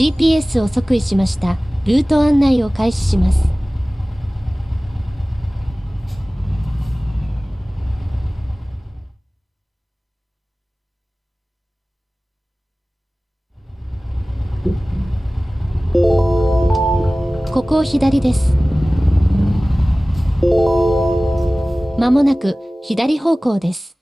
GPS を即位しました。ルート案内を開始します。ここを左です。まもなく左方向です。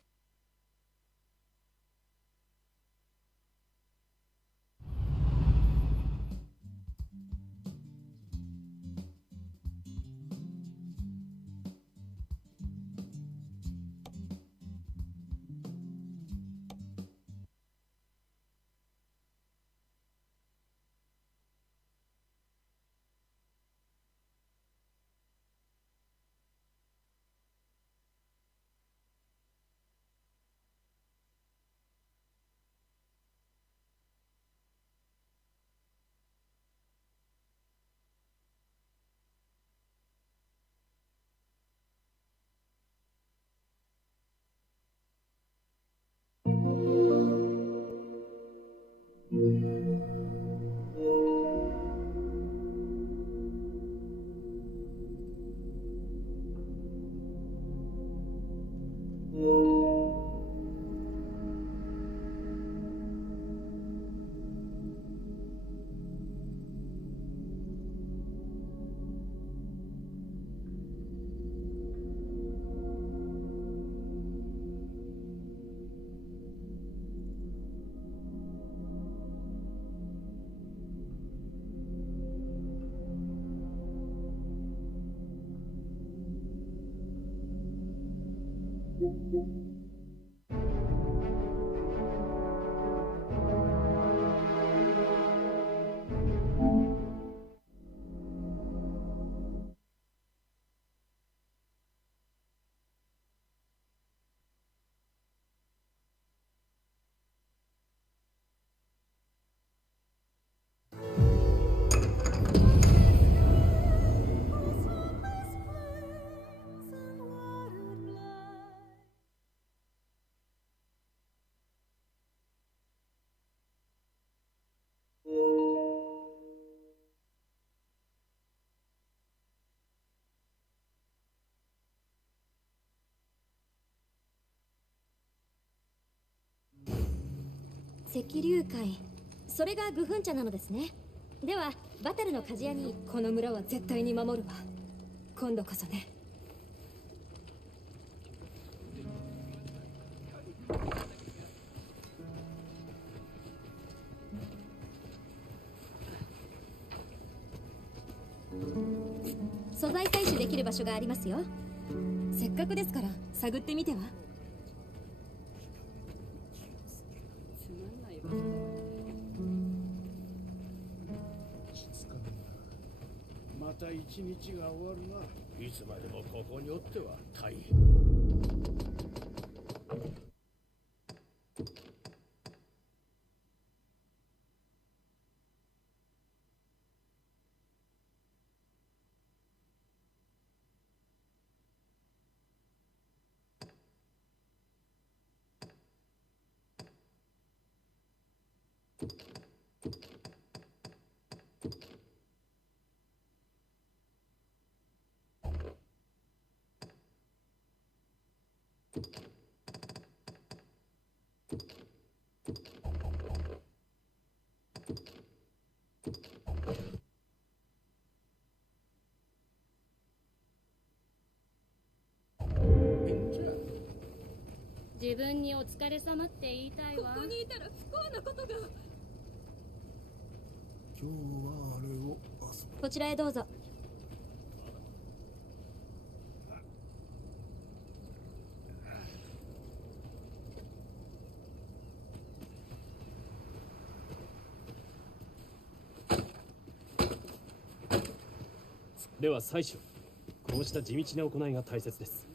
赤竜会、それがグフン茶なのですね。ではバタルの鍛冶屋にこの村は絶対に守るわ。今度こそね。素材採取できる場所がありますよ。せっかくですから探ってみては。また一日が終わるな。いつまでもここにおっては大変。自分にお疲れ様って言いたいわ。ここにいたら不幸なことが。今日はあれをこちらへどうぞ。では最初、こうした地道な行いが大切です。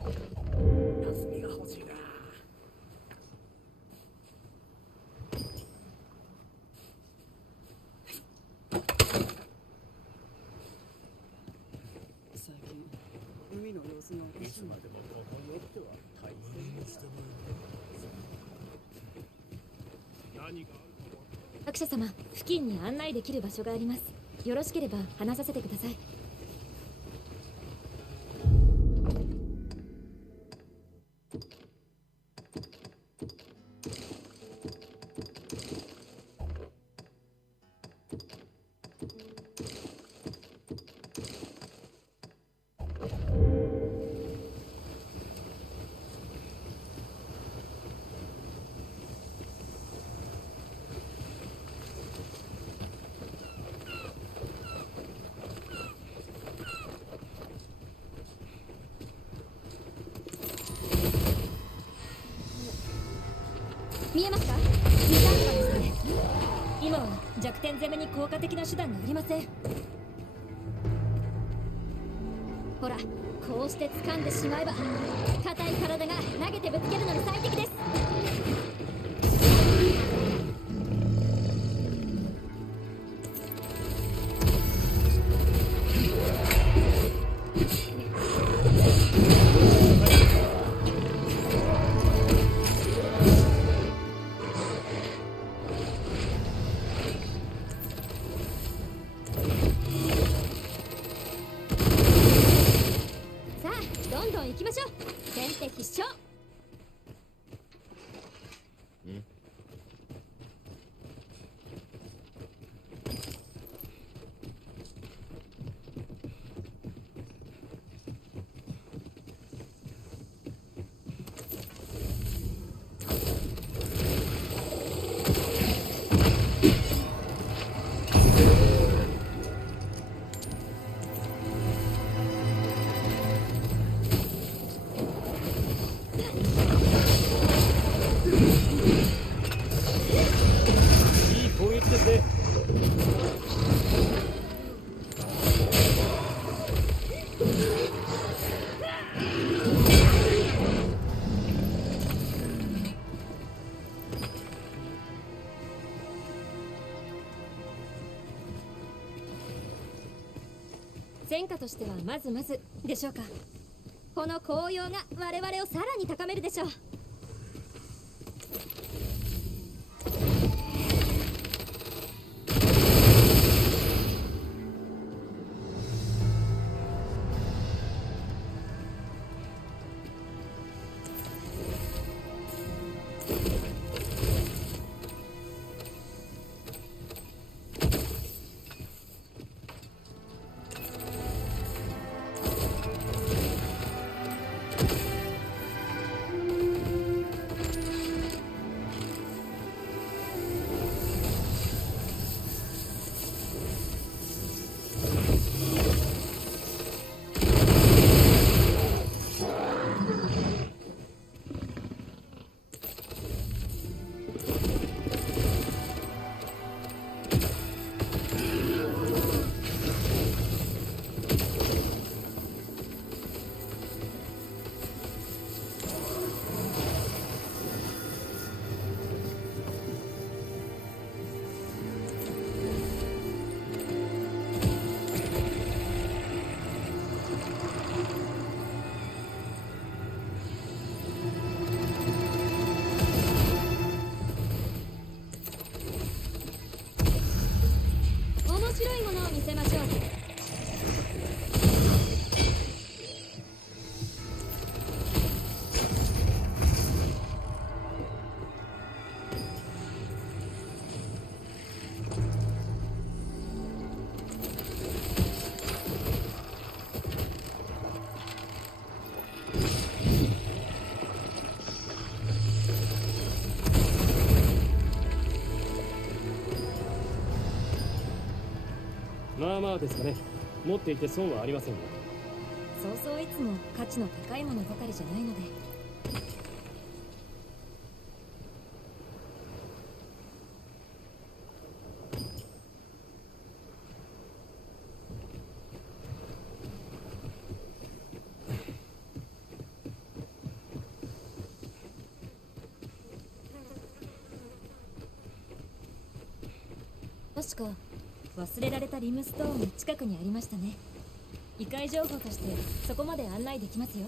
休みが欲しいな。最近海の様子がおかしい。いつまでもここにおっては大変にしてもらう。何があるか作者様、付近に案内できる場所があります。よろしければ話させてください。見えますか？二段階ですね。今は弱点攻めに効果的な手段がありません。ほら、こうして掴んでしまえば硬い体が投げてぶつけるのに最適です。行きましょう。先手必勝。戦果としてはまずでしょうか。この紅葉が我々をさらに高めるでしょう。まあまあですかね。持っていて損はありませんよ。そうそういつも価値の高いものばかりじゃないので。確か忘れられたリムストーン近くにありましたね。異界情報としてそこまで案内できますよ。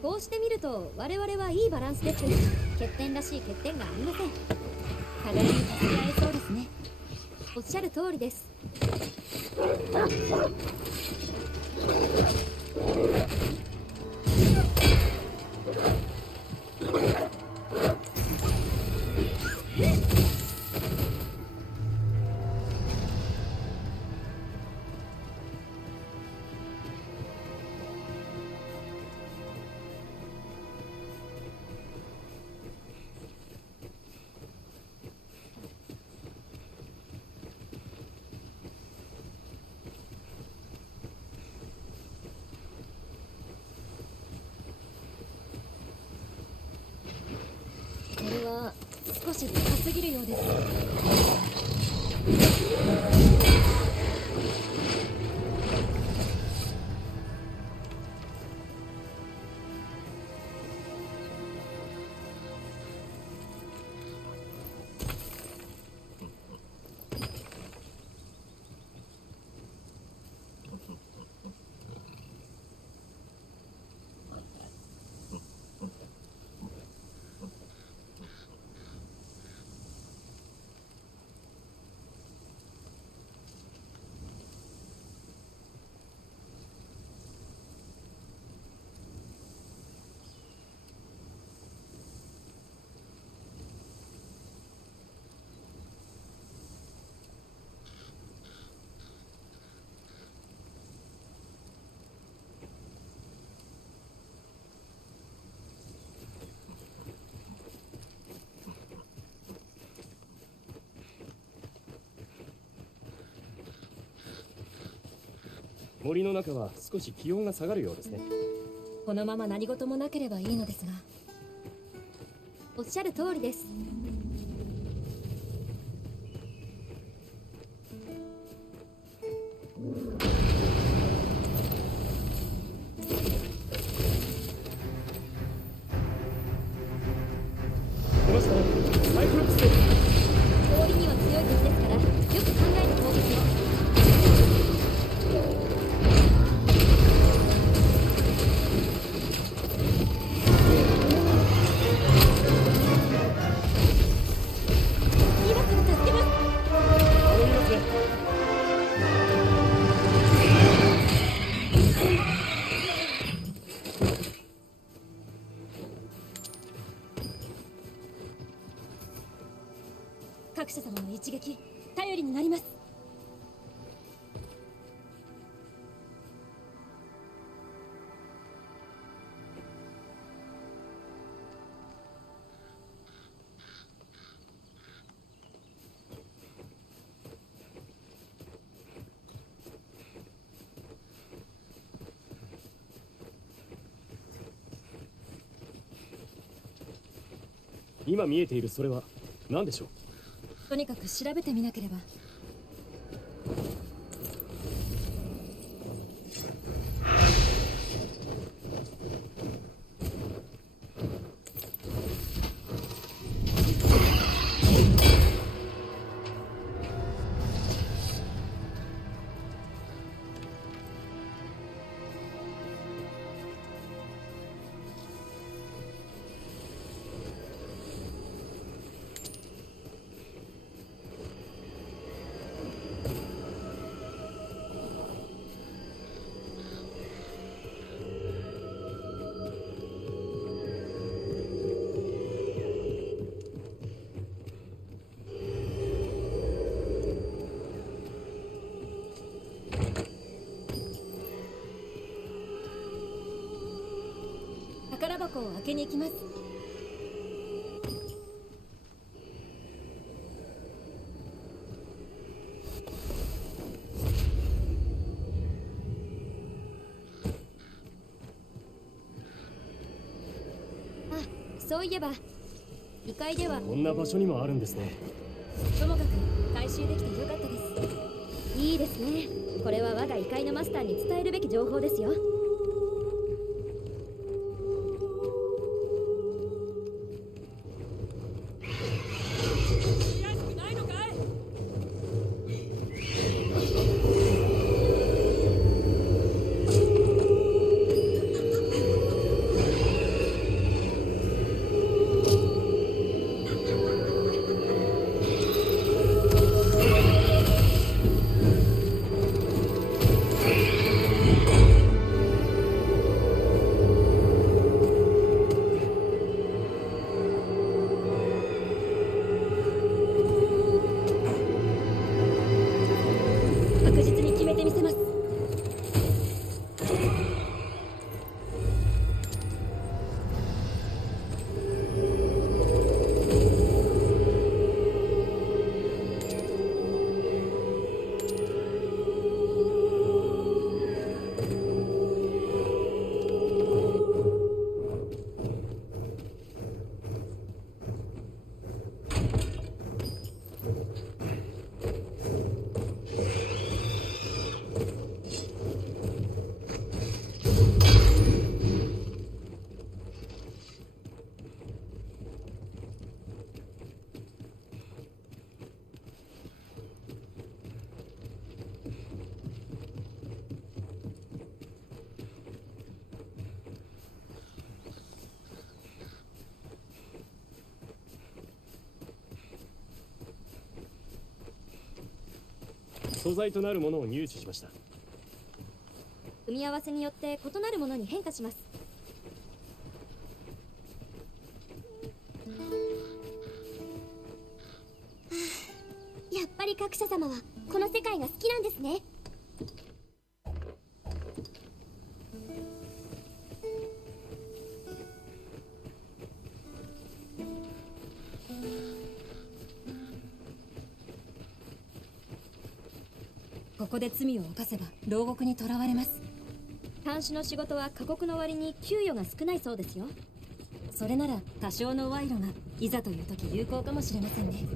こうしてみると我々はいいバランスです。欠点らしい欠点がありません。互いに助け合えそうですね。おっしゃる通りです。これは少し高すぎるようです。森の中は少し気温が下がるようですね。このまま何事もなければいいのですが。おっしゃる通りです。出ましたね。サイクロプスです。氷には強い敵ですからよく考えた方がいいですよ。今すぐ助けます。頼みますね。各社様の一撃頼りになります。今見えているそれは何でしょう。とにかく調べてみなければ。庫を開けに行きます。そういえば2階ではこんな場所にもあるんですね。ともかく回収できてよかったです。いいですね。これは我が異界のマスターに伝えるべき情報ですよ。確実に決めてみせます。素材となるものを入手しました。組み合わせによって異なるものに変化します。やっぱり各社様はこの世界が好きなんですね。ここで罪を犯せば牢獄に囚われます。監視の仕事は過酷の割に給与が少ないそうですよ。それなら多少の賄賂がいざという時有効かもしれませんね。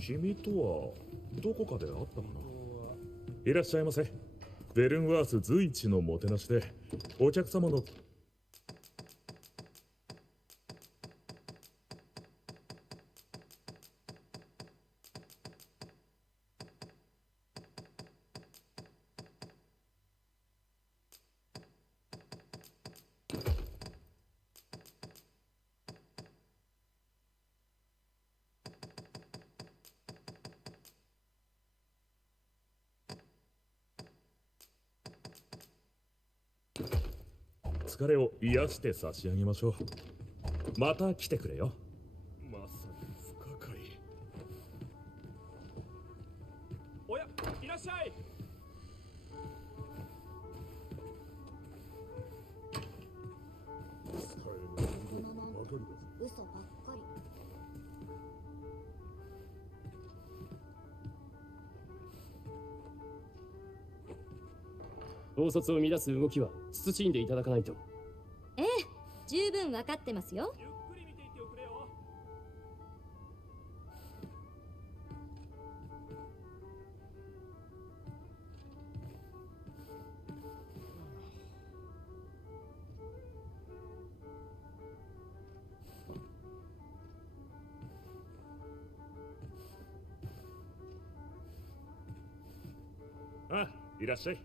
君とはどこかで会ったかな。いらっしゃいませ。ベルンワース随一のもてなしでお客様の疲れを癒して差し上げましょう。また来てくれよ。まさに不可解。おや、いらっしゃい。嘘ばっかり。統率を乱す動きは慎んでいただかないと。ええ、十分わかってますよ。ゆっくり見ていっておくれよ。あ、いらっしゃい。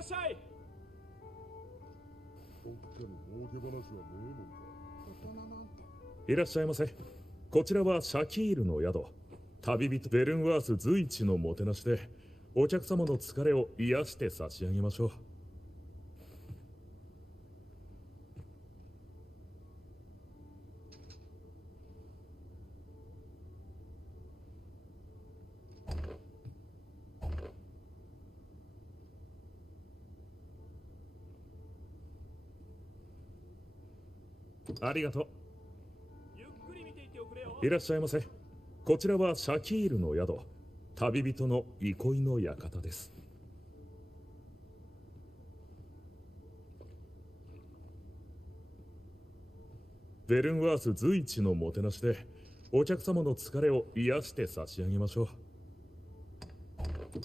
らっしゃい。いらっしゃいませ。こちらはシャキールの宿、旅人ベルンワース随一のもてなしでお客様の疲れを癒して差し上げましょう。ありがとう。ゆっくり見ていておくれよ。いらっしゃいませ。こちらはシャキールの宿、旅人の憩いの館です。ベルンワース随一のもてなしでお客様の疲れを癒して差し上げましょう。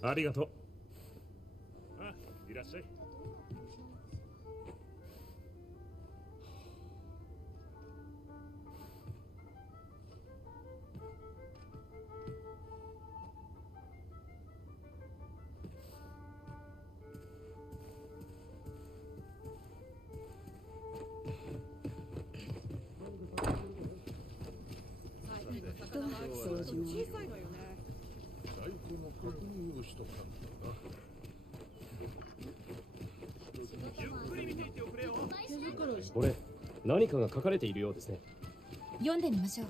ありがとう。あ、いらっしゃい。小さいのよね。在庫の確認をしとかんとな。ゆっくり見ていておくれよ。これ何かが書かれているようですね。読んでみましょう。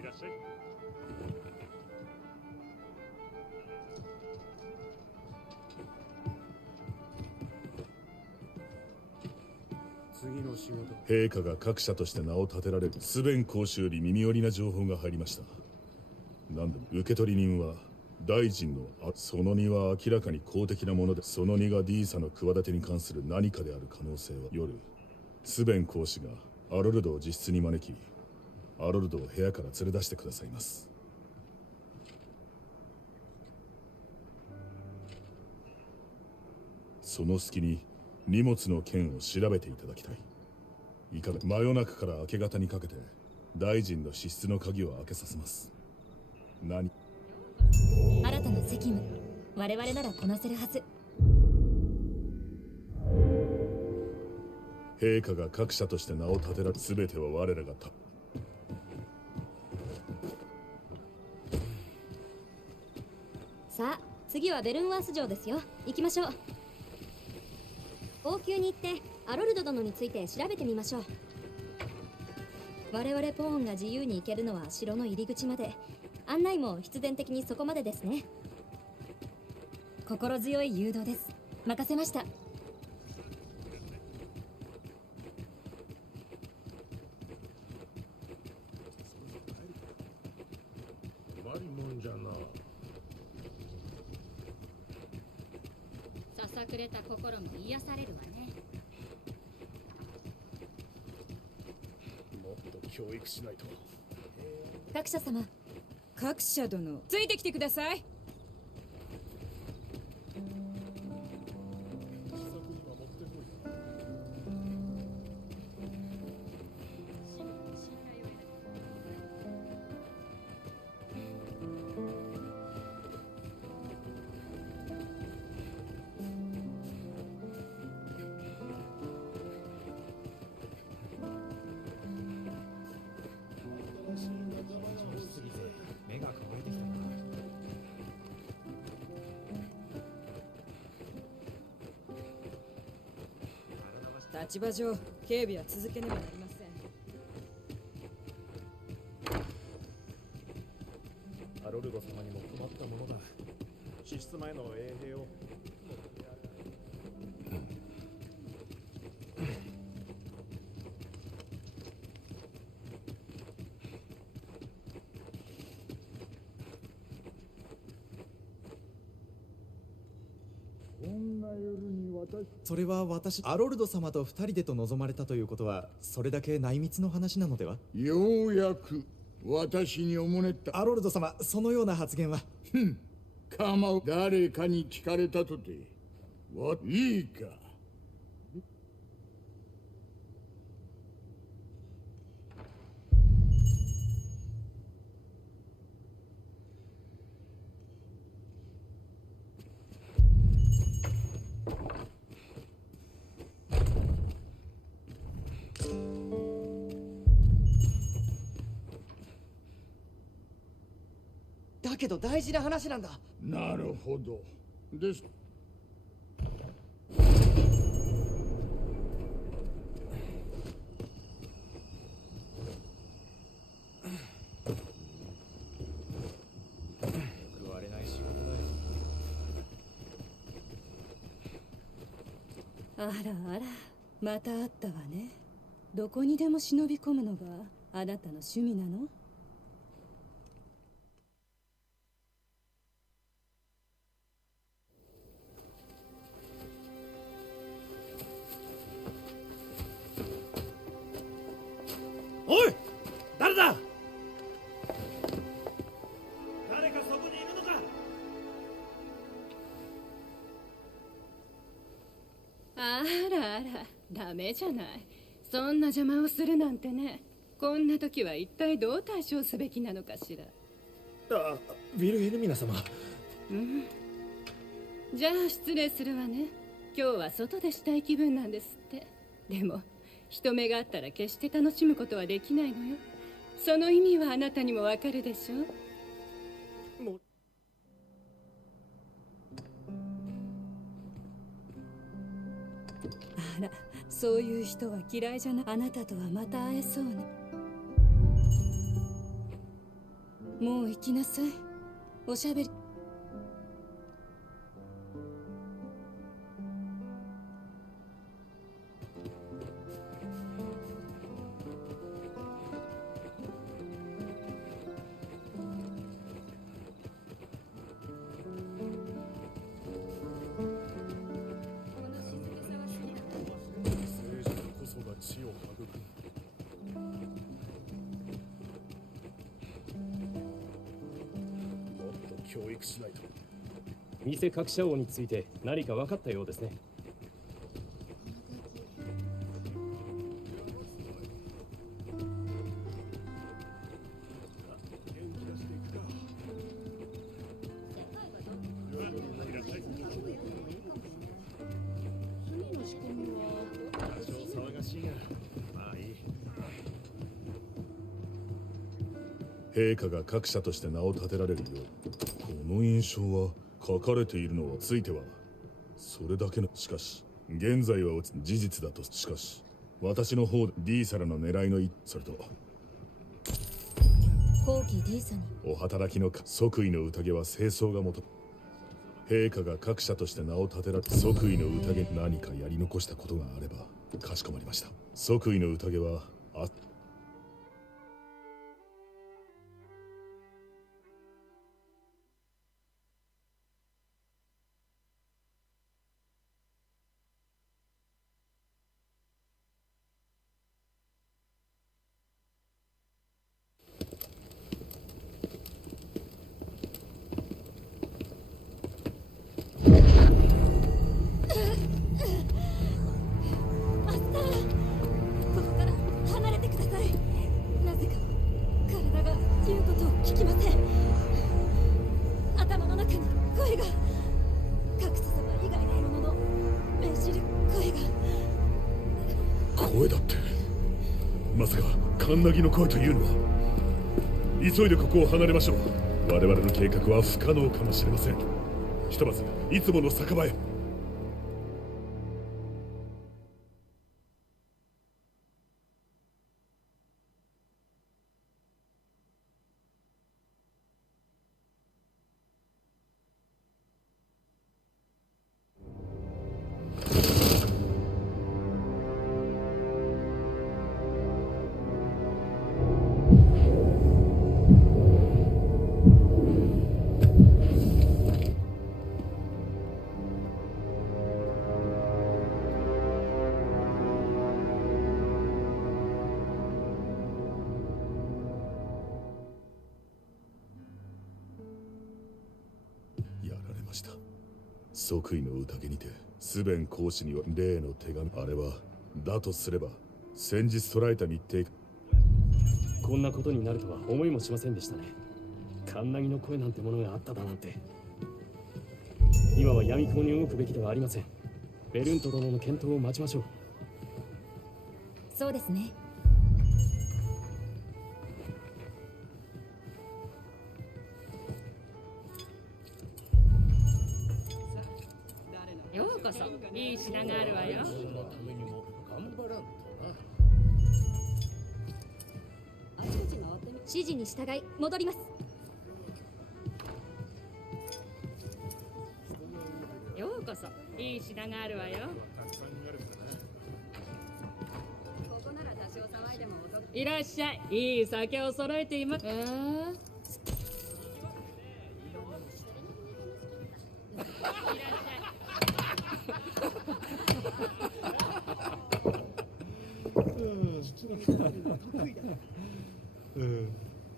いらっしゃい。陛下が各社として名を立てられるスベン公主より耳寄りな情報が入りました。何でも受取人は大臣のその2は明らかに公的なもので、その2が D 社の企てに関する何かである可能性は。夜スベン公主がアロルドを自室に招き、アロルドを部屋から連れ出してくださいます。その隙に荷物の件を調べていただきたい。いかが真夜中から明け方にかけて大臣の私室の鍵を開けさせます。何？新たな責務、我々ならこなせるはず。陛下が各社として名を立てられ、全ては我らがさあ、次はベルンワース城ですよ。行きましょう。王宮に行ってアロルド殿について調べてみましょう。我々ポーンが自由に行けるのは城の入り口まで。案内も必然的にそこまでですね。心強い誘導です。任せました。うまいもんじゃな。ささくれた心も癒されるわね。もっと教育しないと。各社様、各社殿、ついてきてください。立場上、警備は続けねばなりません。アロルド様にも困ったものだ。支出前の衛兵を。それは私、アロルド様と2人でと望まれたということは、それだけ内密の話なのでは？ようやく私におもねった。アロルド様、そのような発言は。構う。誰かに聞かれたとて。いいか。だけど大事な話なんだ。なるほど。です。報われない仕事だよ。あらあら、また会ったわね。どこにでも忍び込むのがあなたの趣味なの？おい、誰だ？誰かそこにいるのか？あらあら、ダメじゃない。そんな邪魔をするなんてね。こんな時は一体どう対処すべきなのかしら。あ、ウィルヘルミナ様。うん。じゃあ失礼するわね。今日は外でしたい気分なんですって。でも人目があったら決して楽しむことはできないのよ。その意味はあなたにもわかるでしょ。もうあら、そういう人は嫌いじゃない。あなたとはまた会えそうね。もう行きなさい。おしゃべり。地を育む。もっと教育しないと。偽各社王について何か分かったようですね。陛下が各社として名を立てられるよう、この印象は書かれているのはついてはそれだけの。しかし現在は事実だと。しかし私の方で D サラの狙いのそれと後期 D サにお働きの即位の宴は清掃が元。陛下が各社として名を立てられ即位の宴、何かやり残したことがあればかしこまりました。即位の宴は声だって。まさかカンナギの声というのは。急いでここを離れましょう。我々の計画は不可能かもしれません。ひとまずいつもの酒場へ。即位の宴にてスベン公使には例の手紙。あれはだとすれば先日捉えた日程。こんなことになるとは思いもしませんでしたね。カンナギの声なんてものがあっただなんて。今は闇雲に動くべきではありません。ベルント殿の検討を待ちましょう。そうですね。いい品があるわよ。そのためにも頑張らんとな。あちこち回ってみ。指示に従い戻ります。ようこそ。いい品があるわよ。ここなら多少騒いでもお得。いらっしゃい。いい酒を揃えています。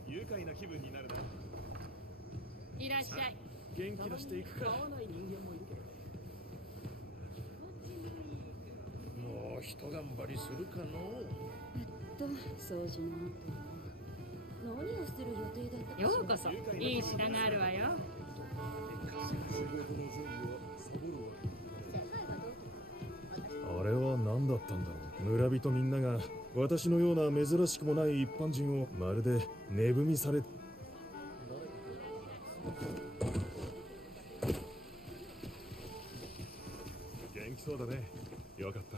愉快な気分になるな。いらっしゃい。元気出していくか。もう一頑張りするかの。掃除の後何をする予定だった。ようこそ。いい品があるわよ。あれは何だったんだろう。村人みんなが私のような珍しくもない一般人をまるで値踏みされ。元気そうだね。よかった。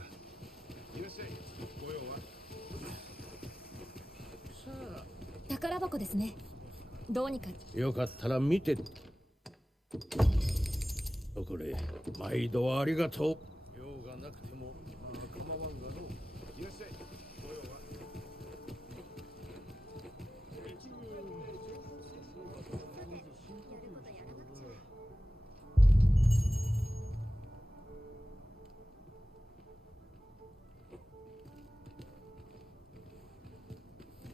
いらっしゃい。ご用は。さあ、宝箱ですね。どうにか。よかったら見て。これ、毎度ありがとう。用がなくても構わんがの。いらっしゃい。ご用は。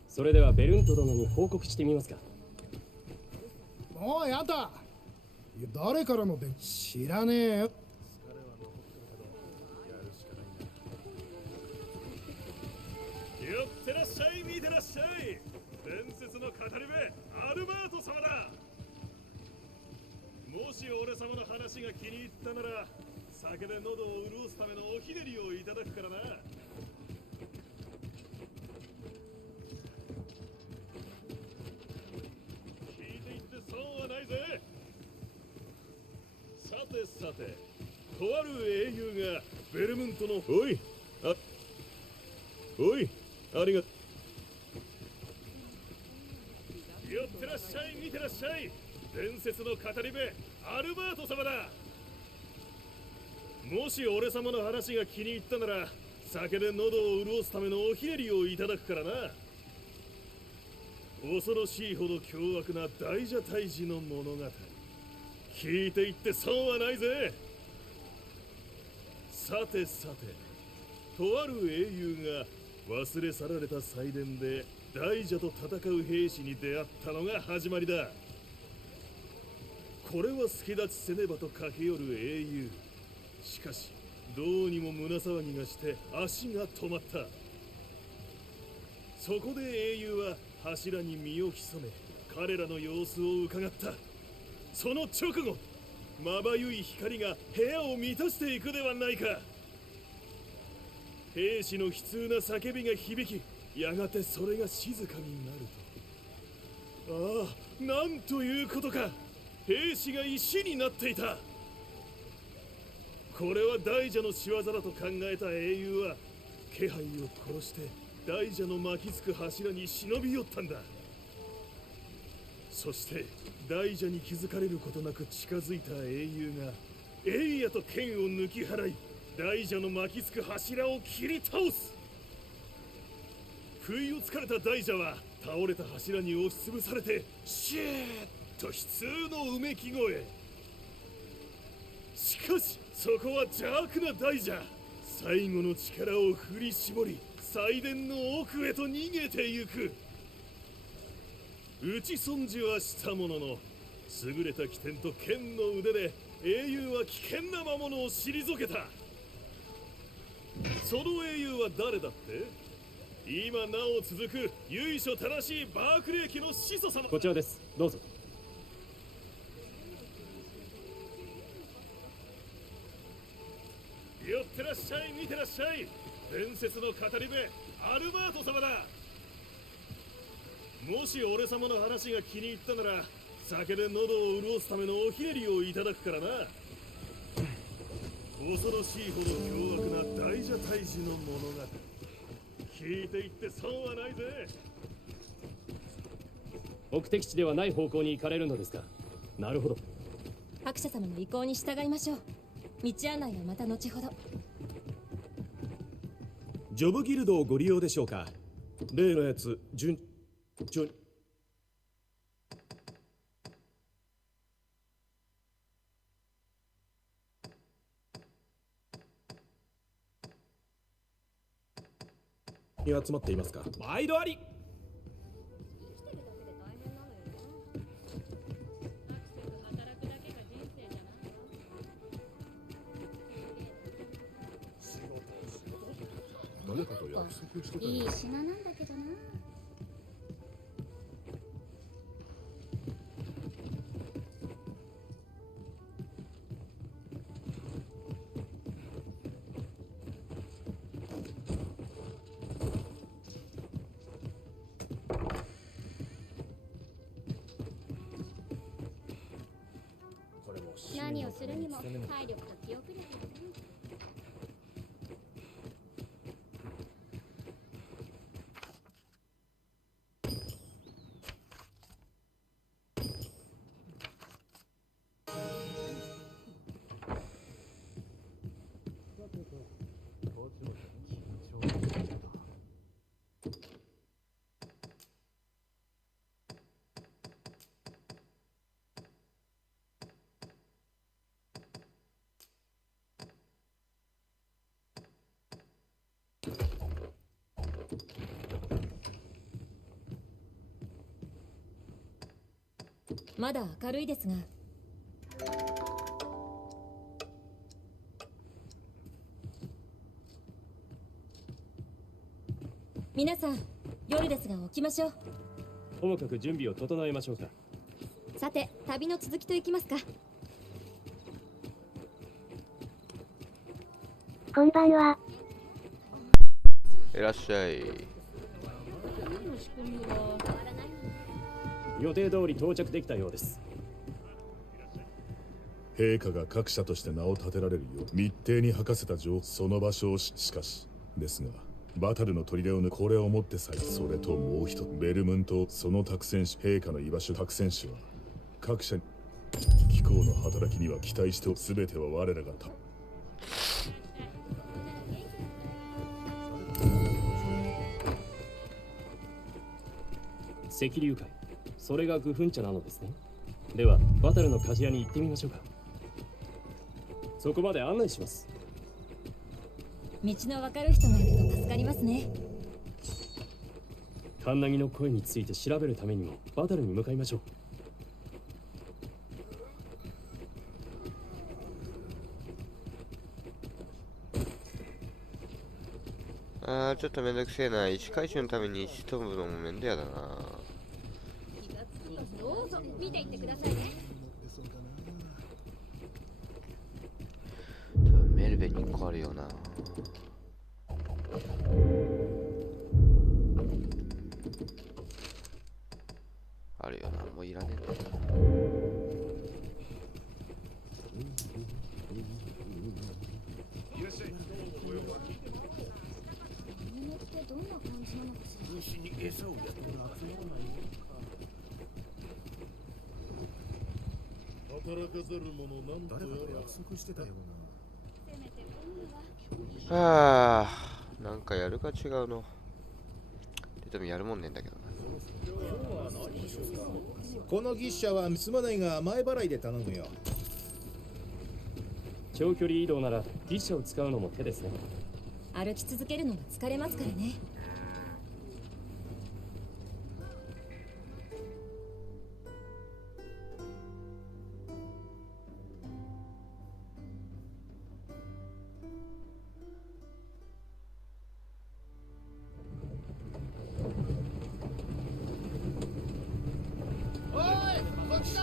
それではベルント殿に報告してみますか。おいあんた、誰からの電知らねえよ。寄ってらっしゃい、見てらっしゃい。伝説の語り部アルバート様だ。もし俺様の話が気に入ったなら酒で喉を潤すためのおひねりをいただくからな。聞いていって損はないぜ。さてさて、とある英雄がベルムントのありがとう。寄ってらっしゃい、見てらっしゃい。伝説の語り部アルバート様だ。もし俺様の話が気に入ったなら酒で喉を潤すためのおひねりをいただくからな。恐ろしいほど凶悪な大蛇退治の物語、聞いていって損はないぜ。さてさて、とある英雄が忘れ去られた祭殿で大蛇と戦う兵士に出会ったのが始まりだ。これは助立ちせねばと駆け寄る英雄。しかしどうにも胸騒ぎがして足が止まった。そこで英雄は柱に身を潜め彼らの様子を伺った。その直後、まばゆい光が部屋を満たしていくではないか。兵士の悲痛な叫びが響き、やがてそれが静かになると、ああ、なんということか。兵士が石になっていた。これは大蛇の仕業だと考えた英雄は気配を殺して大蛇の巻きつく柱に忍び寄ったんだ。そして大蛇に気づかれることなく近づいた英雄がえいやと剣を抜き払い、大蛇の巻きつく柱を切り倒す。不意をつかれた大蛇は倒れた柱に押しつぶされてシェーッと悲痛のうめき声。しかしそこは邪悪な大蛇。最後の力を振り絞り祭殿の奥へと逃げてゆく。打ち損じはしたものの優れた機転と剣の腕で英雄は危険な魔物を退けた。その英雄は誰だって？今なお続く由緒正しいバークレー家の始祖様。こちらです。どうぞ。寄ってらっしゃい、見てらっしゃい。伝説の語り部アルバート様だ。もし俺様の話が気に入ったなら酒で喉を潤すためのおひねりをいただくからな。恐ろしいほど凶悪な大蛇退治の物語。聞いていって損はないぜ。目的地ではない方向に行かれるのですか。なるほど。白者様の意向に従いましょう。道案内はまた後ほど。ジョブギルドをご利用でしょうか。例のやつ、に集まっていますか。毎度あり。誰かと約束してたよ。いい品なんだけどな。何をするにも体力と記憶力がね。まだ明るいですが、皆さん夜ですが起きましょう。ともかく準備を整えましょうか。さて旅の続きといきますか。こんばんは。いらっしゃい。予定通り到着できたようです。陛下が各社として名を立てられるよう密偵に吐かせた情報、その場所をしかしですが、バタルの砦をこれをもってさえ、それともう一つベルムント、その託戦士、陛下の居場所託戦士は各社に機構の働きには期待して、全ては我らが赤竜会、それがグフン茶なのですね。ではバタルの鍛冶屋に行ってみましょうか。そこまで案内します。道の分かる人がいると助かりますね。カンナギの声について調べるためにもバタルに向かいましょう。ちょっとめんどくせえな。石回収のために石飛ぶのもめんどやだな。どうぞ見ていってくださいね。多分メルベに1個あるよな。あるよな。もういらねえんだよな。どんな感じなのかしら。虫に餌をやって働かざる者なんとやら約束してたよな。なんかやるか違うの。でもやるもんねんだけどな。この牛車はすまないが前払いで頼むよ。長距離移動なら牛車を使うのも手ですね。歩き続けるのは疲れますからね。おい、こっちだ。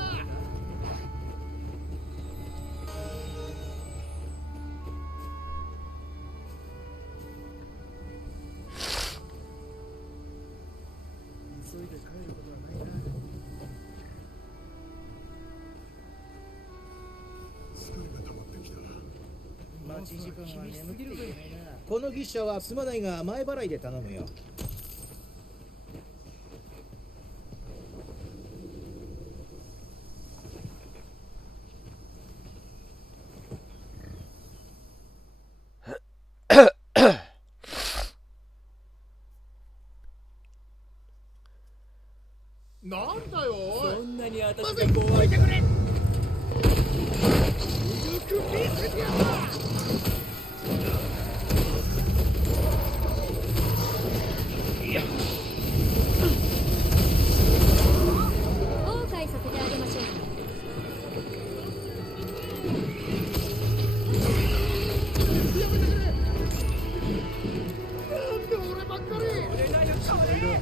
急いで帰ることはないな。疲れが溜まってきた。間この牛舎はすまないが前払いで頼むよ。なんだよおい。そんなに当たっまずい、て怖い。置いてくれ。ゆく見せてやる。後悔させてあげましょう。やめてくれ。なんで俺ばっかり。俺だよ、これ。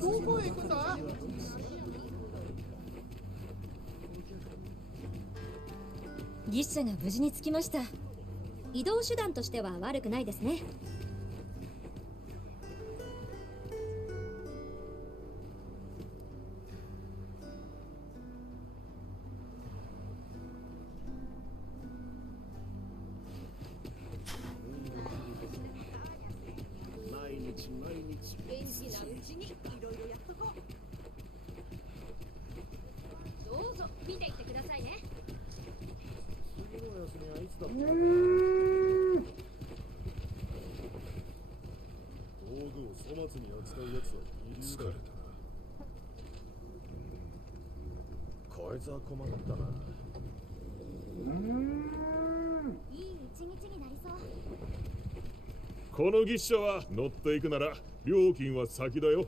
どこへ行くんだ。牛舎が無事に着きました。移動手段としては悪くないですね。毎日毎日元気なうちにいろいろやっとこう。どうぞ見ていってくださいね。次の休みはいつだっけ。道具を粗末に扱うやつは疲れたな。こいつは困ったな。いい一日になりそう。この牛車は乗っていくなら料金は先だよ。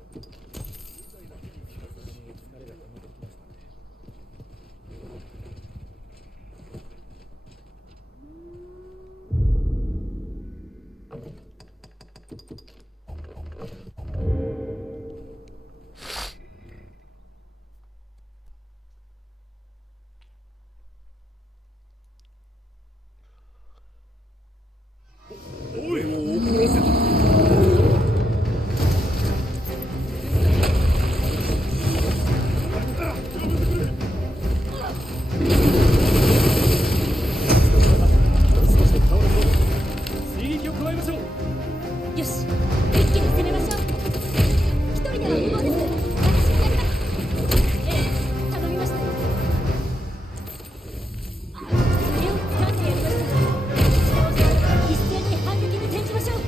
おい、怒らせた。追撃を加えましょう。よし、一気に攻めましょう。一人では無謀です。私がやります。ええ、頼みましたよ。腕を掴んでやりました。一斉に反撃に転じましょう。力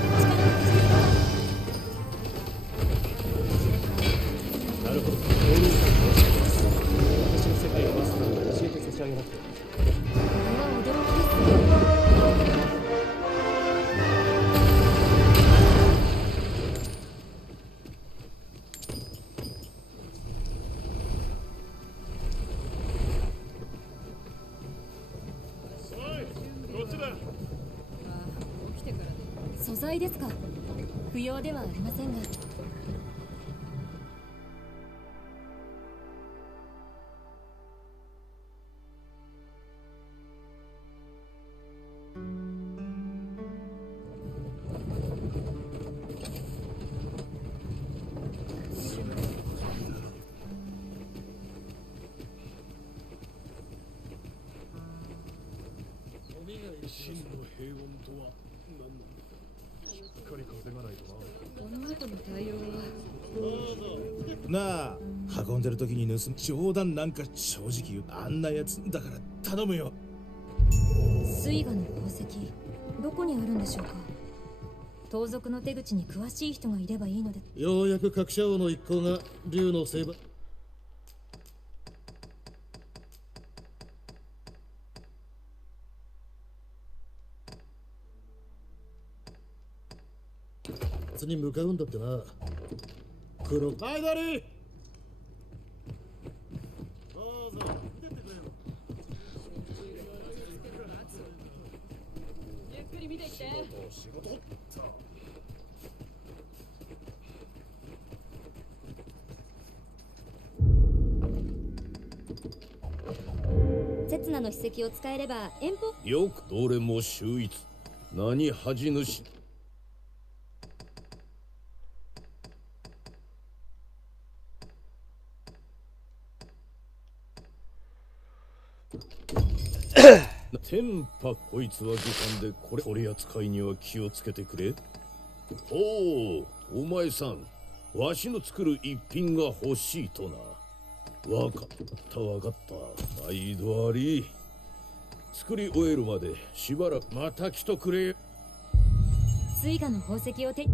を貸してください。なるほど。合流さんの私の世界のマスターを教えて差し上げなくて。これは驚きです。おい、こっちだ。起きてからで。素材ですか。不要ではありませんが。真の平穏とは何なんだ。しっかり稼がないとな。この後の対応は。なあ、運んでる時に盗む冗談なんか正直言う。あんなやつだから頼むよ。水河の宝石、どこにあるんでしょうか。盗賊の手口に詳しい人がいればいいので。ようやく各社王の一行が竜の聖馬。に向かうんだってな。黒前取り。どうぞ出てくれよ。刹那の筆跡を使えれば遠方。よくどれも秀逸。何恥主。天パ、こいつは下官で取り扱いには気をつけてくれ。おお、お前さん、わしの作る一品が欲しいとな。わかった毎度あり。作り終えるまでしばらくまた来とくれ。水河の宝石を手。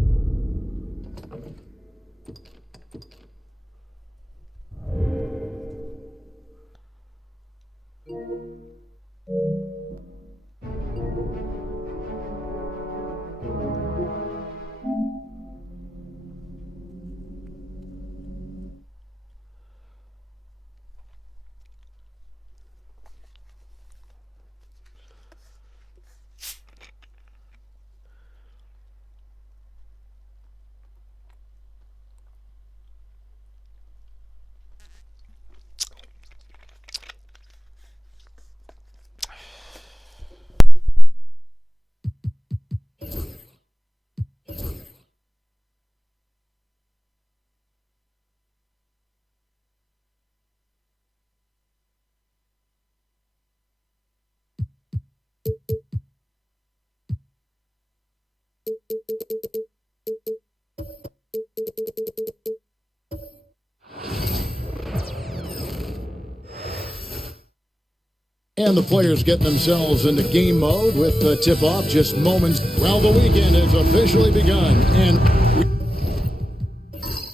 And the players get themselves into game mode with the tip-off just moments. Well, the weekend has officially begun, and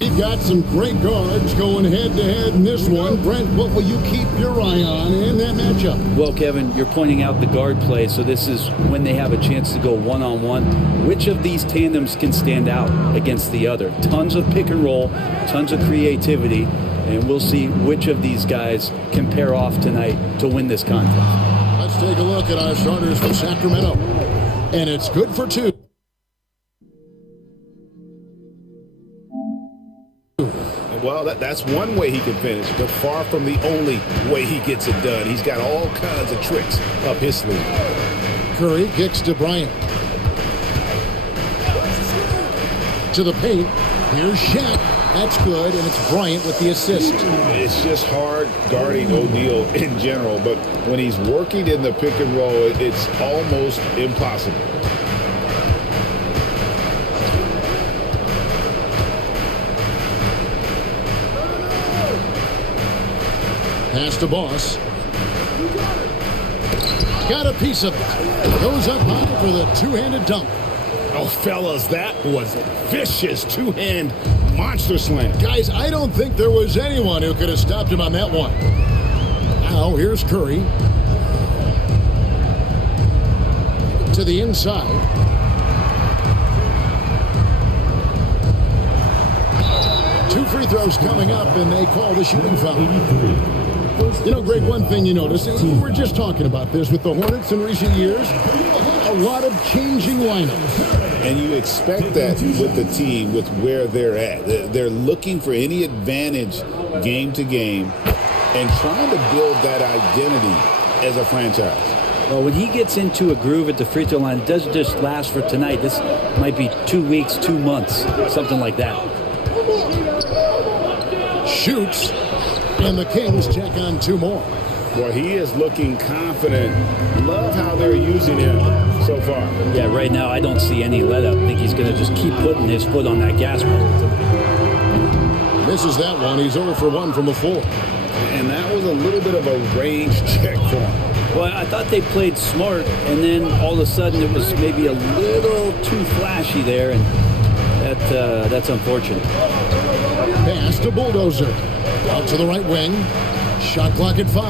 we've got some great guards going head-to-head in this one. Brent, what will you keep your eye on in that matchup? Well, Kevin, you're pointing out the guard play, so this is when they have a chance to go one-on-one. Which of these tandems can stand out against the other? Tons of pick and roll, tons of creativity. And we'll see which of these guys can pair off tonight to win this contest. Let's take a look at our starters for Sacramento. And it's good for two. Well, that's one way he can finish, but far from the only way he gets it done. He's got all kinds of tricks up his sleeve. Curry kicks to Bryant. To the paint. Here's Shaq. That's good, and it's Bryant with the assist. It's just hard guarding O'Neal in general, but when he's working in the pick and roll, it's almost impossible. Pass to Boss. Got a piece of it. Goes up high for the two-handed dunk. Oh, fellas, that was a vicious two-hand monster slam. Guys, I don't think there was anyone who could have stopped him on that one. Now, here's Curry. To the inside. Two free throws coming up, and they call the shooting foul. You know, Greg, one thing you notice, we're just talking about this with the Hornets in recent years, a lot of changing lineups. And you expect that with the team, with where they're at. They're looking for any advantage game to game and trying to build that identity as a franchise. Well, when he gets into a groove at the free throw line, it doesn't just last for tonight. This might be 2 weeks, 2 months, something like that. Shoots, and the Kings check on 2 more. Well, he is looking confident. Love how they're using him so far. Yeah, right now I don't see any let up. I think he's going to just keep putting his foot on that gas pedal. Misses that one. He's 0 for 1 from the floor. And that was a little bit of a range check for him. Well, I thought they played smart, and then all of a sudden it was maybe a little too flashy there, and that's unfortunate. Pass to Bulldozer. Out to the right wing. Shot clock at 5.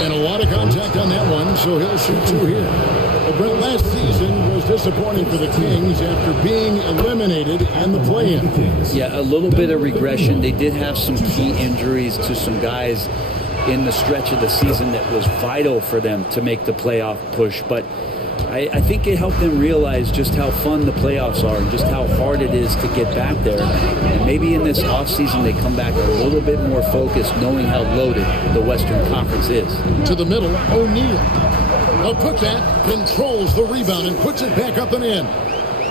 And a lot of contact on that one, so he'll shoot 2 here. Well, Brent, last season was disappointing for the Kings after being eliminated in the play-in. Yeah, a little bit of regression. They did have some key injuries to some guys in the stretch of the season that was vital for them to make the playoff push. But I think it helped them realize just how fun the playoffs are and just how hard it is to get back there. And maybe in this offseason they come back a little bit more focused, knowing how loaded the Western Conference is. To the middle, O'Neal. A putback, controls the rebound and puts it back up and in.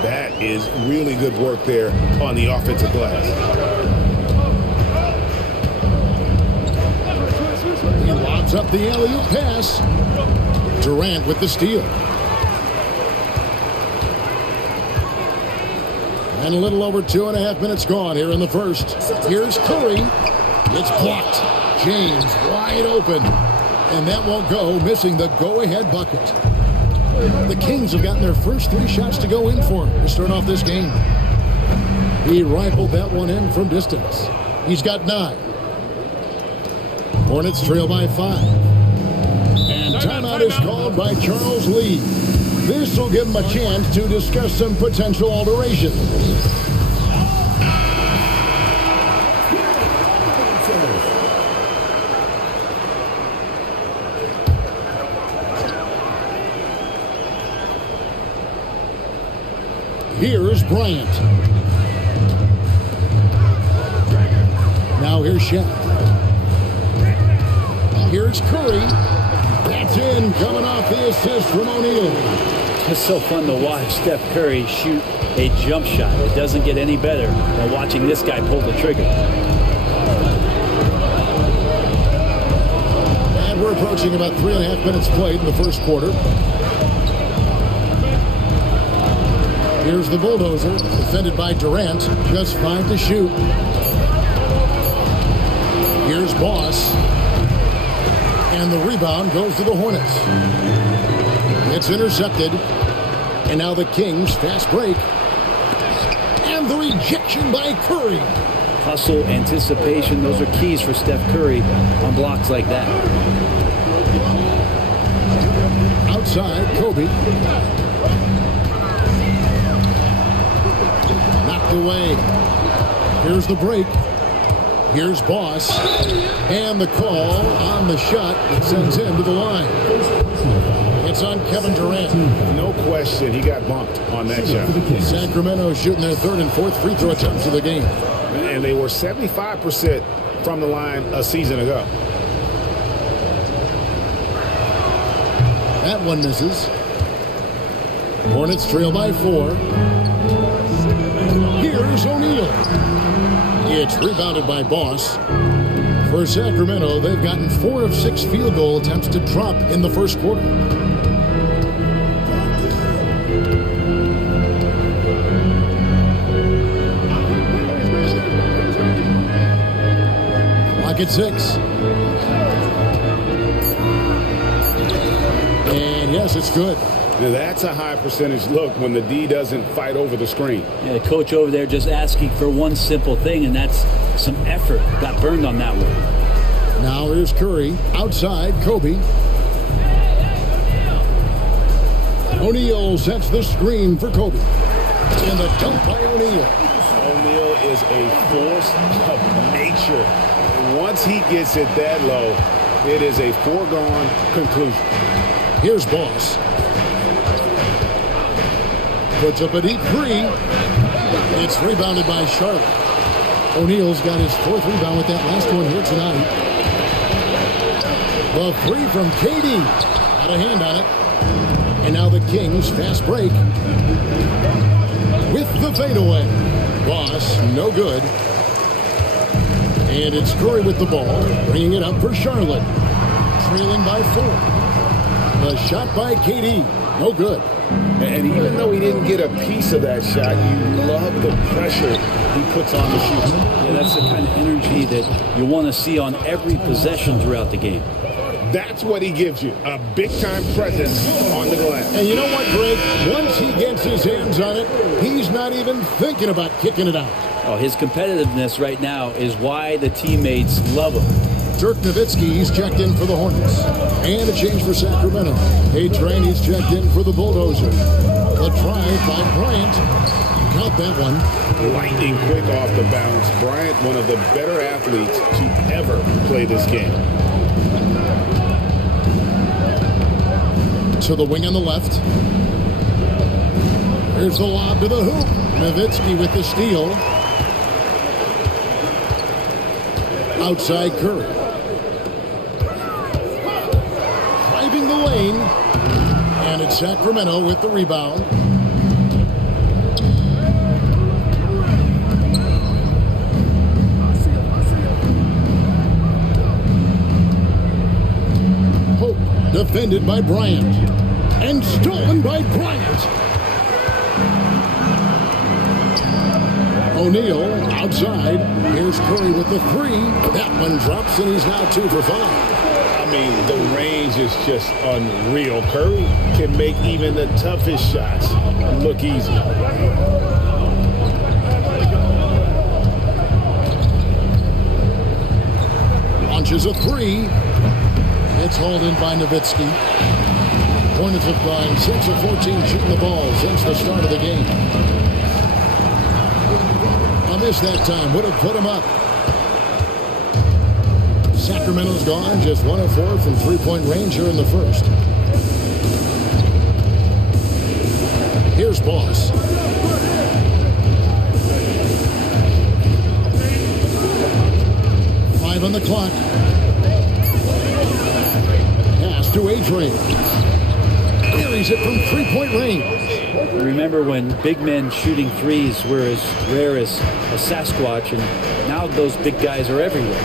That is really good work there on the offensive glass. He lobs up the alley-oop pass. Durant with the steal. And a little over 2.5 minutes gone here in the first. Here's Curry. It's blocked. James wide open. And that won't go, missing the go-ahead bucket. The Kings have gotten their first 3 shots to go in for him to start off this game. He rifled that one in from distance. He's got 9. Hornets trail by 5. And timeout is called by Charles Lee. This will give him a chance to discuss some potential alterations. Here's Bryant. Now here's Shaq. Here's Curry. That's in, coming off the assist from O'Neal. It's so fun to watch Steph Curry shoot a jump shot. It doesn't get any better than watching this guy pull the trigger. And we're approaching about 3.5 minutes played in the first quarter. Here's the Bulldozer, defended by Durant, just 5 to shoot. Here's Boss. And the rebound goes to the Hornets. It's intercepted. And now the Kings fast break. And the rejection by Curry. Hustle, anticipation, those are keys for Steph Curry on blocks like that. Outside, Kobe. Knocked away. Here's the break. Here's Boss. And the call on the shot that sends him to the line. It's on Kevin Durant. No question, he got bumped on that shot. Sacramento shooting their 3rd and 4th free throw attempts of the game. And they were 75% from the line a season ago. That one misses. Hornets trail by 4. Here's O'Neal. It's rebounded by Boss. For Sacramento, they've gotten 4 of 6 field goal attempts to drop in the first quarter. Clock at 6. And yes, it's good. Now that's a high percentage look when the D doesn't fight over the screen. Yeah, the coach over there just asking for one simple thing, and that's some effort. Got burned on that one. Now here's Curry. Outside, Kobe. O'Neal sets the screen for Kobe. And the dunk by O'Neal. O'Neal is a force of nature. Once he gets it that low, it is a foregone conclusion. Here's Boss. Puts up a deep 3. It's rebounded by Charlotte. O'Neal's got his 4th rebound with that last one here tonight. The 3 from KD. Got a hand on it. And now the Kings fast break. With the fadeaway. Boss, no good. And it's Curry with the ball, bringing it up for Charlotte. Trailing by 4. The shot by KD, no good. And even though he didn't get a piece of that shot, you love the pressure he puts on the shooter. Yeah, that's the kind of energy that you want to see on every possession throughout the game. That's what he gives you, a big-time presence on the glass. And you know what, Greg? Once he gets his hands on it, he's not even thinking about kicking it out. Oh, his competitiveness right now is why the teammates love him. Dirk Nowitzki's checked in for the Hornets. And a change for Sacramento. Train, he's checked in for the Bulldozer. A try by Bryant. Count that one. Lightning quick off the bounce. Bryant, one of the better athletes to ever play this game. to the wing on the left. Here's the lob to the hoop. Nowitzki with the steal. Outside Curry. Driving the lane. And it's Sacramento with the rebound. Hope defended by Bryant. And stolen by Bryant. O'Neal outside. Here's Curry with the three. That one drops and he's now 2 for 5. I mean, the range is just unreal. Curry can make even the toughest shots look easy. Launches a three. It's hauled in by Nowitzki. Hornets have gone 6 of 14 shooting the ball since the start of the game. A miss that time would have put him up. Sacramento's gone just 1 of 4 from three-point range here in the first. Here's Boss. Five on the clock. Pass to A-Train. Carries it from three-point range. Remember when big men shooting threes were as rare as a Sasquatch, and now those big guys are everywhere.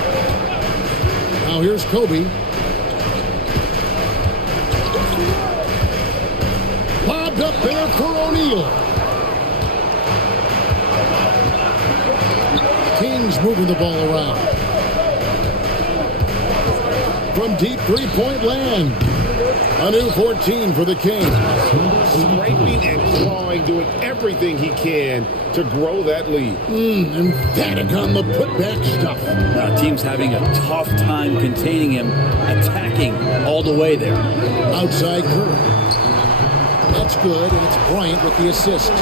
Now here's Kobe. Bobbed up there for O'Neal. Kings moving the ball around. From deep three-point land. A new 14 for the Kings. Scraping and clawing, doing everything he can to grow that lead. Emphatic on the putback stuff. Team's having a tough time containing him, attacking all the way there. Outside Curry. That's good, and it's Bryant with the assist.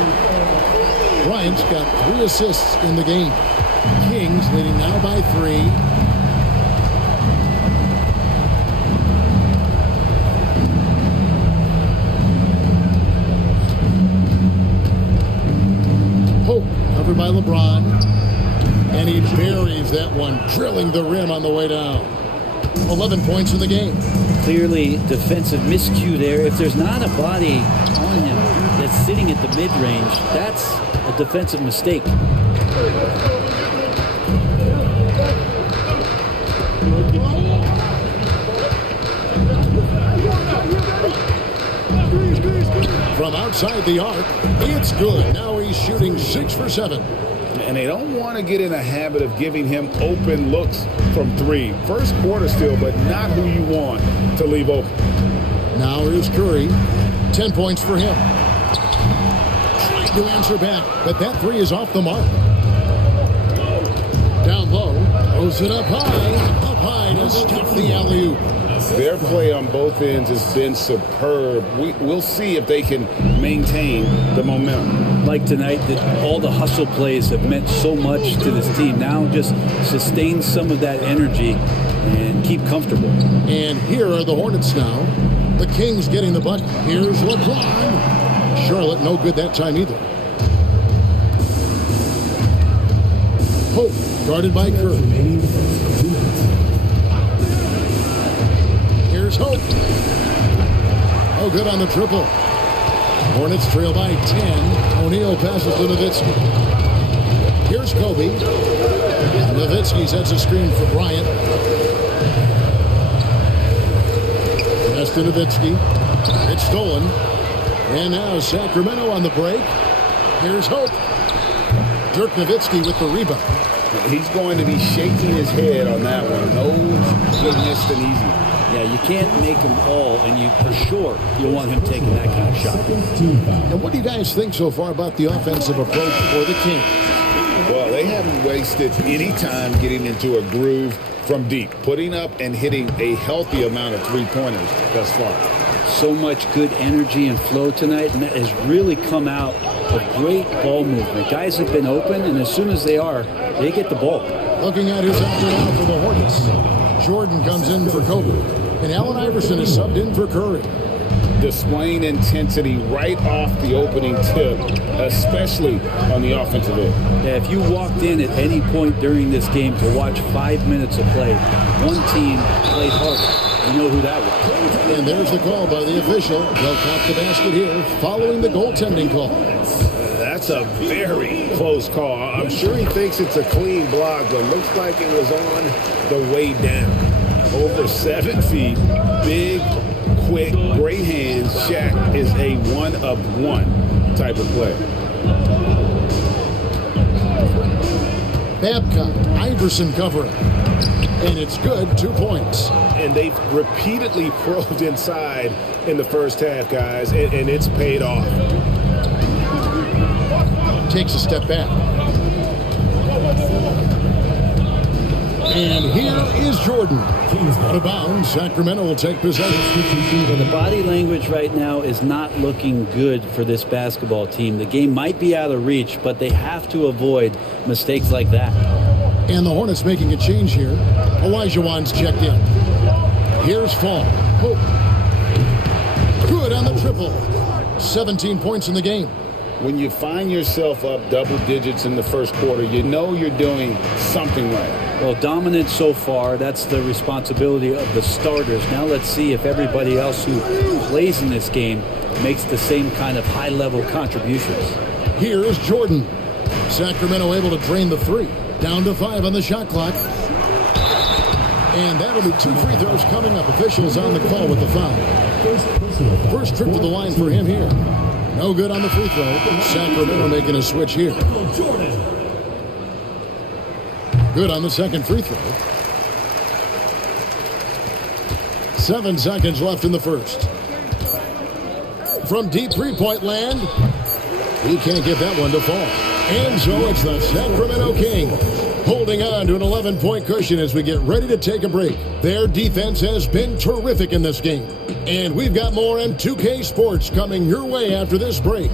Bryant's got 3 assists in the game. Kings leading now by 3. Covered by LeBron, and he buries that one, drilling the rim on the way down. 11 points in the game. Clearly defensive miscue there. If there's not a body on him that's sitting at the mid-range, that's a defensive mistake. From outside the arc, it's good. Now he's shooting 6 for 7. And they don't want to get in a habit of giving him open looks from 3. First quarter still, but not who you want to leave open. Now here's Curry. 10 points for him. Trying to answer back, but that 3 is off the mark. Down low, throws it up high to stuff the alley-oop. Their play on both ends has been superb. We'll see if they can maintain the momentum. Like tonight, that all the hustle plays have meant so much to this team. Now just sustain some of that energy and keep comfortable. And here are the Hornets now. The Kings getting the bucket. Here's LeBron. Charlotte no good that time either. Hope guarded by Curry. Here's Hope. Oh, good on the triple. Hornets trail by 10. O'Neal passes to Nowitzki. Here's Kobe. Nowitzki sets a screen for Bryant. Pass to Nowitzki. It's stolen. And now Sacramento on the break. Here's Hope. Dirk Nowitzki with the rebound. He's going to be shaking his head on that one. No, he missed an easy one. Yeah, you can't make them all, and you for sure you'll want him taking that kind of shot. And what do you guys think so far about the offensive approach for the Kings? Well, they haven't wasted any time getting into a groove from deep, putting up and hitting a healthy amount of three-pointers thus far. So much good energy and flow tonight, and that has really come out of great ball movement. Guys have been open, and as soon as they are, they get the ball. Looking at who's out there now for the Hornets. Jordan comes in for Kobe, and Allen Iverson is subbed in for Curry. displaying intensity right off the opening tip, especially on the offensive end. Yeah, if you walked in at any point during this game to watch 5 minutes of play, one team played harder. You know who that was. And there's the call by the official. They'll count the basket here following the goaltending call. That's a very close call. I'm sure he thinks it's a clean block, but looks like it was on the way down. Over 7 feet, big, quick, great hands. Shaq is a one-of-one type of player. Babcock, Iverson covering. And it's good, 2 points. And they've repeatedly probed inside in the first half, guys, and it's paid off. Takes a step back. And here is Jordan. Out of bounds, Sacramento will take possession. Well, the body language right now is not looking good for this basketball team. The game might be out of reach, but they have to avoid mistakes like that. And the Hornets making a change here. Olajuwon's checked in. Here's Fall. Oh. Good on the triple. 17 points in the game. When you find yourself up double digits in the first quarter, you know you're doing something right. Well, dominant so far, that's the responsibility of the starters. Now let's see if everybody else who plays in this game makes the same kind of high-level contributions. Here is Jordan. Sacramento able to drain the 3. Down to 5 on the shot clock. And that'll be 2 free throws coming up. Officials on the call with the foul. First trip to the line for him here. No good on the free throw. Sacramento making a switch here. Good on the second free throw. 7 seconds left in the first. From deep three-point land, he can't get that one to fall. And so it's the Sacramento Kings holding on to an 11-point cushion as we get ready to take a break. Their defense has been terrific in this game. And we've got more M2K Sports coming your way after this break.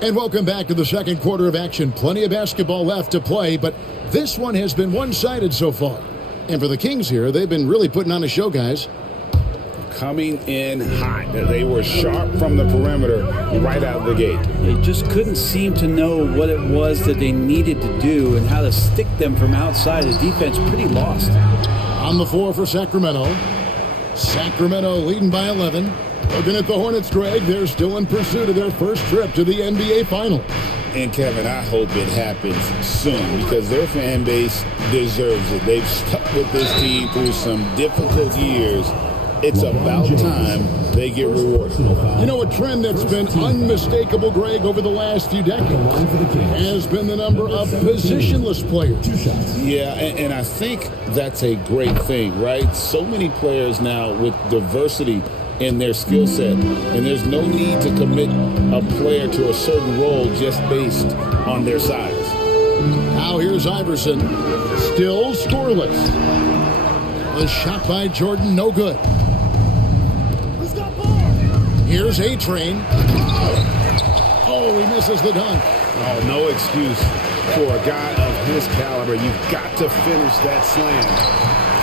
And welcome back to the second quarter of action. Plenty of basketball left to play, but this one has been one-sided so far. And for the Kings here, they've been really putting on a show, guys. Coming in hot. They were sharp from the perimeter right out of the gate. They just couldn't seem to know what it was that they needed to do and how to stick them from outside. The defense pretty lost. On the floor for Sacramento. Sacramento leading by 11. Looking at the Hornets, Greg, they're still in pursuit of their first trip to the NBA Final. And Kevin, I hope it happens soon because their fan base deserves it. They've stuck with this team through some difficult years. It's about time they get rewarded. You know, a trend that's been unmistakable, Greg, over the last few decades has been the number of positionless players. Yeah, and I think that's a great thing, right? So many players now with diversity in their skill set, and there's no need to commit a player to a certain role just based on their size. Now here's Iverson, still scoreless. The shot by Jordan, no good. Here's A-Train. Oh, he misses the dunk. Oh, no excuse for a guy of his caliber. You've got to finish that slam.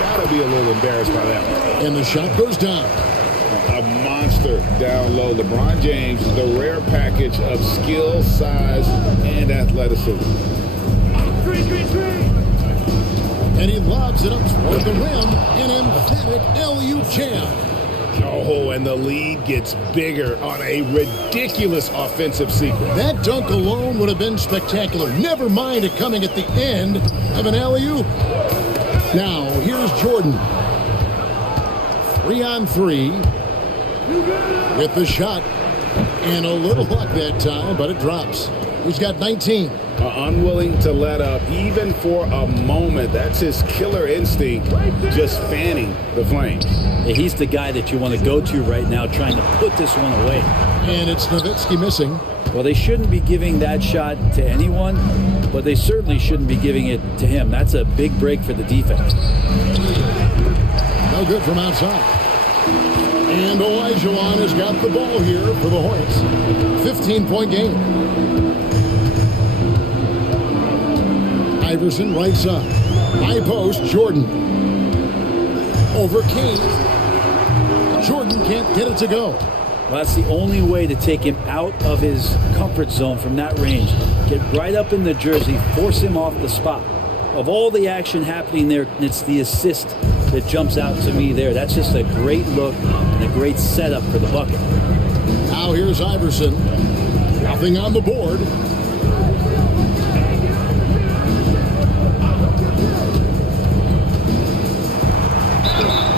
Gotta be a little embarrassed by that one. And the shot goes down. A monster down low. LeBron James, the rare package of skill, size, and athleticism. And he lobs it up toward the rim. An emphatic alley-oop jam. Oh, and the lead gets bigger on a ridiculous offensive sequence. That dunk alone would have been spectacular. Never mind it coming at the end of an alley-oop. Now, here's Jordan. 3-on-3. With the shot. And a little luck that time, but it drops. He's got 19. Unwilling to let up, even for a moment. That's his killer instinct, just fanning the flames. Yeah, he's the guy that you want to go to right now, trying to put this one away. And it's Nowitzki missing. Well, they shouldn't be giving that shot to anyone, but they certainly shouldn't be giving it to him. That's a big break for the defense. No good from outside. And Olajuwon has got the ball here for the Hornets. 15-point game. Iverson right side. High post, Jordan. Over Kane. Jordan can't get it to go. Well, that's the only way to take him out of his comfort zone from that range. Get right up in the jersey, force him off the spot. Of all the action happening there, it's the assist that jumps out to me there. That's just a great look and a great setup for the bucket. Now here's Iverson. Nothing on the board.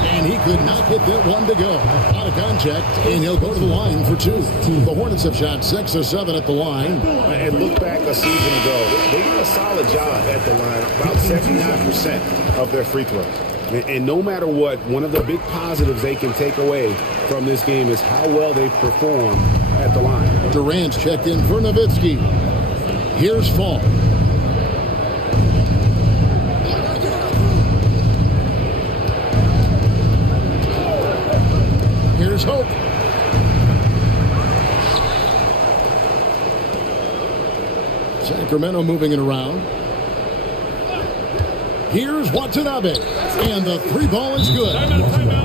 And he could not get that one to go. Out of contact, and he'll go to the line for two. The Hornets have shot 6 or 7 at the line. And look back a season ago, they did a solid job at the line, about 79% of their free throws. And no matter what, one of the big positives they can take away from this game is how well they perform at the line. Durant's checked in for Nowitzki. Here's Fall. Here's Hope. Sacramento moving it around. Here's Watanabe. And the 3 ball is good.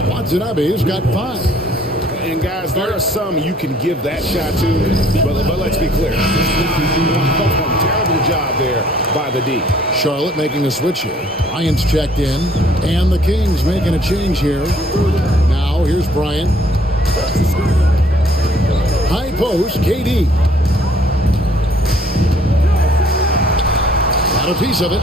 Watanabe's got 5. And guys, there are some you can give that shot to, but let's be clear. Terrible job there by the D. Charlotte making a switch here. Bryant's checked in. And the Kings making a change here. Now here's Bryant. High post, KD. Got a piece of it.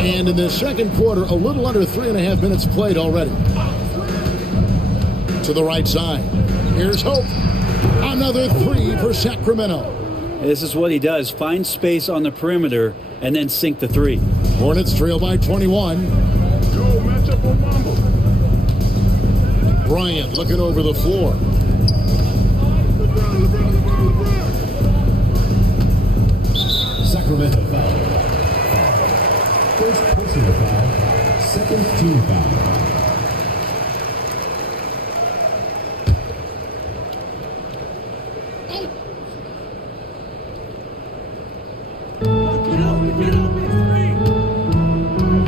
And in the second quarter, a little under 3.5 minutes played already. To the right side. Here's Hope. Another 3 for Sacramento. This is what he does. Find space on the perimeter and then sink the 3. Hornets trail by 21. Bryant looking over the floor. Sacramento foul. First personal foul, second team foul.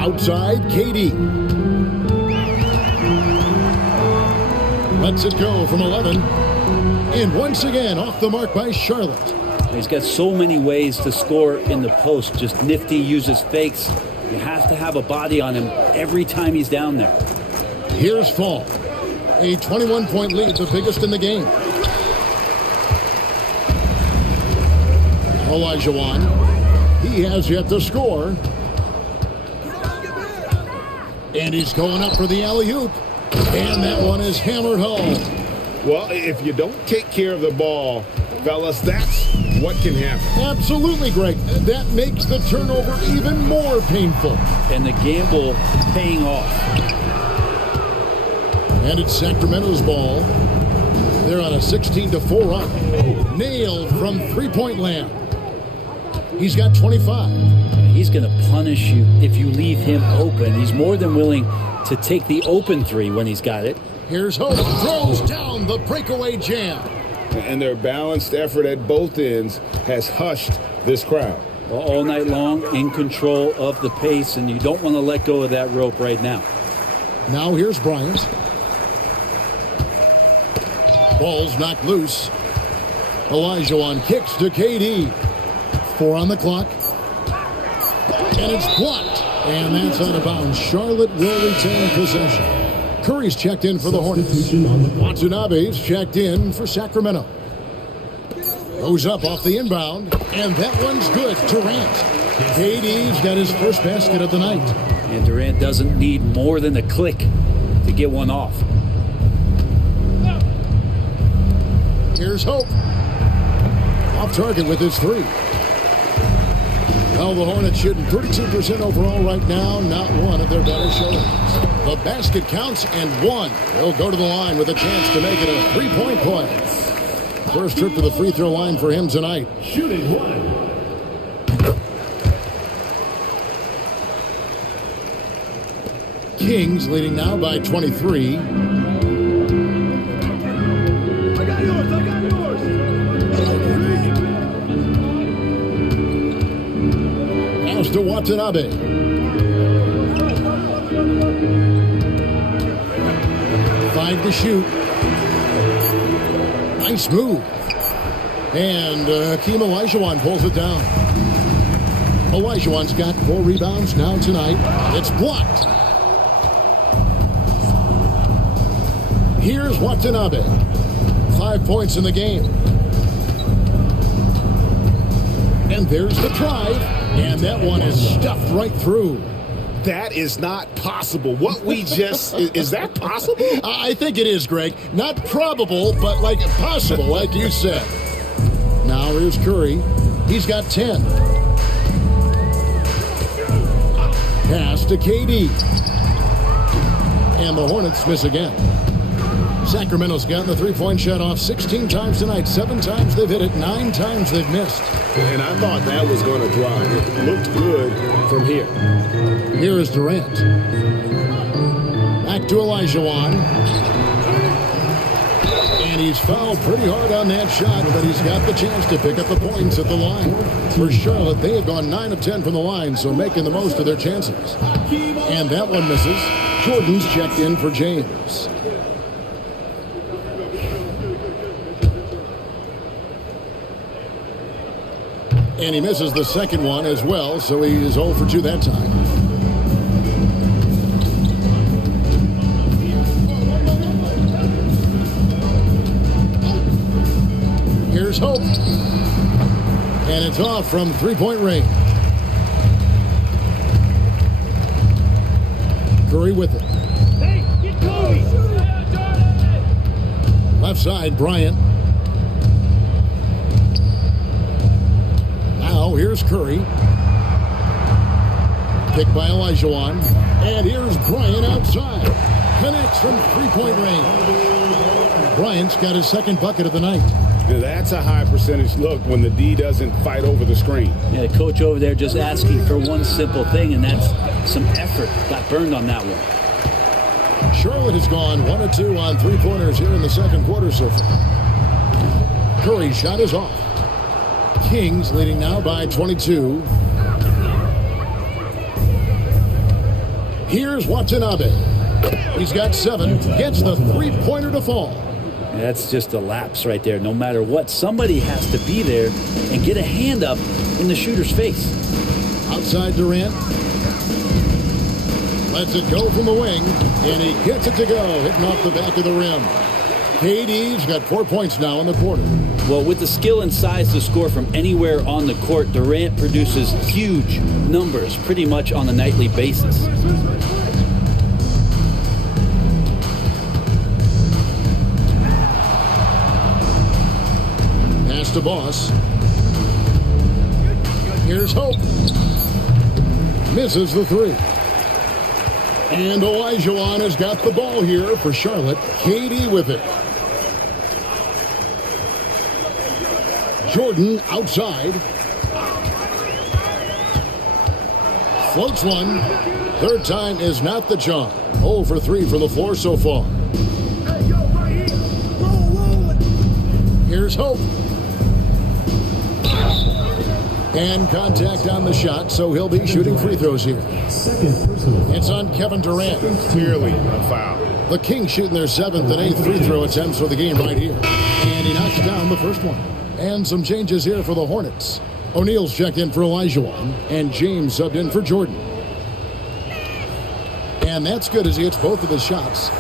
Outside, KD. Lets it go from 11. And once again, off the mark by Charlotte. He's got so many ways to score in the post. Just nifty, uses fakes. You have to have a body on him every time he's down there. Here's Fall. A 21-point lead, the biggest in the game. Olajuwon. He has yet to score. And he's going up for the alley-oop. And that one is hammered home. Well, if you don't take care of the ball, fellas, that's what can happen. Absolutely, Greg. That makes the turnover even more painful. And the gamble paying off. And it's Sacramento's ball. They're on a 16-4 run. Nailed from three-point land. He's got 25. He's going to punish you if you leave him open. He's more than willing to take the open 3 when he's got it. Here's Hope. Throws down the breakaway jam. And their balanced effort at both ends has hushed this crowd. All night long, in control of the pace, and you don't want to let go of that rope right now. Now here's Bryant. Ball's knocked loose. Olajuwon kicks to KD. 4 on the clock. And it's blocked. And that's out of bounds. Charlotte will retain possession. Curry's checked in for the Hornets. Watanabe's checked in for Sacramento. Goes up off the inbound. And that one's good. Durant. KD's got his first basket of the night. And Durant doesn't need more than a click to get one off. Here's Hope. Off target with his 3. Well, the Hornets shooting 32% overall right now. Not one of their better showings. The basket counts and 1. They'll go to the line with a chance to make it a 3-point play. First trip to the free throw line for him tonight. Shooting 1. Kings leading now by 23. Watanabe. Five to shoot. Nice move. And Hakeem Olajuwon pulls it down. Olajuwon's got 4 rebounds now tonight. It's blocked. Here's Watanabe. 5 points in the game. And there's the drive. And that one is stuffed right through. That is not possible. What we just... is that possible? I think it is, Greg. Not probable, but like possible, like you said. Now here's Curry. He's got 10. Pass to KD. And the Hornets miss again. Sacramento's gotten the three-point shot off 16 times tonight. 7 times they've hit it, 9 times they've missed. And I thought that was going to drive. It looked good from here. Here is Durant. Back to Olajuwon. And he's fouled pretty hard on that shot, but he's got the chance to pick up the points at the line. For Charlotte, they have gone 9 of 10 from the line, so making the most of their chances. And that one misses. Jordan's checked in for James. And he misses the second one as well, so he is 0 for 2 that time. Here's Hope. And it's off from three-point range. Curry with it. Hey, get Kobe! Left side, Bryant. Now here's Curry. Picked by Olajuwon. And here's Bryant outside. Connects from three-point range. Bryant's got his second bucket of the night. Now that's a high percentage look when the D doesn't fight over the screen. Yeah, the coach over there just asking for one simple thing, and that's some effort. Got burned on that one. Charlotte has gone 1 of 2 on three-pointers here in the second quarter so far. Curry's shot is off. Kings leading now by 22. Here's Watanabe. He's got 7. Gets the three-pointer to fall. That's just a lapse right there. No matter what, somebody has to be there and get a hand up in the shooter's face. Outside Durant. Lets it go from the wing, and he gets it to go, hitting off the back of the rim. KD's got 4 points now in the quarter. Well, with the skill and size to score from anywhere on the court, Durant produces huge numbers pretty much on a nightly basis. Pass to Boss. Here's Hope. Misses the three. And Olajuwon has got the ball here for Charlotte. KD with it. Jordan outside. Floats one. Third time is not the charm. 0 for 3 from the floor so far. Here's Hope. And contact on the shot, so he'll be shooting free throws here. It's on Kevin Durant. Clearly a foul. The Kings shooting their 7th and 8th free throw attempts for the game right here. And he knocks down the first one. And some changes here for the Hornets. O'Neal's checked in for Olajuwon, and James subbed in for Jordan. And that's good as he hits both of his shots.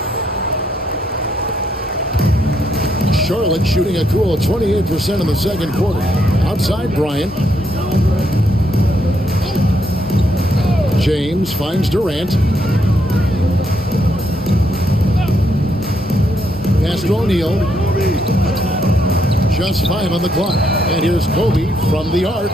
Charlotte shooting a cool 28% in the second quarter. Outside Bryant. James finds Durant. Pass to O'Neal. Just 5 on the clock. And here's Kobe from the arc.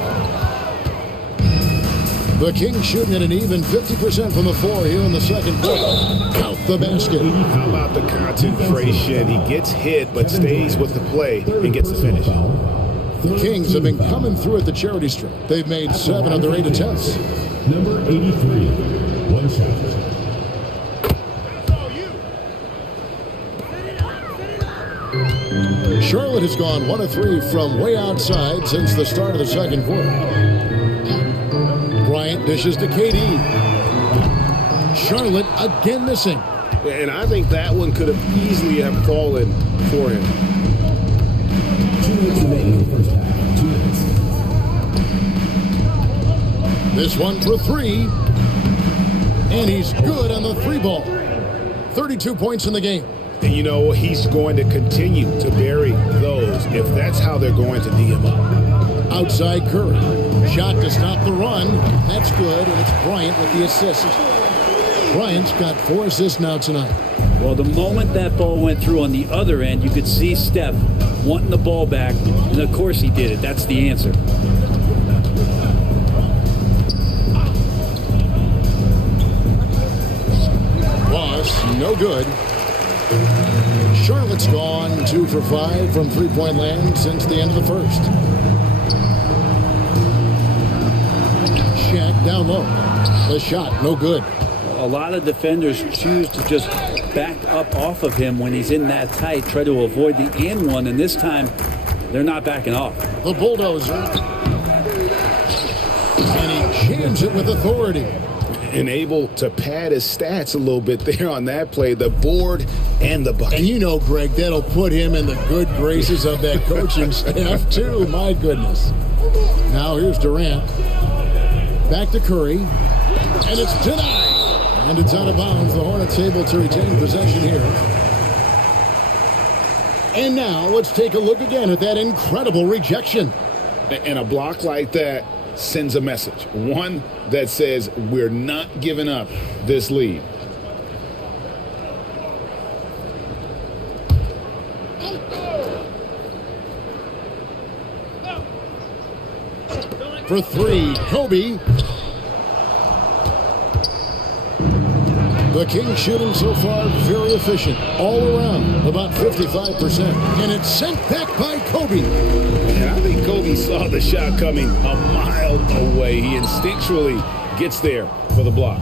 The Kings shooting at an even 50% from the floor here in the second quarter. Count the basket. How about the concentration? He gets hit but stays with the play and gets the finish. The Kings have been coming through at the charity stripe. They've made 7 of their 8 attempts. Number 83, 1 shot. Charlotte has gone 1 of 3 from way outside since the start of the second quarter. Bryant Dishes to KD. Charlotte again missing. And I think that one could have easily have fallen for him. 2 minutes remaining in the first half. 2 minutes. This one for 3. And he's good on the 3 ball. 32 points in the game. And you know, he's going to continue to bury those if that's how they're going to D him up. Outside Curry. Shot to stop the run. That's good, and it's Bryant with the assist. Bryant's got 4 assists now tonight. Well, the moment that ball went through on the other end, you could see Steph wanting the ball back, and of course he did it. That's the answer. Boss, no good. Charlotte's gone 2 for 5 from three-point land since the end of the first. Shaq down low. The shot, no good. A lot of defenders choose to just back up off of him when he's in that tight, try to avoid the and one, and this time they're not backing off. The bulldozer. And he jams it with authority. And able to pad his stats a little bit there on that play, the board and the bucket. And you know, Greg, that'll put him in the good graces of that coaching staff, too. My goodness. Now here's Durant. Back to Curry. And it's denied. And it's out of bounds. The Hornets able to retain possession here. And now let's take a look again at that incredible rejection. And a block like that sends a message. One that says we're not giving up this lead. For 3, Kobe. The Kings shooting so far very efficient. All around, about 55%. And it's sent back by Kobe. And I think Kobe saw the shot coming a mile away. He instinctually gets there for the block.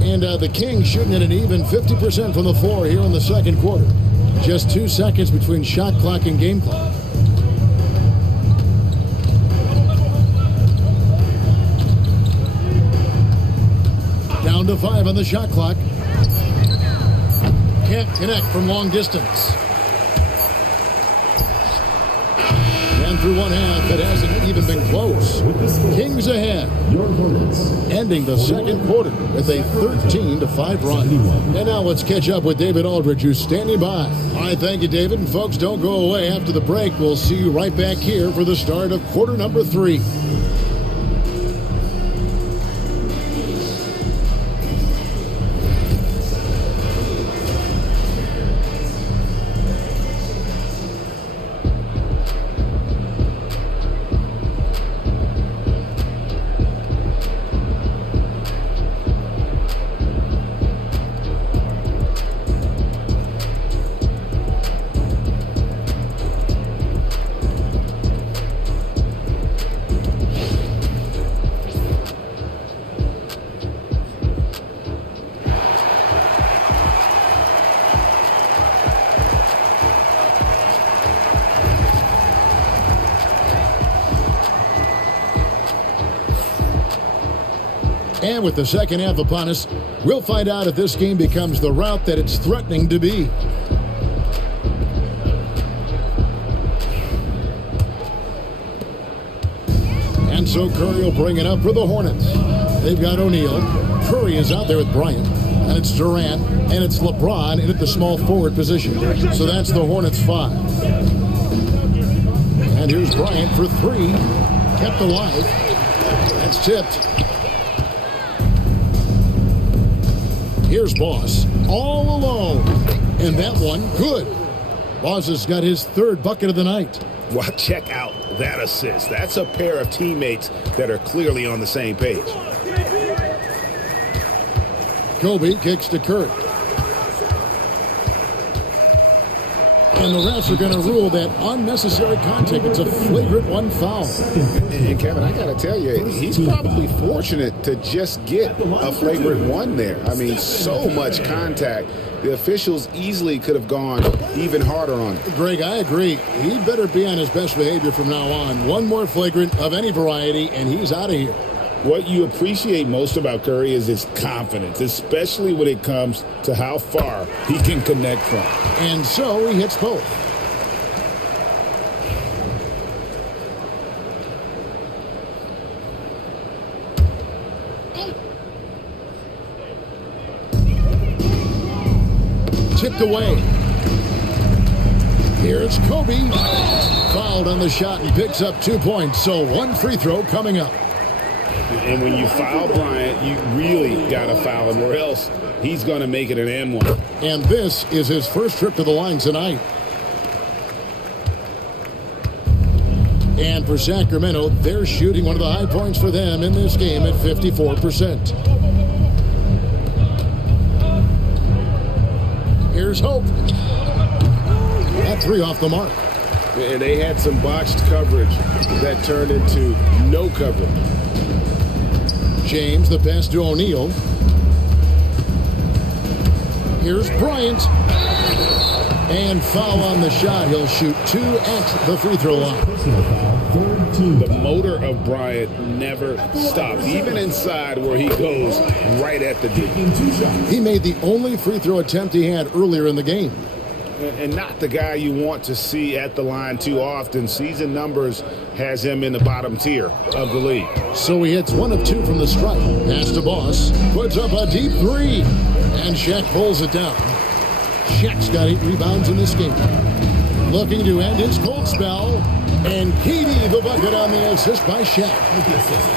And the Kings shooting at an even 50% from the floor here in the second quarter. Just 2 seconds between shot clock and game clock. Down to 5 on the shot clock. Can't connect from long distance. And through one half, it hasn't even been close. Kings ahead. Ending the second quarter with a 13-5 run. And now let's catch up with David Aldridge, who's standing by. All right, thank you, David. And folks, don't go away. After the break, we'll see you right back here for the start of quarter number 3. And with the second half upon us, we'll find out if this game becomes the route that it's threatening to be. And so Curry will bring it up for the Hornets. They've got O'Neal. Curry is out there with Bryant. And it's Durant. And it's LeBron in at the small forward position. So that's the Hornets 5. And here's Bryant for 3. Kept alive. That's tipped. Here's Boss, all alone. And that one, good. Boss has got his 3rd bucket of the night. Well, check out that assist. That's a pair of teammates that are clearly on the same page. Kobe kicks to Curry. And the refs are going to rule that unnecessary contact. It's a flagrant 1 foul. And Kevin, I got to tell you, he's probably fortunate to just get a flagrant 1 there. I mean, so much contact. The officials easily could have gone even harder on it. Greg, I agree. He'd better be on his best behavior from now on. 1 more flagrant of any variety, and he's out of here. What you appreciate most about Curry is his confidence, especially when it comes to how far he can connect from. And so he hits both. Tipped away. Here's Kobe. Fouled on the shot and picks up 2 points. So one free throw coming up. And when you foul Bryant, you really got to foul him, or else he's going to make it an M1. And this is his first trip to the line tonight. And for Sacramento, they're shooting one of the high points for them in this game at 54%. Here's Hope. That three off the mark. And they had some botched coverage that turned into no coverage. James, the pass to O'Neal. Here's Bryant. And foul on the shot. He'll shoot 2 at the free throw line. The motor of Bryant never stops, even inside where he goes right at the D. He made the only free throw attempt he had earlier in the game. And not the guy you want to see at the line too often. Season numbers has him in the bottom tier of the league. So he hits 1 of 2 from the stripe. Pass to Boss. Puts up a deep 3. And Shaq pulls it down. Shaq's got 8 rebounds in this game. Looking to end his cold spell. And KD the bucket on the assist by Shaq.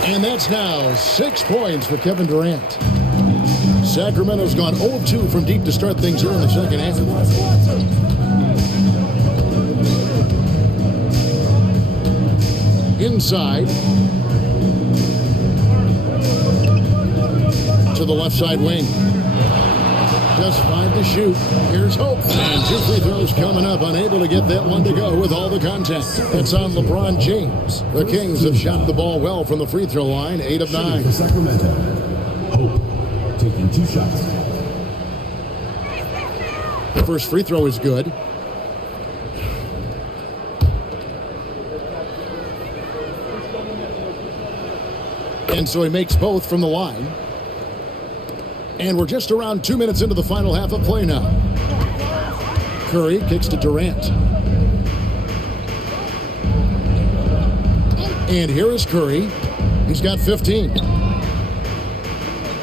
And that's now 6 points for Kevin Durant. Sacramento's gone 0-2 from deep to start things here in the second half. Inside. To the left side wing. Just 5 to shoot. Here's Hope. And 2 free throws coming up. Unable to get that one to go with all the contact. That's on LeBron James. The Kings have shot the ball well from the free throw line. 8 of 9. For Sacramento. Hope taking 2 shots. The first free throw is good. And so he makes both from the line. And we're just around 2 minutes into the final half of play now. Curry kicks to Durant. And here is Curry. He's got 15.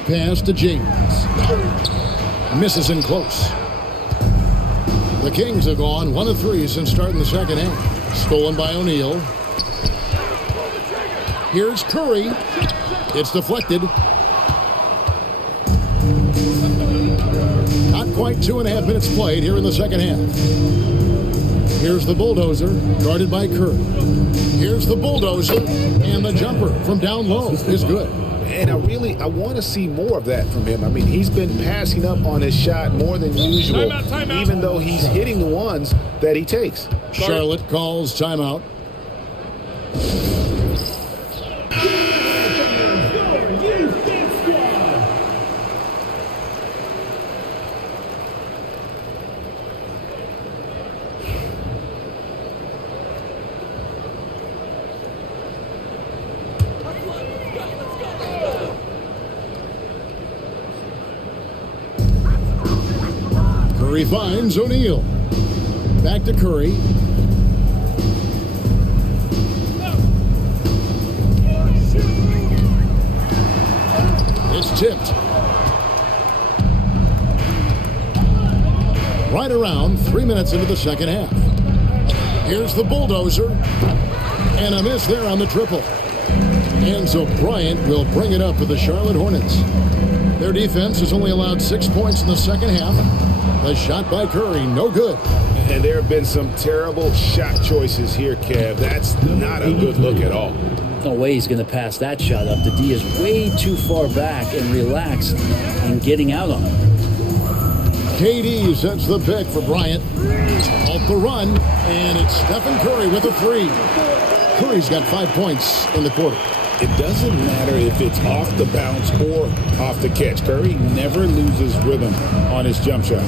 Pass to James. Misses in close. The Kings have gone 1 of 3 since starting the second half. Stolen by O'Neal. Here's Curry. It's deflected. Not quite 2.5 minutes played here in the second half. Here's the bulldozer, guarded by Curry. Here's the bulldozer, and the jumper from down low is good. And I want to see more of that from him. I mean, he's been passing up on his shot more than usual, timeout. Even though he's hitting the ones that he takes. Charlotte calls timeout. Curry finds O'Neal. Back to Curry. It's tipped. Right around 3 minutes into the second half. Here's the bulldozer. And a miss there on the triple. And so Bryant will bring it up for the Charlotte Hornets. Their defense has only allowed 6 points in the second half. The shot by Curry, no good. And there have been some terrible shot choices here, Kev. That's not a good look at all. No way he's going to pass that shot up. The D is way too far back and relaxed and getting out on it. KD sets the pick for Bryant. Off the run, and it's Stephen Curry with a 3. Curry's got 5 points in the quarter. It doesn't matter if it's off the bounce or off the catch. Curry never loses rhythm on his jump shot.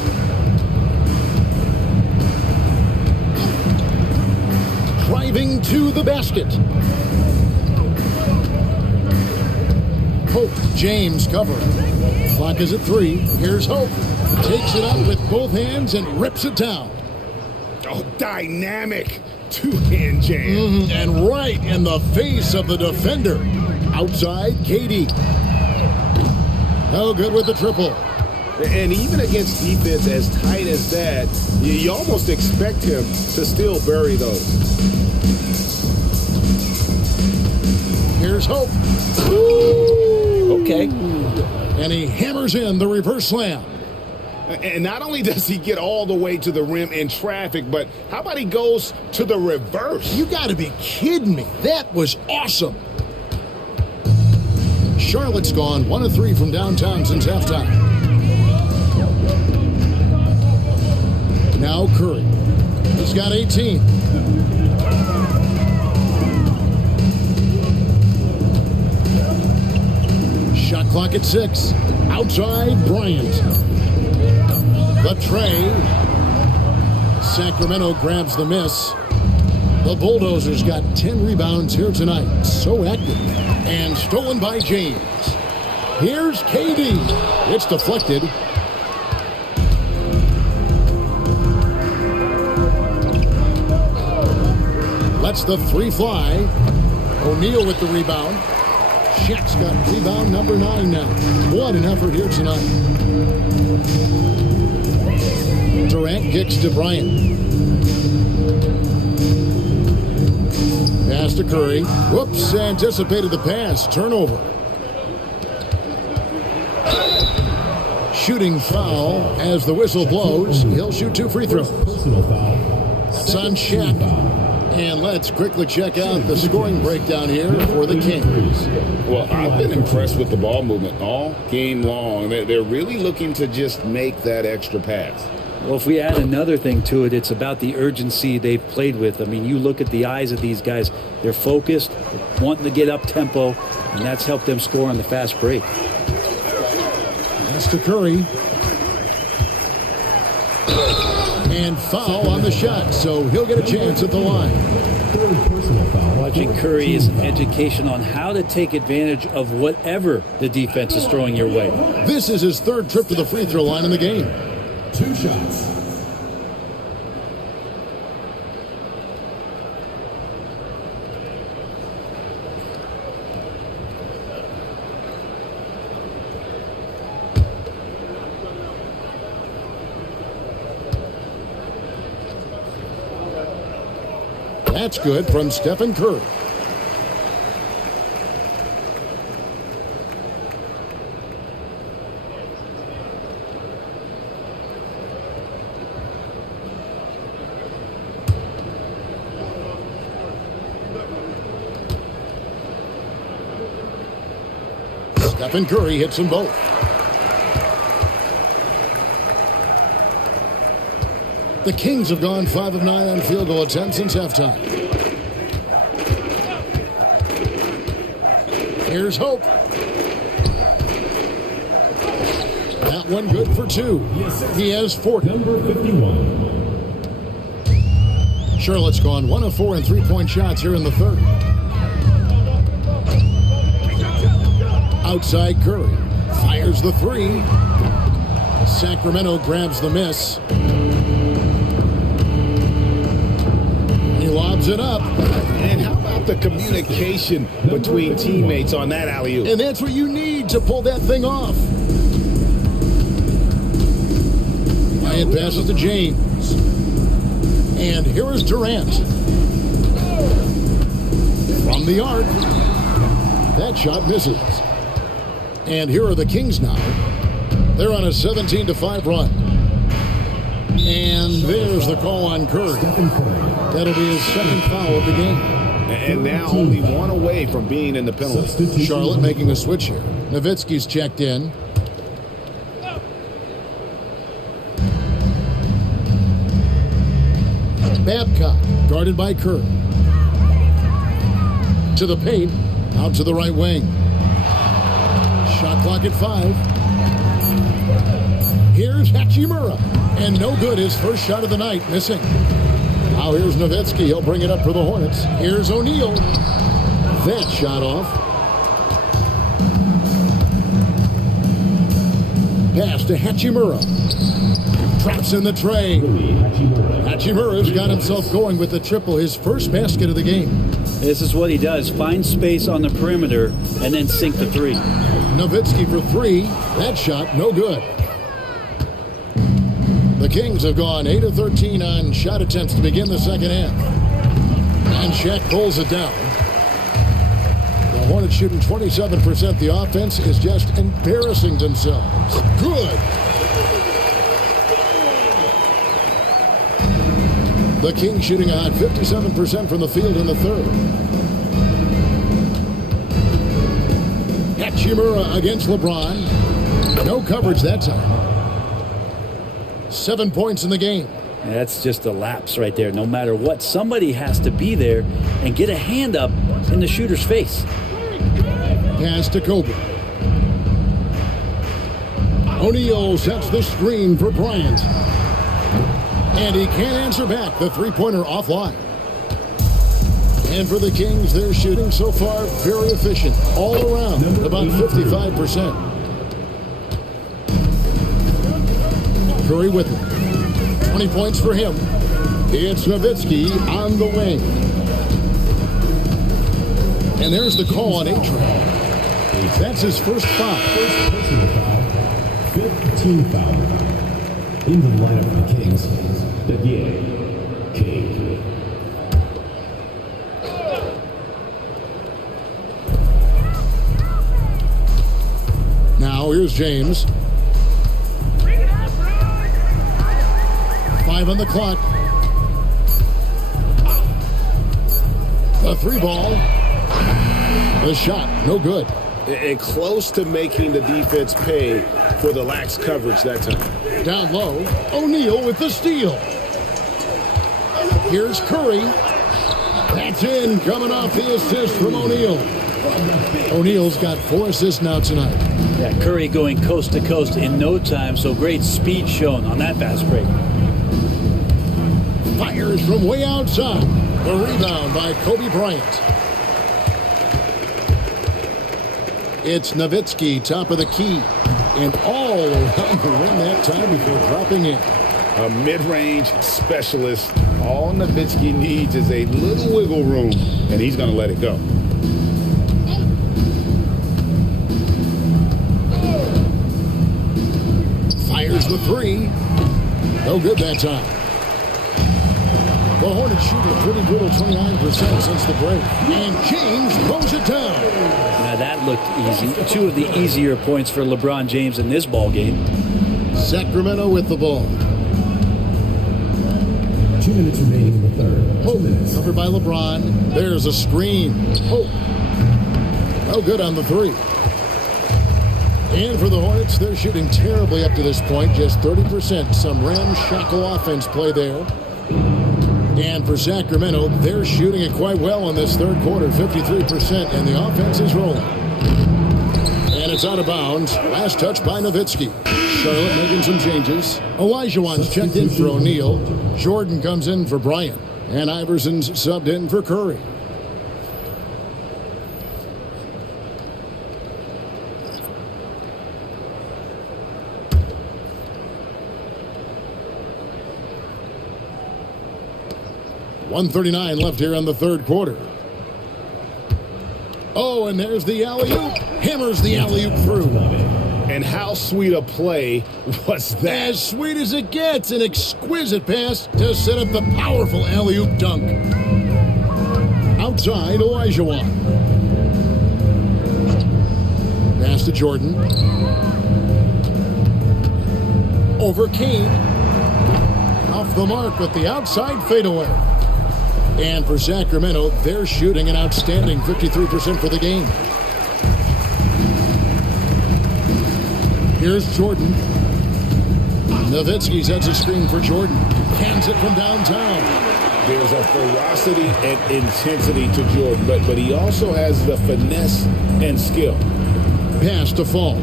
Driving to the basket. Hope, James covering. Clock is at 3. Here's Hope. Takes it up with both hands and rips it down. Oh, dynamic two-hand jam. And right in the face of the defender. Outside, Katie. No good with the triple. And even against defense as tight as that, you almost expect him to still bury those. Here's Hope. Okay. And he hammers in the reverse slam. And not only does he get all the way to the rim in traffic, but how about he goes to the reverse? You gotta be kidding me. That was awesome. Charlotte's gone 1 of 3 from downtown since halftime. Now Curry. He's got 18. Shot clock at 6. Outside, Bryant. The tray. Sacramento grabs the miss. The Bulldozers got 10 rebounds here tonight. So active. And stolen by James. Here's Katie. It's deflected. Lets the 3 fly. O'Neal with the rebound. Shaq's got rebound number 9 now. What an effort here tonight. Durant kicks to Bryant. Pass to Curry. Whoops, anticipated the pass. Turnover. Shooting foul as the whistle blows. He'll shoot 2 free throws. Personal foul. That's on Shaq. And let's quickly check out the scoring breakdown here for the Kings. Well, I've been impressed with the ball movement all game long. They're really looking to just make that extra pass. Well, if we add another thing to it, it's about the urgency they've played with. I mean, you look at the eyes of these guys. They're focused, wanting to get up tempo, and that's helped them score on the fast break. That's to Curry. And foul on the shot, so he'll get a chance at the line. Watching Curry is an education on how to take advantage of whatever the defense is throwing your way. This is his 3rd trip to the free throw line in the game. 2 shots. That's good from Stephen Curry. Stephen Curry hits them both. The Kings have gone 5 of 9 on field goal attempts since halftime. Here's Hope. That one good for 2. He has 40. Number 51. Charlotte's gone 1 of 4 in 3-point shots here in the 3rd. Outside Curry. Fires the 3. Sacramento grabs the miss. He lobs it up. And how about the communication between teammates on that alley-oop? And that's what you need to pull that thing off. Bryant passes to James. And here is Durant. From the arc. That shot misses. And here are the Kings now. They're on a 17-5 run. And there's the call on Curry. That'll be his 2nd foul of the game. And now only 1 away from being in the penalty. Charlotte making a switch here. Nowitzki's checked in. Babcock, guarded by Curry. To the paint, out to the right wing. Shot clock at 5. Here's Hachimura. And no good, his first shot of the night, missing. Now here's Nowitzki. He'll bring it up for the Hornets. Here's O'Neal. That shot off. Pass to Hachimura. Drops in the tray. Hachimura's got himself going with the triple, his first basket of the game. This is what he does. Find space on the perimeter and then sink the three. Nowitzki for three. That shot, no good. The Kings have gone 8 of 13 on shot attempts to begin the second half. And Shaq pulls it down. The Hornets shooting 27%. The offense is just embarrassing themselves. Good. The Kings shooting a hot 57% from the field in the third. Hachimura against LeBron. No coverage that time. 7 points in the game. That's just a lapse right there. No matter what, somebody has to be there and get a hand up in the shooter's face. Pass to Kobe. O'Neal sets the screen for Bryant. And he can't answer back. The three-pointer offline. And for the Kings, they're shooting so far very efficient. All around, about 55%. Curry with it. 20 points for him. It's Nowitzki on the wing. And there's the call on A-Train. That's his first foul. First personal foul. 15 foul. Into the lineup for the Kings. Again, King. Now here's James. 5 on the clock. The three ball. The shot, no good. And close to making the defense pay for the lax coverage that time. Down low, O'Neal with the steal. Here's Curry. That's in, coming off the assist from O'Neal. O'Neal's got 4 assists now tonight. Yeah, Curry going coast to coast in no time, so great speed shown on that fast break. Fires from way outside. The rebound by Kobe Bryant. It's Nowitzki, top of the key. And all around the rim that time before dropping in. A mid-range specialist. All Nowitzki needs is a little wiggle room, and he's going to let it go. Fires the three. No good that time. The Hornets shooting pretty brutal 29% since the break. And James throws it down. Now that looked easy. 2 of the easier points for LeBron James in this ball game. Sacramento with the ball. 2 minutes remaining in the third. 2 minutes. Covered by LeBron. There's a screen. Oh. No good on the three. And for the Hornets, they're shooting terribly up to this point. Just 30%. Some ramshackle offense play there. And for Sacramento, they're shooting it quite well in this third quarter, 53%, and the offense is rolling. And it's out of bounds. Last touch by Nowitzki. Charlotte making some changes. Olajuwon's checked in for O'Neal. Jordan comes in for Bryant. And Iverson's subbed in for Curry. .139 left here in the third quarter. Oh, and there's the alley-oop. Hammers the alley-oop through. And how sweet a play was that? As sweet as it gets. An exquisite pass to set up the powerful alley-oop dunk. Outside, Olajuwon. Pass to Jordan. Over Kane. Off the mark with the outside fadeaway. And for Sacramento, they're shooting an outstanding 53% for the game. Here's Jordan. Nowitzki sets a screen for Jordan. Hands it from downtown. There's a ferocity and intensity to Jordan, but he also has the finesse and skill. Pass to Fall.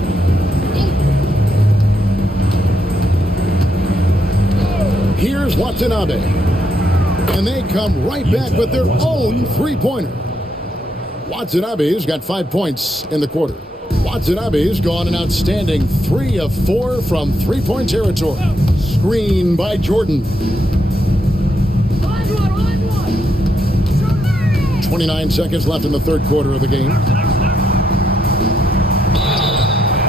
Here's Watanabe. And they come right back with their own three-pointer. Watanabe's got 5 points in the quarter. Watanabe's gone an outstanding 3 of 4 from three-point territory. Screen by Jordan. 29 seconds left in the third quarter of the game.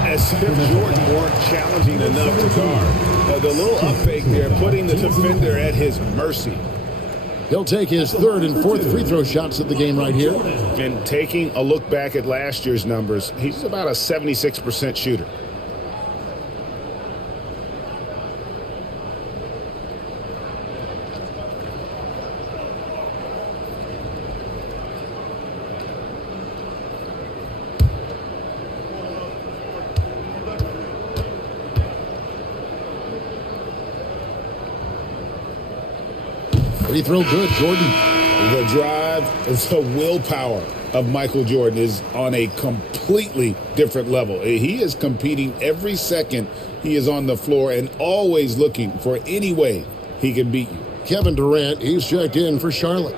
As if Jordan weren't challenging enough to guard. The little up fake there, putting the defender at his mercy. He'll take his third and fourth free throw shots of the game right here. And taking a look back at last year's numbers, he's about a 76% shooter. Free throw good, Jordan. The drive, the willpower of Michael Jordan is on a completely different level. He is competing every second he is on the floor and always looking for any way he can beat you. Kevin Durant, he's checked in for Charlotte.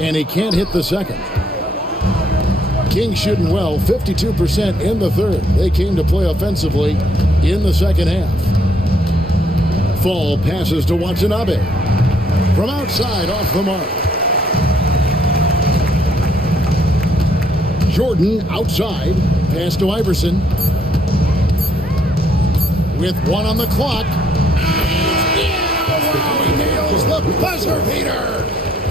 And he can't hit the second. Kings shooting well, 52% in the third. They came to play offensively in the second half. Fall passes to Watanabe. From outside, off the mark. Jordan outside. Pass to Iverson. With 1 on the clock. He nails the buzzer beater.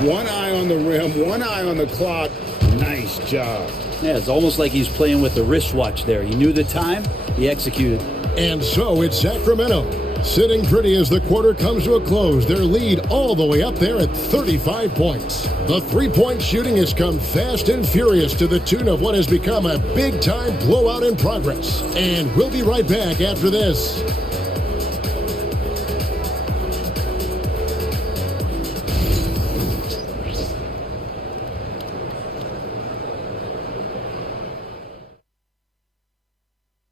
One eye on the rim, one eye on the clock. Nice job. Yeah, it's almost like he's playing with the wristwatch there. He knew the time, he executed. And so it's Sacramento, sitting pretty as the quarter comes to a close. Their lead all the way up there at 35 points. The three-point shooting has come fast and furious to the tune of what has become a big-time blowout in progress. And we'll be right back after this.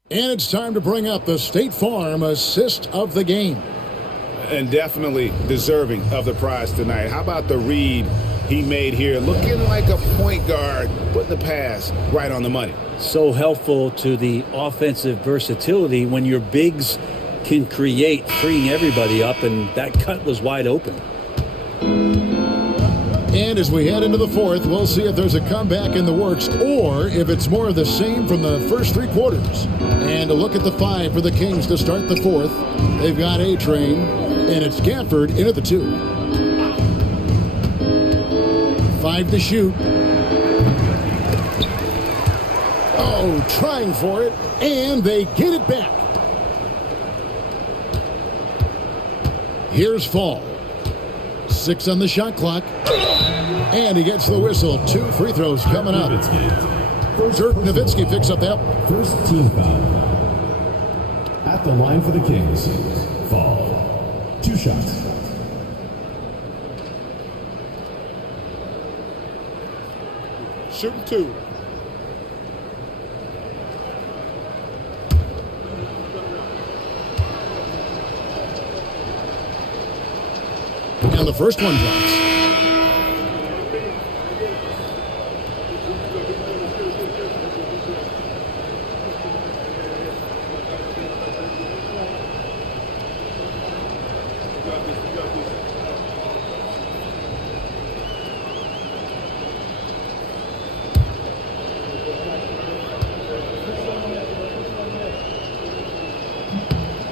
And it's time to bring up the State Farm assist of the game. And definitely deserving of the prize tonight. How about the read he made here? Looking like a point guard, putting the pass right on the money. So helpful to the offensive versatility when your bigs can create, freeing everybody up, and that cut was wide open. And as we head into the fourth, we'll see if there's a comeback in the works or if it's more of the same from the first three quarters. And a look at the 5 for the Kings to start the fourth. They've got A-Train, and it's Gafford in at the 2. 5 to shoot. Oh, trying for it, and they get it back. Here's Fall. 6 on the shot clock. And he gets the whistle. 2 free throws coming up. Dirk Nowitzki picks up that one. First team foul. At the line for the Kings. Fall. 2 shots. Shooting 2. And the first one drops.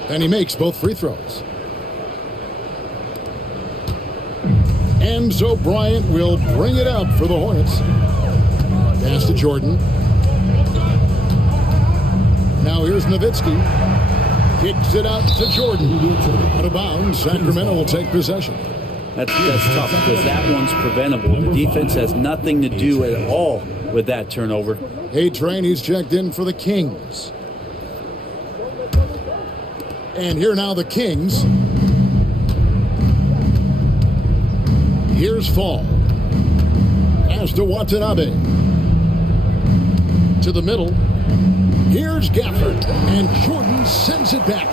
And he makes both free throws. And so Bryant will bring it up for the Hornets. Pass to Jordan. Now here's Nowitzki. Kicks it out to Jordan. Out of bounds. Sacramento will take possession. That's tough because that one's preventable. The defense has nothing to do at all with that turnover. A-Train, he's checked in for the Kings. And here now the Kings. Here's Fall. Pass to Watanabe. To the middle. Here's Gafford. And Jordan sends it back.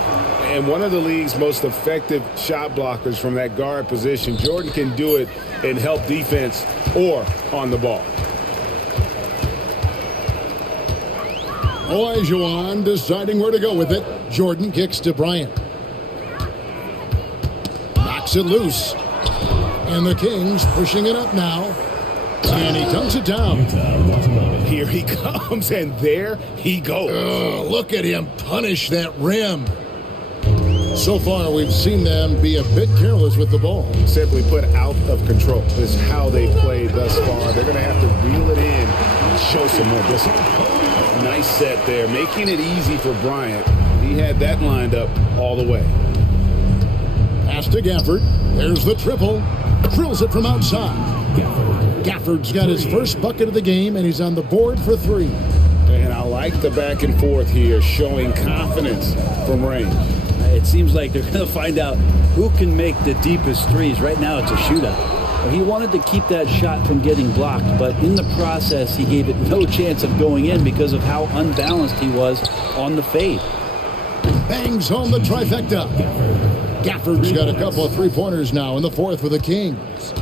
And one of the league's most effective shot blockers from that guard position. Jordan can do it and help defense or on the ball. Olajuwon deciding where to go with it. Jordan kicks to Bryant. Knocks it loose. And the Kings pushing it up now. And he dunks it down. Here he comes, and there he goes. Look at him punish that rim. So far, we've seen them be a bit careless with the ball. Simply put, out of control. This is how they played thus far. They're going to have to reel it in and show some more discipline. Nice set there, making it easy for Bryant. He had that lined up all the way. Pass to Gafford. There's the triple. Drills it from outside. Gafford's got his first bucket of the game, and he's on the board for 3. And I like the back and forth here, showing confidence from range. It seems like they're going to find out who can make the deepest threes. Right now it's a shootout. He wanted to keep that shot from getting blocked, but in the process he gave it no chance of going in because of how unbalanced he was on the fade. Bangs home the trifecta. Gafford's got a couple of three-pointers now in the fourth for the Kings.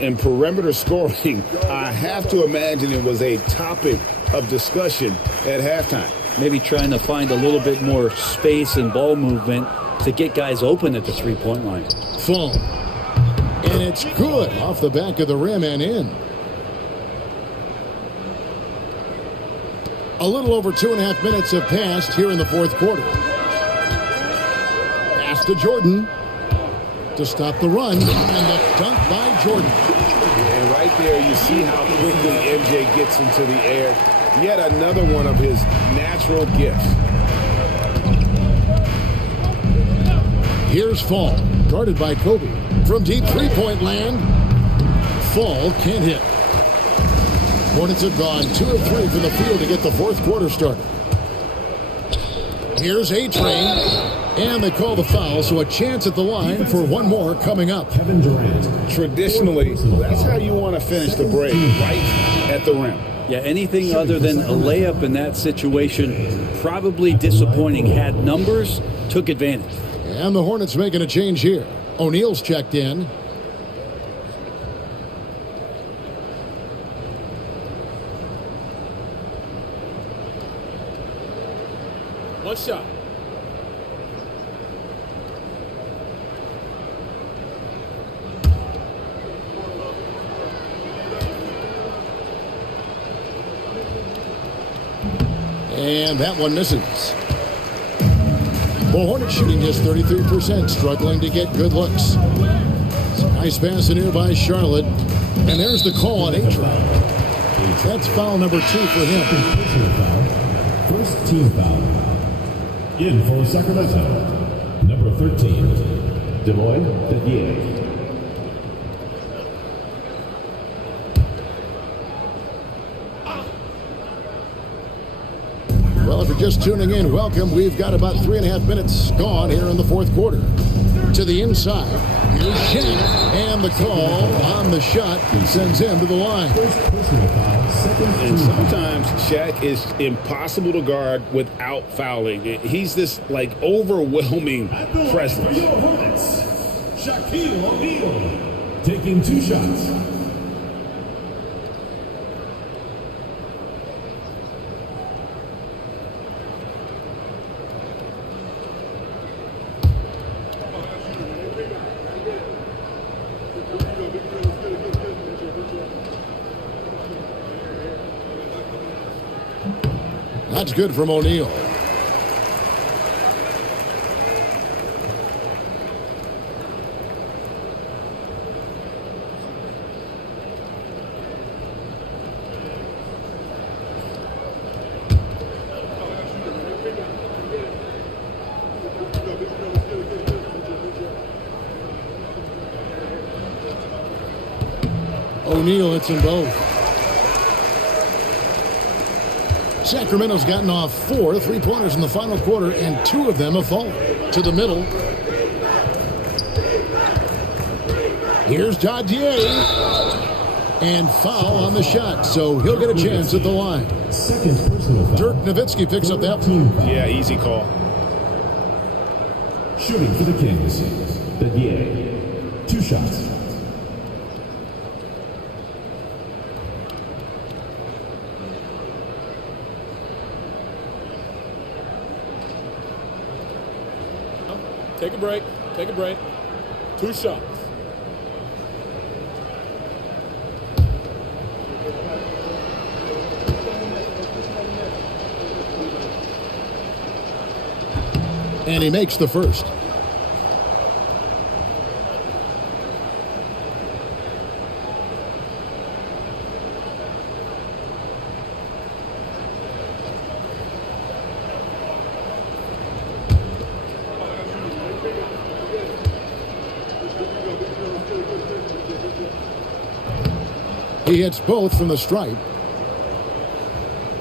And perimeter scoring, I have to imagine it was a topic of discussion at halftime. Maybe trying to find a little bit more space and ball movement to get guys open at the three-point line. Full. And it's good off the back of the rim and in. A little over 2.5 minutes have passed here in the fourth quarter. Pass to Jordan to stop the run, and the dunk by Jordan. And right there you see how quickly MJ gets into the air. Yet another one of his natural gifts. Here's Fall, guarded by Kobe. From deep three-point land, Fall can't hit. Hornets have gone 2 of 3 from the field to get the fourth quarter started. Here's A-Train. And they call the foul, so a chance at the line for one more coming up. Kevin Durant. Traditionally, that's how you want to finish the break, right at the rim. Yeah, anything other than a layup in that situation, probably disappointing. Had numbers, took advantage. And the Hornets making a change here. O'Neal's checked in. One shot. And that one misses. The Hornets shooting just 33%, struggling to get good looks. Nice pass in here by Charlotte. And there's the call on A-Train. That's foul number 2 for him. First team foul. In for Sacramento, number 13, Des Moines Dadier. Well, if you're just tuning in, welcome. We've got about 3.5 minutes gone here in the fourth quarter. To the inside, here's Shaq, and the call on the shot sends him to the line. And sometimes Shaq is impossible to guard without fouling. He's this, like, overwhelming presence. Shaquille O'Neal taking 2 shots. That's good from O'Neal. O'Neal hits them both. Sacramento's gotten off 4 three-pointers in the final quarter, and 2 of them have fallen. To the middle. Here's Dadier. And foul on the shot, so he'll get a chance at the line. Second personal foul. Dirk Nowitzki picks up that one. Yeah, easy call. Shooting for the Kings. Begier. 2 shots. Take a break. Take a break. 2 shots. And he makes the first. He hits both from the stripe.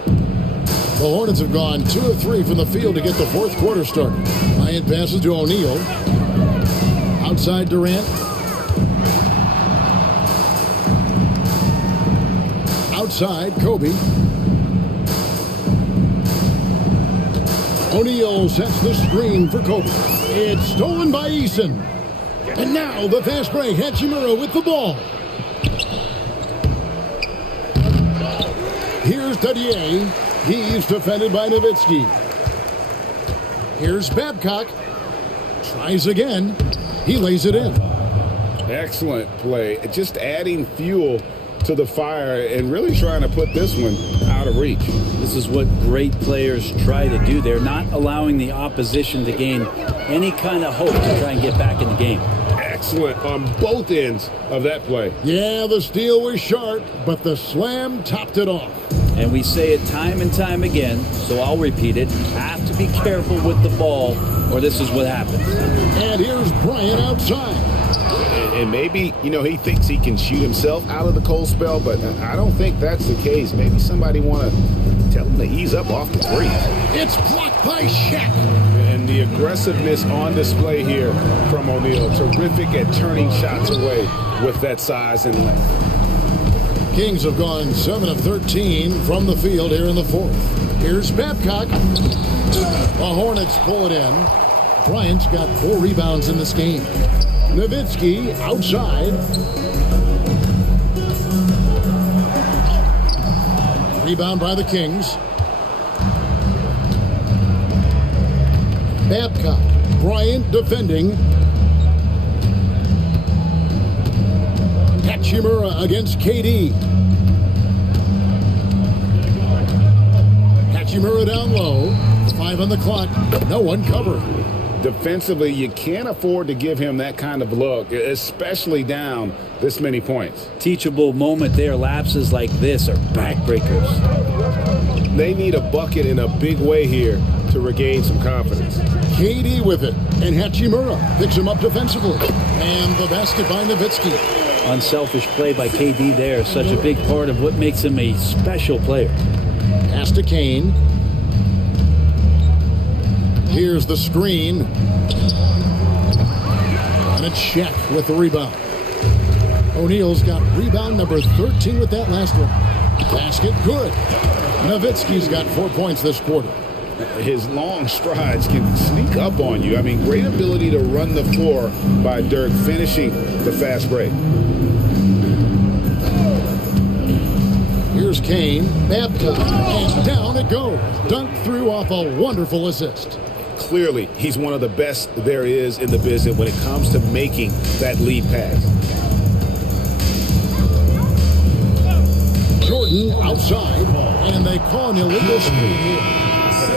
The Hornets have gone 2 of 3 from the field to get the 4th quarter started. Bryant passes to O'Neal. Outside Durant. Outside Kobe. O'Neal sets the screen for Kobe. It's stolen by Eason. And now the fast break. Hachimura with the ball. Here's Tadier. He's defended by Nowitzki. Here's Babcock. Tries again. He lays it in. Excellent play. Just adding fuel to the fire and really trying to put this one out of reach. This is what great players try to do. They're not allowing the opposition to gain any kind of hope to try and get back in the game. Excellent on both ends of that play. Yeah, the steal was sharp, but the slam topped it off. And we say it time and time again, so I'll repeat it. Have to be careful with the ball, or this is what happens. And here's Bryant outside. And maybe, he thinks he can shoot himself out of the cold spell, but I don't think that's the case. Maybe somebody want to tell him to ease up off the three. It's blocked by Shaq. And the aggressiveness on display here from O'Neal. Terrific at turning shots away with that size and length. Kings have gone 7 of 13 from the field here in the 4th. Here's Babcock. The Hornets pull it in. Bryant's got 4 rebounds in this game. Nowitzki outside. Rebound by the Kings. Babcock. Bryant defending. Hachimura against KD. Hachimura down low. 5 on the clock. No one covering. Defensively, you can't afford to give him that kind of look, especially down this many points. Teachable moment there. Lapses like this are backbreakers. They need a bucket in a big way here to regain some confidence. KD with it, and Hachimura picks him up defensively. And the basket by Nowitzki. Unselfish play by KD there. Such a big part of what makes him a special player. Pass to Kane. Here's the screen. And it's Shaq with the rebound. O'Neal's got rebound number 13 with that last one. Basket good. Nowitzki's got 4 points this quarter. His long strides can sneak up on you. Great ability to run the floor by Dirk, finishing the fast break. Here's Kane. Babcock. And down it goes. Dunked through off a wonderful assist. Clearly, he's one of the best there is in the business when it comes to making that lead pass. Jordan outside, and they call an illegal screen here.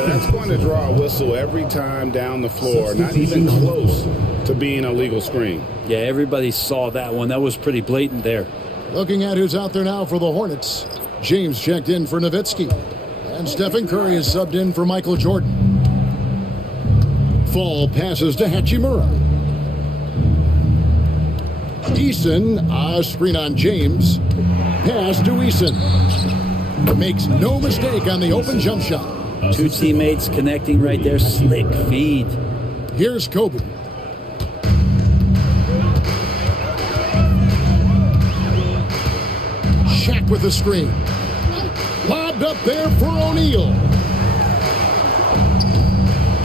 That's going to draw a whistle every time down the floor. Not even close to being a legal screen. Yeah, everybody saw that one. That was pretty blatant there. Looking at who's out there now for the Hornets. James checked in for Nowitzki. And Stephen Curry is subbed in for Michael Jordan. Fall passes to Hachimura. Eason, a screen on James. Pass to Eason. Makes no mistake on the open jump shot. 2 teammates connecting right there. Slick feed. Here's Kobe. Shaq with the screen. Lobbed up there for O'Neal.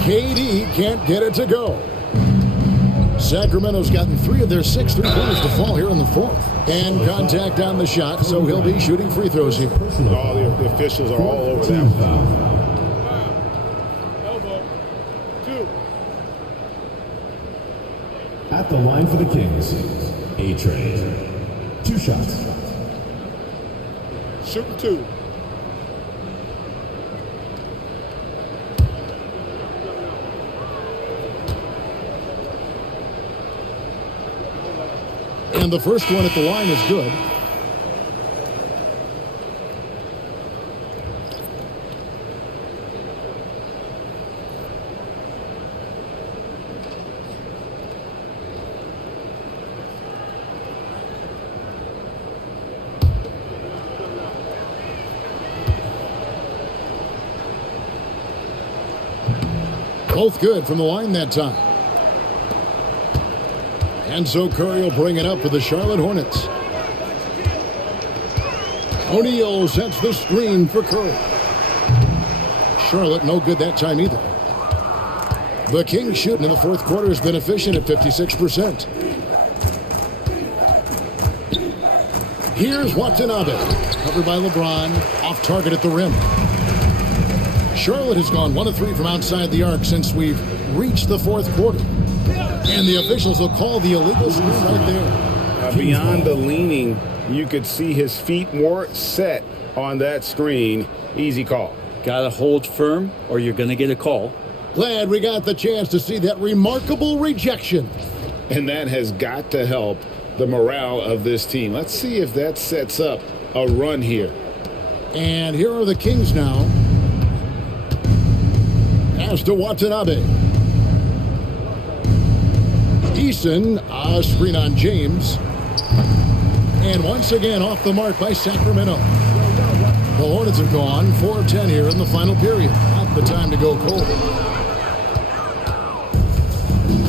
KD can't get it to go. Sacramento's gotten 3 of their 6 3-pointers to fall here in the 4th. And contact on the shot, so he'll be shooting free throws here. All the officials are all over that one. Elbow. 2. At the line for the Kings, A-Train. 2 shots. Shooting 2. And the first one at the line is good. Both good from the line that time. And so Curry will bring it up for the Charlotte Hornets. O'Neal sets the screen for Curry. Charlotte no good that time either. The Kings shooting in the 4th quarter has been efficient at 56%. Here's Watanabe, covered by LeBron, off target at the rim. Charlotte has gone 1 of 3 from outside the arc since we've reached the 4th quarter. And the officials will call the illegal screen right there. Beyond the leaning, you could see his feet more set on that screen. Easy call. Gotta hold firm or you're gonna get a call. Glad we got the chance to see that remarkable rejection. And that has got to help the morale of this team. Let's see if that sets up a run here. And here are the Kings now. As to Watanabe. Eason, a screen on James. And once again off the mark by Sacramento. The Hornets have gone 4 of 10 here in the final period. Not the time to go cold.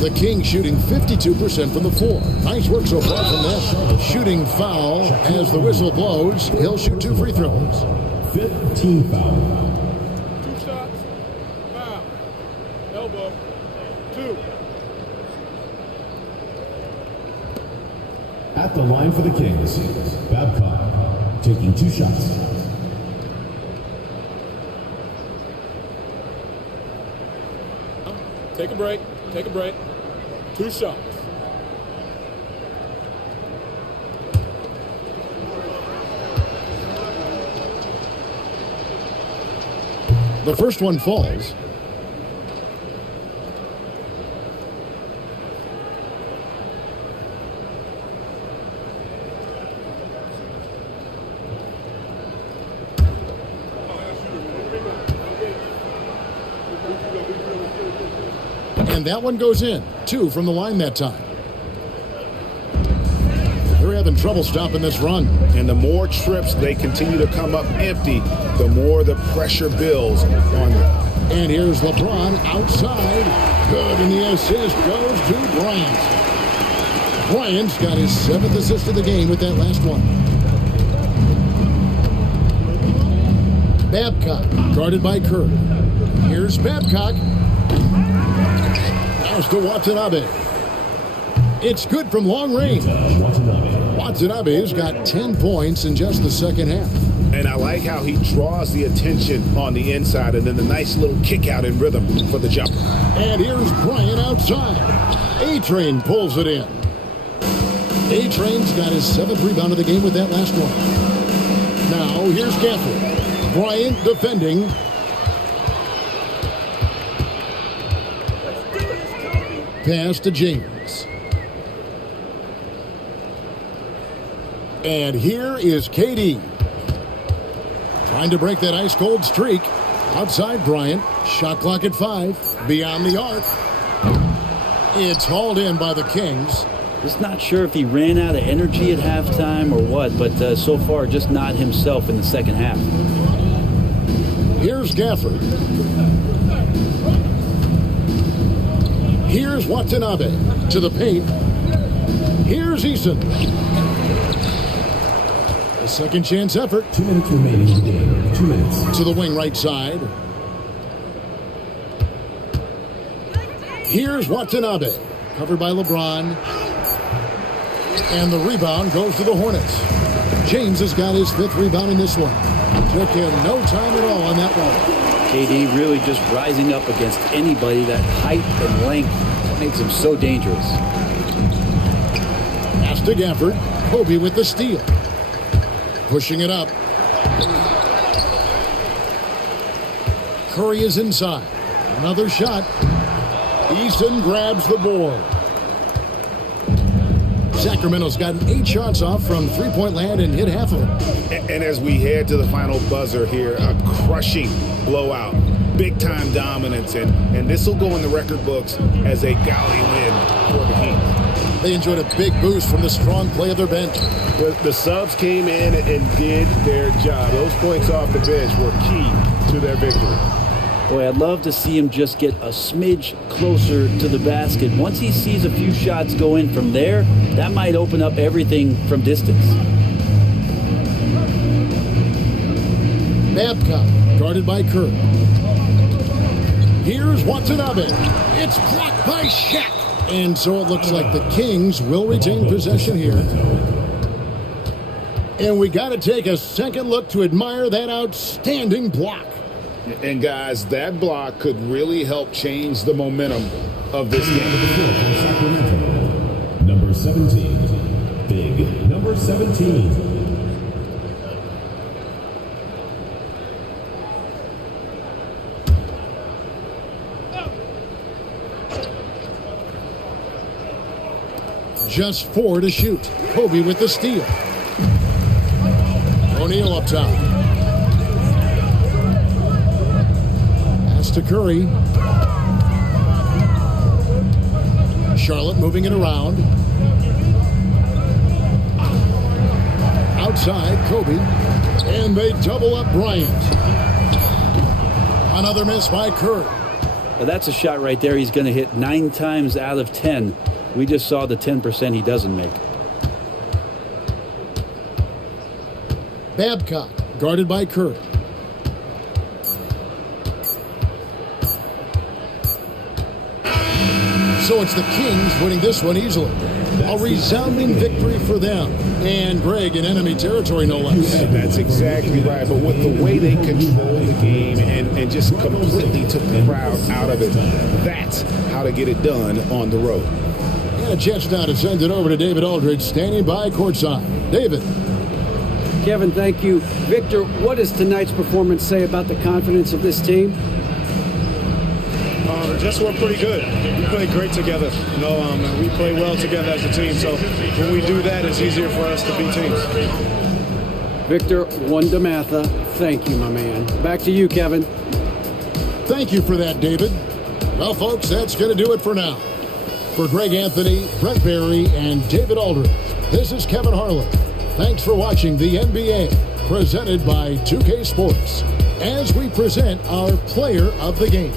The Kings shooting 52% from the 4. Nice work so far from that. Shooting foul as the whistle blows. He'll shoot 2 free throws. 15 foul. 2 shots. Foul. Elbow. 2. At the line for the Kings, Babcock taking 2 shots. Take a break. Take a break. 2 shots. The first one falls. And that one goes in. 2 from the line that time. They're having trouble stopping this run. And the more trips they continue to come up empty, the more the pressure builds on them. And here's LeBron outside. Good, and the assist goes to Bryant. Bryant's got his 7th assist of the game with that last one. Babcock, guarded by Curry. Here's Babcock. As to Watanabe. It's good from long range. Watanabe's got 10 points in just the second half. And I like how he draws the attention on the inside and then the nice little kick out in rhythm for the jumper. And here's Bryant outside. A-Train pulls it in. A-Train's got his 7th rebound of the game with that last one. Now here's Gafford. Bryant defending. Pass to James. And here is KD. Trying to break that ice-cold streak. Outside Bryant. Shot clock at 5. Beyond the arc. It's hauled in by the Kings. Just not sure if he ran out of energy at halftime or what, but so far just not himself in the second half. Here's Gafford. Here's Watanabe to the paint. Here's Eason. A second chance effort. 2 minutes remaining in the game. 2 minutes. To the wing right side. Here's Watanabe. Covered by LeBron. And the rebound goes to the Hornets. James has got his 5th rebound in this one. Took him no time at all on that one. KD really just rising up against anybody. That height and length makes him so dangerous. Pass to Gafford. Kobe with the steal. Pushing it up. Curry is inside. Another shot. Easton grabs the board. Sacramento's gotten 8 shots off from three-point land and hit half of them. And as we head to the final buzzer here, a crushing blowout, big-time dominance, and this will go in the record books as a gaudy win for the Kings. They enjoyed a big boost from the strong play of their bench. The subs came in and did their job. Those points off the bench were key to their victory. Boy, I'd love to see him just get a smidge closer to the basket. Once he sees a few shots go in from there, that might open up everything from distance. Babcock, guarded by Curry. Here's Watanabe. It's blocked by Shaq. And so it looks like the Kings will retain possession here. And we got to take a second look to admire that outstanding block. And guys, that block could really help change the momentum of this game. Number 17. Big number 17. Just 4 to shoot. Kobe with the steal. O'Neal up top. Pass to Curry. Charlotte moving it around. Outside, Kobe. And they double up Bryant. Another miss by Curry. Now that's a shot right there he's going to hit 9 times out of 10. We just saw the 10% he doesn't make. Babcock, guarded by Curry. So it's the Kings winning this one easily. A resounding victory for them. And Greg in enemy territory, no less. That's exactly right. But with the way they controlled the game and just completely took the crowd out of it, that's how to get it done on the road. And a chance now to send it over to David Aldridge, standing by courtside. David. Kevin, thank you. Victor, what does tonight's performance say about the confidence of this team? Just we're pretty good. We play great together. We play well together as a team. So when we do that, it's easier for us to beat teams. Victor Wondermatha, thank you, my man. Back to you, Kevin. Thank you for that, David. Well, folks, that's going to do it for now. For Greg Anthony, Brent Barry, and David Aldridge, this is Kevin Harlan. Thanks for watching the NBA, presented by 2K Sports, as we present our player of the game.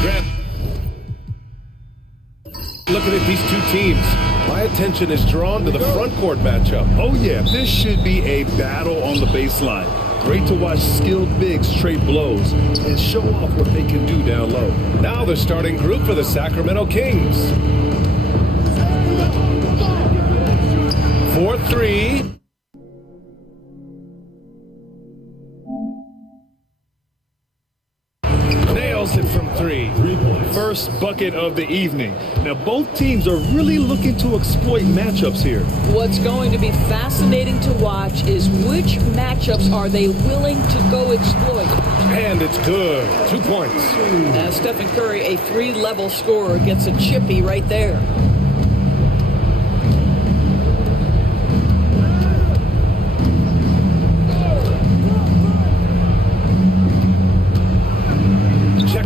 Grant. Looking at these two teams, my attention is drawn to the front court matchup. Oh yeah, this should be a battle on the baseline. Great to watch skilled bigs trade blows and show off what they can do down low. Now the starting group for the Sacramento Kings. 4-3. Nails it from 3. First bucket of the evening. Now both teams are really looking to exploit matchups here. What's going to be fascinating to watch is which matchups are they willing to go exploit. And it's good. 2 points. Stephen Curry, a 3-level scorer, gets a chippy right there.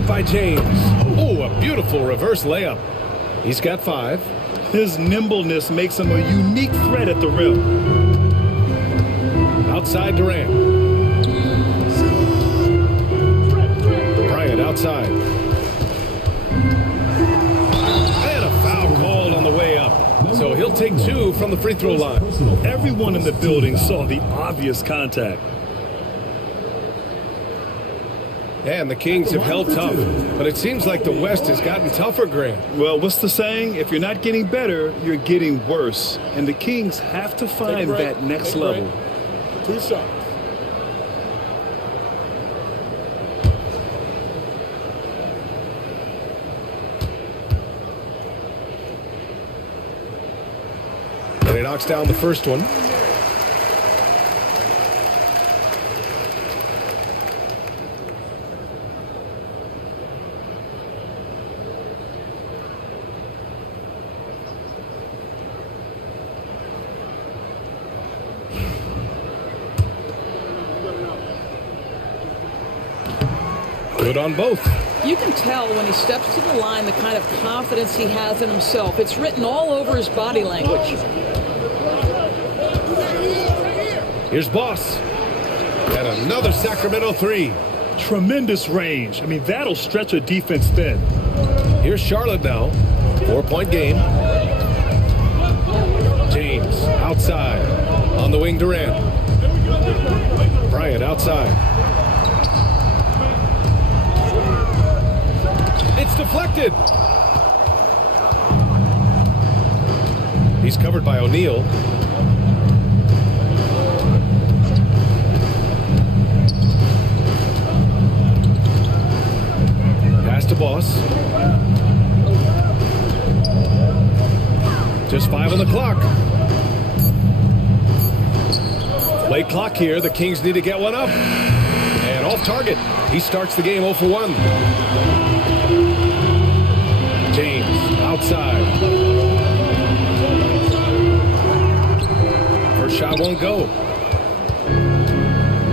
By James. Oh, a beautiful reverse layup. He's got 5. His nimbleness makes him a unique threat at the rim. Outside Durant. Bryant outside. And a foul called on the way up. So he'll take 2 from the free throw line. Everyone in the building saw the obvious contact. And the Kings have held tough, but it seems like the West has gotten tougher, Grant. Well, what's the saying? If you're not getting better, you're getting worse. And the Kings have to find that next level. 2 shots. And he knocks down the first one. Good on both. You can tell when he steps to the line the kind of confidence he has in himself. It's written all over his body language. Here's Boss. And another Sacramento 3. Tremendous range. I mean, that'll stretch a defense thin. Here's Charlotte now. 4-point game. James outside. On the wing, Durant. Bryant outside. It's deflected. He's covered by O'Neal. Pass to Boss. Just 5 on the clock. Late clock here. The Kings need to get one up. And off target. He starts the game 0 for 1. James outside. First shot won't go.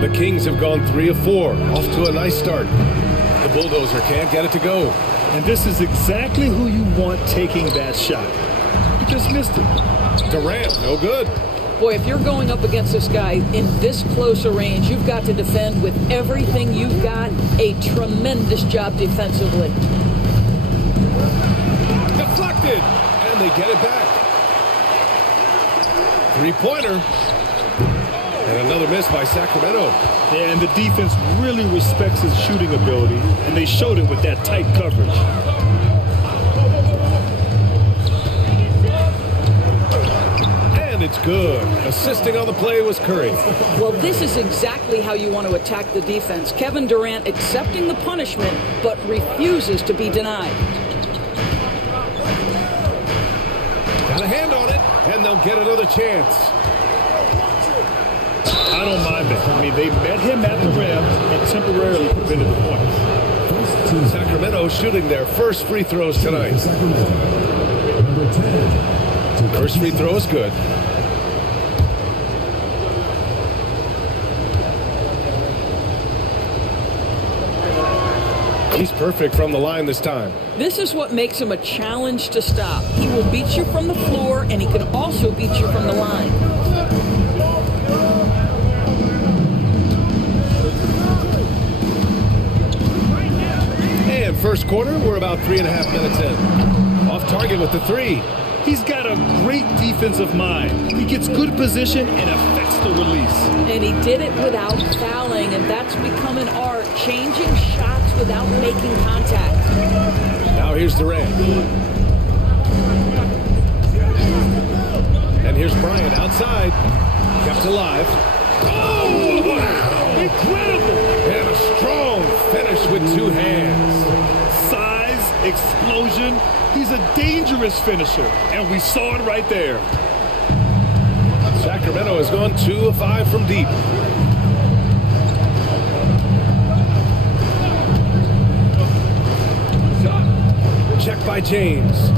The Kings have gone 3 of 4. Off to a nice start. The bulldozer can't get it to go. And this is exactly who you want taking that shot. You just missed it. Durant, no good. Boy, if you're going up against this guy in this close a range, you've got to defend with everything you've got. A tremendous job defensively. Deflected, and they get it back. 3-pointer. And another miss by Sacramento. Yeah, and the defense really respects his shooting ability, and they showed it with that tight coverage. And it's good. Assisting on the play was Curry. Well, this is exactly how you want to attack the defense. Kevin Durant accepting the punishment, but refuses to be denied. Got a hand on it, and they'll get another chance. I don't mind that. I mean, they met him at the rim and temporarily prevented the points. Sacramento shooting their first free throws tonight. First free throw is good. He's perfect from the line this time. This is what makes him a challenge to stop. He will beat you from the floor, and he can also beat you from the line. first quarter. We're about 3.5 minutes in. Off target with the three. He's got a great defensive mind. He gets good position and affects the release. And he did it without fouling, and that's become an art, changing shots without making contact. Now here's Durant. And here's Bryant outside. Kept alive. Oh, wow! Incredible! And a strong finish with two hands. Size, explosion. He's a dangerous finisher, and we saw it right there. Sacramento has gone 2 of 5 from deep. Check by James.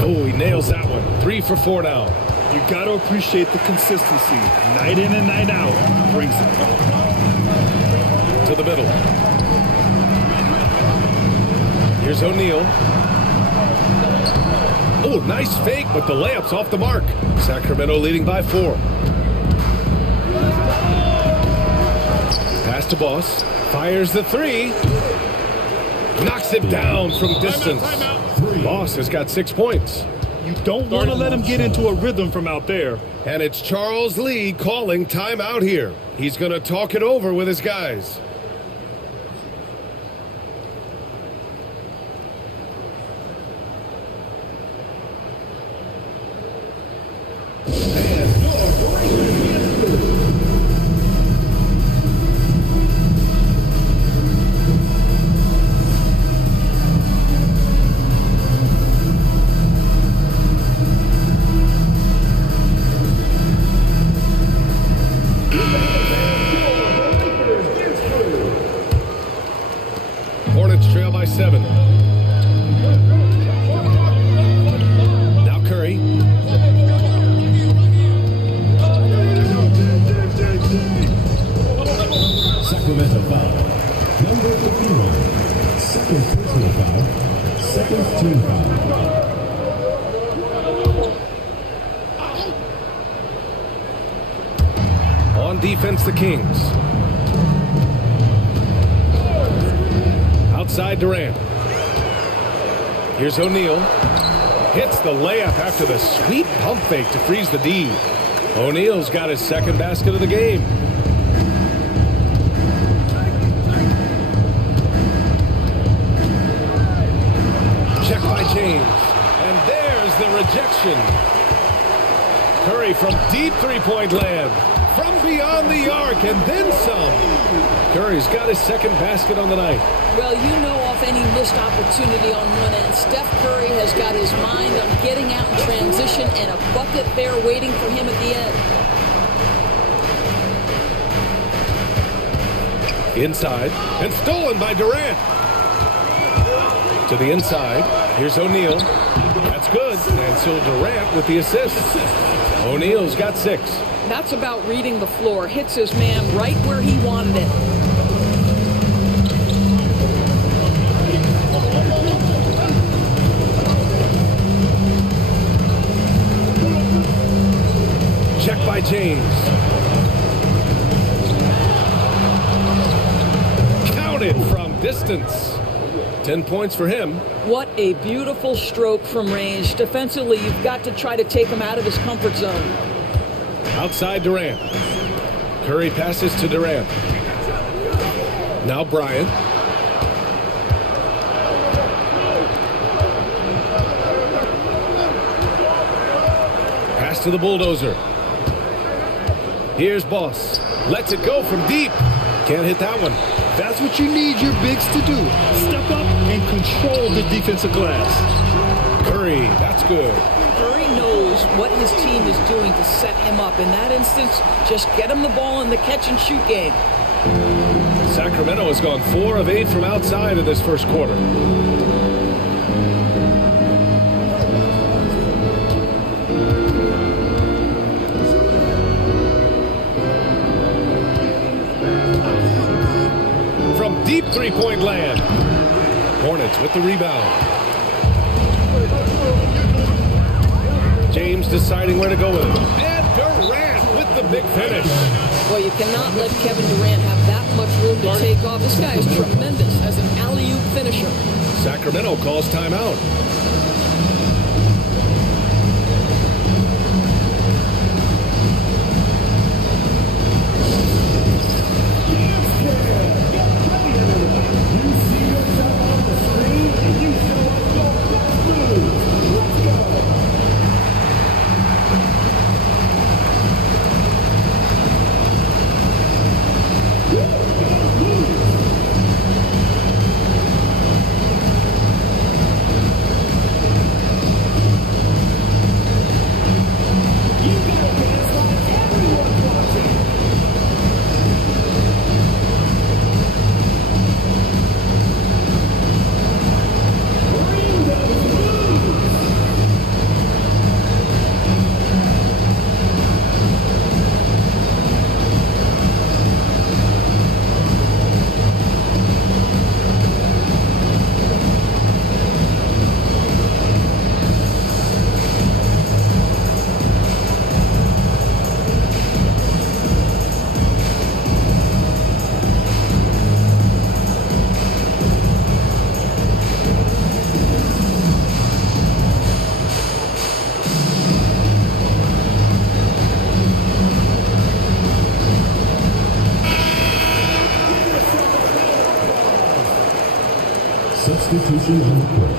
Oh, he nails that one. 3 for 4 now. You got to appreciate the consistency. Night in and night out brings it. To the middle. Here's O'Neal. Oh, nice fake, but the layup's off the mark. Sacramento leading by 4. Pass to Boss. Fires the 3. Knocks it down from distance. Boss has got 6 points. You don't want to let him get into a rhythm from out there. And it's Charles Lee calling timeout here. He's going to talk it over with his guys. Hornets trail by 7. Now Curry. Sacramento foul. Number 51. Second personal foul. Second team foul. On defense, the Kings. Outside Durant. Here's O'Neal. Hits the layup after the sweet pump fake to freeze the D. O'Neal's got his second basket of the game. Check by James. And there's the rejection. Curry from deep three-point land. From beyond the arc and then some. Curry's got his second basket on the night. Well, you know off any missed opportunity on one end, Steph Curry has got his mind on getting out in transition and a bucket there waiting for him at the end. Inside, and stolen by Durant. To the inside, here's O'Neal. That's good, and so Durant with the assist. O'Neal's got 6. That's about reading the floor. Hits his man right where he wanted it. Check by James. Counted from distance. 10 points for him. What a beautiful stroke from range. Defensively, you've got to try to take him out of his comfort zone. Outside Durant. Curry passes to Durant. Now Bryant. Pass to the bulldozer. Here's Boss. Lets it go from deep. Can't hit that one. That's what you need your bigs to do. Step up and control the defensive glass. Curry, that's good. Curry knows what his team is doing to set him up. In that instance, just get him the ball in the catch-and-shoot game. Sacramento has gone 4 of 8 from outside in this first quarter. From deep three-point land. Hornets with the rebound. James deciding where to go with it. And Durant with the big finish. Well, you cannot let Kevin Durant have that much room to take off. This guy is tremendous as an alley-oop finisher. Sacramento calls timeout. Substitution on the court.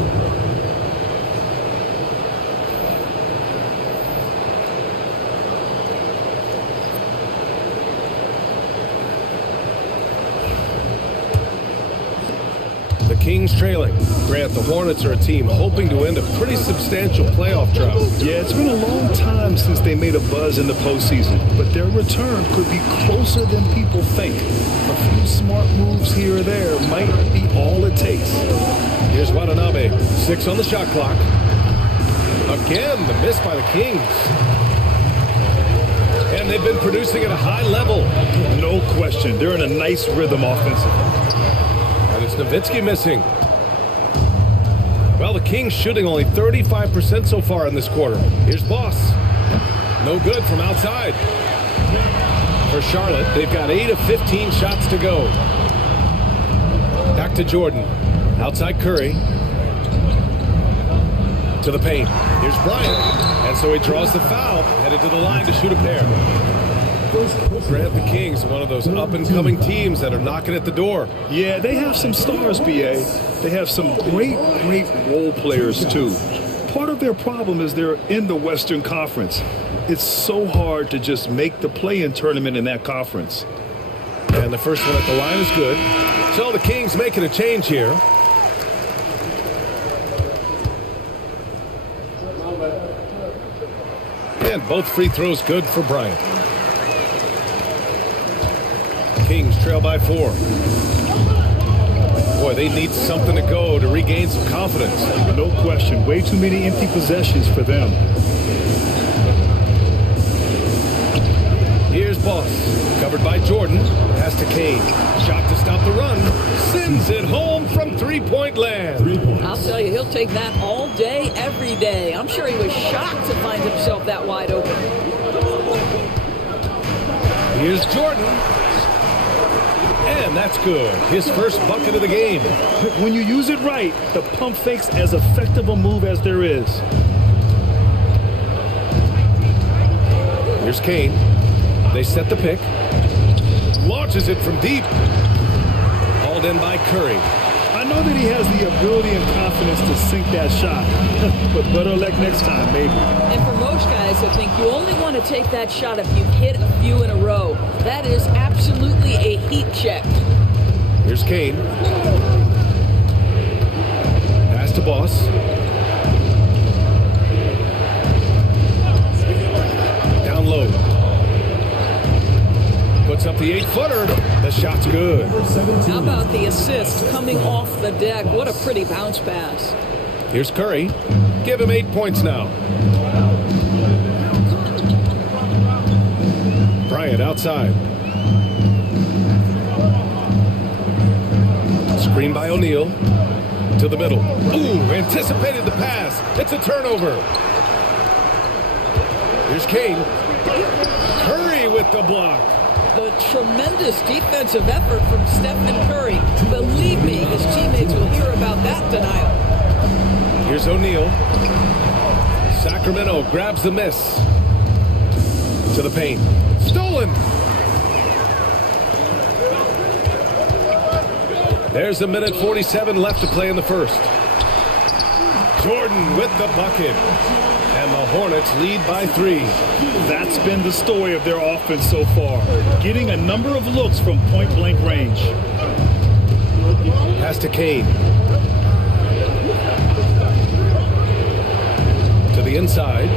The Kings trailing. Grant, the Hornets are a team hoping to end a pretty substantial playoff drought. Yeah, it's been a long time since they made a buzz in the postseason, but their return could be closer than people think. A few smart moves here or there might be all it takes. Here's Watanabe, 6 on the shot clock. Again, the miss by the Kings. And they've been producing at a high level. No question, they're in a nice rhythm offensively. And it's Nowitzki missing. Well, the Kings shooting only 35% so far in this quarter. Here's Boss. No good from outside. For Charlotte, they've got 8 of 15 shots to go. Back to Jordan. Outside Curry. To the paint. Here's Bryant. And so he draws the foul. Headed to the line to shoot a pair. Grant, the Kings, one of those up-and-coming teams that are knocking at the door. Yeah, they have some stars, BA. They have some great role players, too. Part of their problem is they're in the Western Conference. It's so hard to just make the play-in tournament in that conference. And the first one at the line is good. So the Kings making a change here. And both free throws good for Bryant. Kings trail by 4. Boy, they need something to go to regain some confidence. No question. Way too many empty possessions for them. Here's Boss. Covered by Jordan. Pass to Kane. Shot to stop the run. Sends it home from three-point land. I'll tell you, he'll take that all day, every day. I'm sure he was shocked to find himself that wide open. Here's Jordan. And that's good. His first bucket of the game. When you use it right, the pump fake's as effective a move as there is. Here's Kane. They set the pick. Launches it from deep. Hauled in by Curry. I know that he has the ability and confidence to sink that shot. But better luck next time, maybe. And for most guys, I think you only want to take that shot if you've hit a few in a row. That is absolutely a heat check. Here's Kane. Pass to Boss. Down low. Puts up the 8-footer. The shot's good. How about the assist coming off the deck? What a pretty bounce pass. Here's Curry. Give him 8 points now. Bryant outside. Screen by O'Neal. To the middle. Ooh, anticipated the pass. It's a turnover. Here's Kane. Curry with the block. The tremendous defensive effort from Stephen Curry. Believe me, his teammates will hear about that denial. Here's O'Neal. Sacramento grabs the miss. To the paint. Stolen. There's 1:47 left to play in the first. Jordan with the bucket. And the Hornets lead by 3. That's been the story of their offense so far. Getting a number of looks from point-blank range. Pass to Kane. To the inside.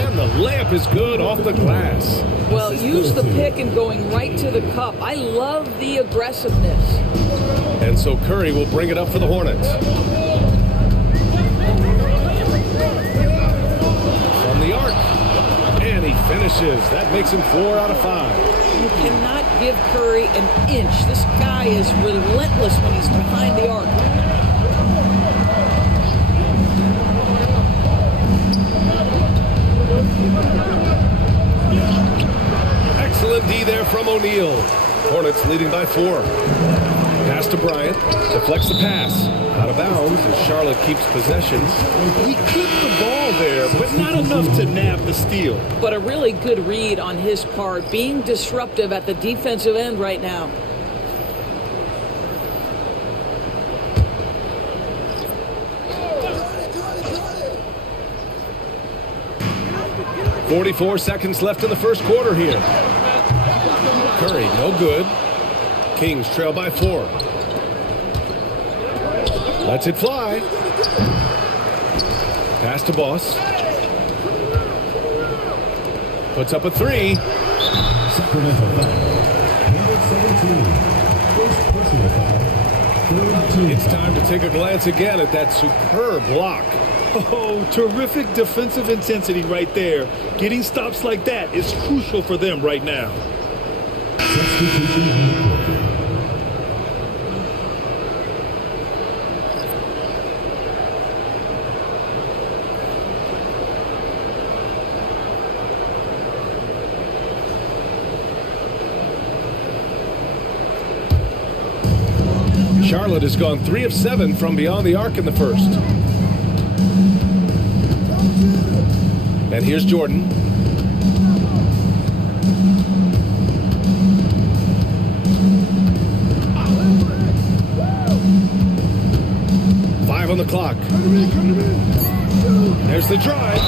And the layup is good off the glass. Well, use the pick and going right to the cup. I love the aggressiveness. And so Curry will bring it up for the Hornets. From the arc. And he finishes. That makes him 4 out of 5. You cannot give Curry an inch. This guy is relentless when he's behind the arc. Excellent D there from O'Neal. Hornets leading by 4. Pass to Bryant. Deflects the pass. Out of bounds as Charlotte keeps possession. He clipped the ball there, but not enough to nab the steal. But a really good read on his part, being disruptive at the defensive end right now. .44 seconds left in the first quarter here. Curry, no good. Kings trail by 4. Lets it fly. Pass to Boss. Puts up a 3. Sacramento foul. Number 17. First personal foul. Third team It's foul. time to take a glance again at that superb block. Oh, terrific defensive intensity right there. Getting stops like that is crucial for them right now. Substitution on the court. Charlotte has gone 3 of 7 from beyond the arc in the first. And here's Jordan. Five on the clock. There's the drive.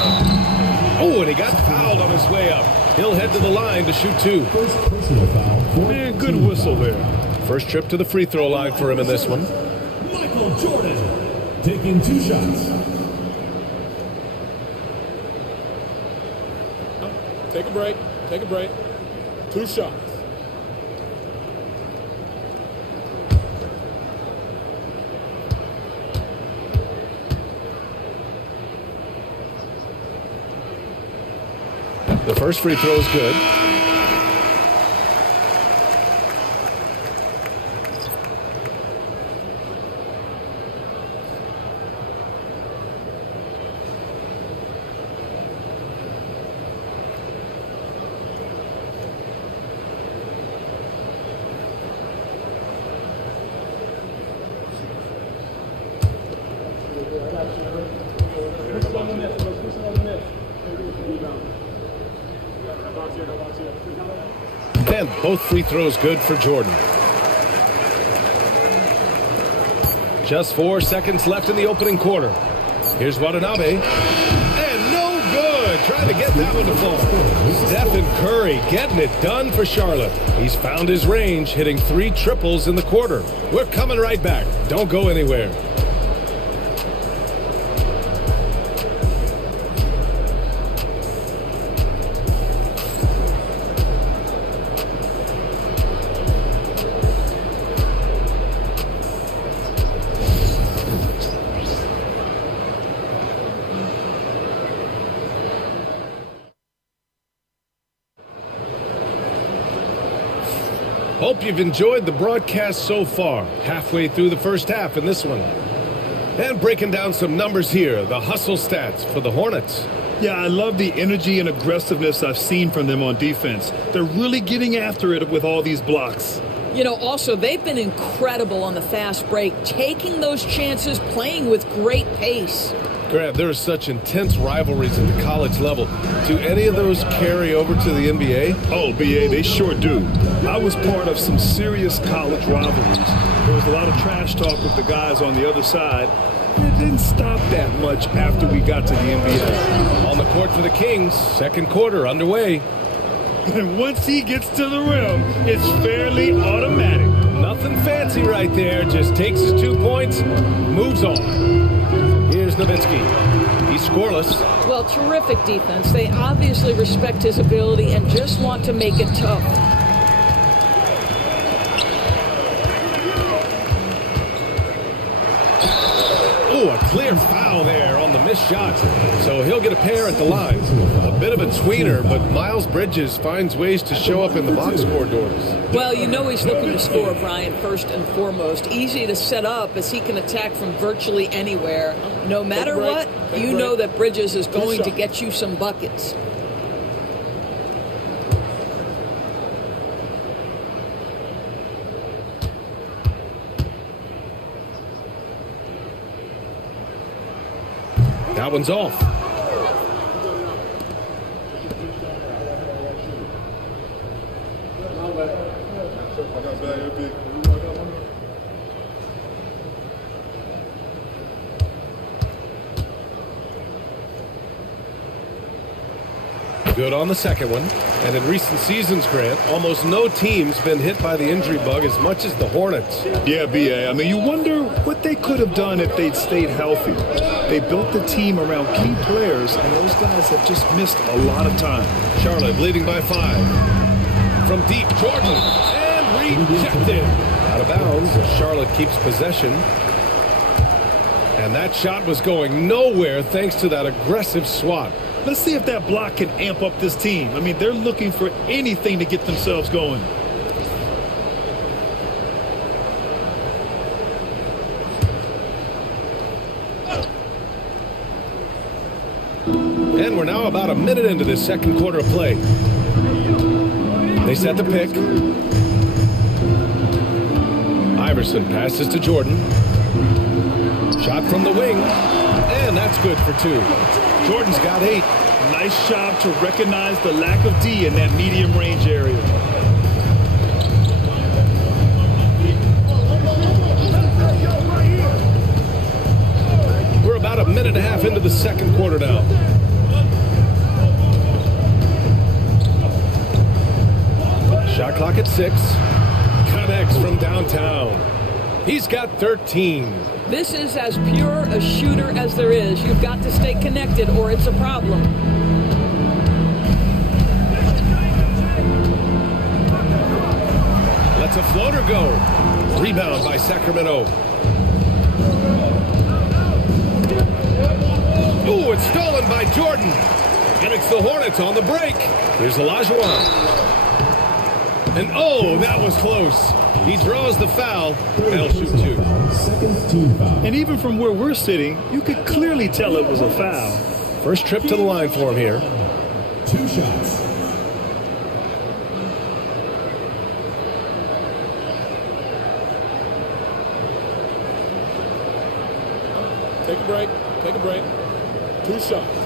Oh, and he got fouled on his way up. He'll head to the line to shoot 2. First personal foul. Man, good whistle there. First trip to the free throw line for him in this one. Michael Jordan taking 2 shots. Take a break. Take a break. 2 shots. The first free throw is good. And both free throws good for Jordan. Just 4 seconds left in the opening quarter. Here's Watanabe. And no good. Trying to get that one to fall. Stephen Curry getting it done for Charlotte. He's found his range, hitting 3 triples in the quarter. We're coming right back. Don't go anywhere. Hope you've enjoyed the broadcast so far, halfway through the first half in this one. And breaking down some numbers here, the hustle stats for the Hornets. Yeah, I love the energy and aggressiveness I've seen from them on defense. They're really getting after it with all these blocks. You know, also, they've been incredible on the fast break, taking those chances, playing with great pace. Grant, there are such intense rivalries at the college level. Do any of those carry over to the NBA? Oh, BA, they sure do. I was part of some serious college rivalries. There was a lot of trash talk with the guys on the other side. It didn't stop that much after we got to the NBA. On the court for the Kings, second quarter underway. And once he gets to the rim, it's fairly automatic. Nothing fancy right there, just takes his 2 points, moves on. Here's Nowitzki. He's scoreless. Well, terrific defense. They obviously respect his ability and just want to make it tough. Oh, a clear foul there on the missed shot. So he'll get a pair at the line. A bit of a tweener, but Miles Bridges finds ways to show up in the box score doors. Well, you know he's looking to score, Brian, first and foremost. Easy to set up as he can attack from virtually anywhere. No matter what, you know that Bridges is going to get you some buckets. That one's off. Good on the second one. And in recent seasons, Grant, almost no team's been hit by the injury bug as much as the Hornets. Yeah, BA. I mean, you wonder what they could have done if they'd stayed healthy. They built the team around key players, and those guys have just missed a lot of time. Charlotte leading by 5. From deep, Jordan. And rejected. Out of bounds as Charlotte keeps possession. And that shot was going nowhere thanks to that aggressive swat. Let's see if that block can amp up this team. I mean, they're looking for anything to get themselves going. And we're now about a minute into this second quarter of play. They set the pick. Iverson passes to Jordan. Shot from the wing. And that's good for 2. Jordan's got 8. Nice job to recognize the lack of D in that medium range area. We're about a minute and a half into the second quarter now. Shot clock at 6. Connects from downtown. He's got 13. This is as pure a shooter as there is. You've got to stay connected or it's a problem. Lets a floater go. Rebound by Sacramento. Ooh, it's stolen by Jordan. And it's the Hornets on the break. Here's Olajuwon. And oh, that was close. He draws the foul. They'll shoot 2. And even from where we're sitting, you could clearly tell it was a foul. First trip to the line for him here. 2 shots. Take a break. Take a break. 2 shots.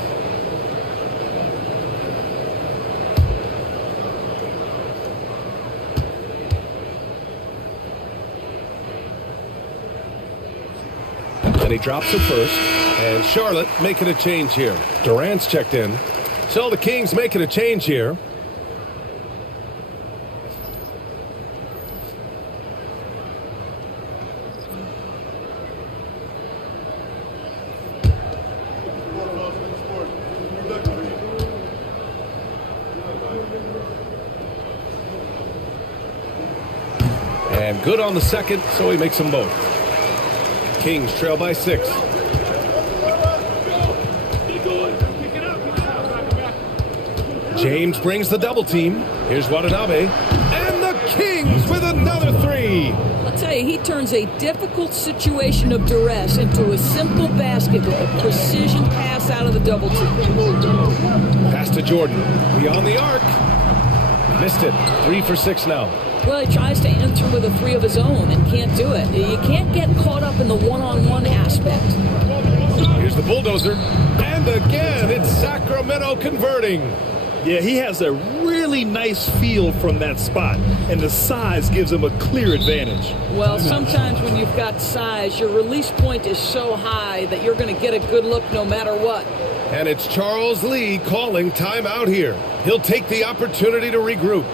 And he drops it first. And Charlotte making a change here. Durant's checked in. So the Kings making a change here. And good on the second, so he makes them both. Kings trail by 6. James brings the double team. Here's Watanabe. And the Kings with another 3. tell you, he turns a difficult situation of duress into a simple basket with a precision pass out of the double team. Pass to Jordan. Beyond the arc. Missed it. 3 for 6 now. Well, he tries to answer with a 3 of his own and can't do it. You can't get caught up in the one-on-one aspect. Here's the bulldozer. And again, it's Sacramento converting. Yeah, he has a really nice feel from that spot, and the size gives him a clear advantage. Well, sometimes when you've got size, your release point is so high that you're going to get a good look no matter what. And it's Charles Lee calling timeout here. He'll take the opportunity to regroup.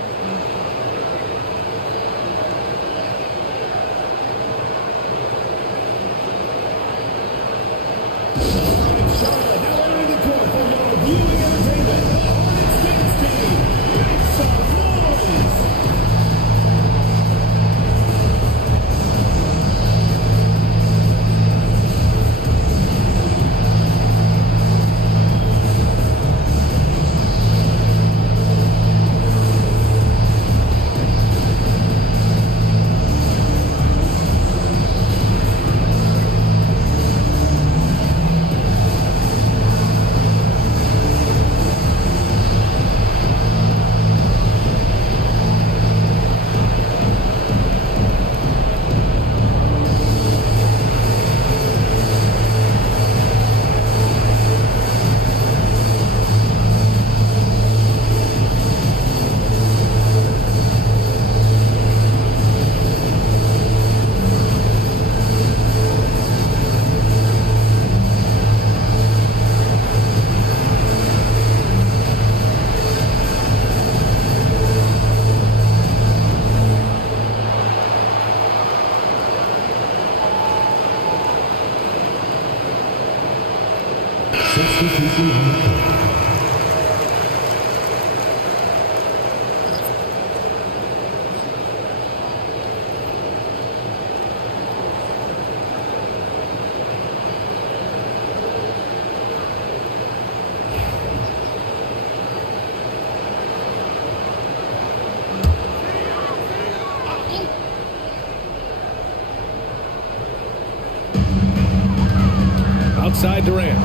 Outside Durant.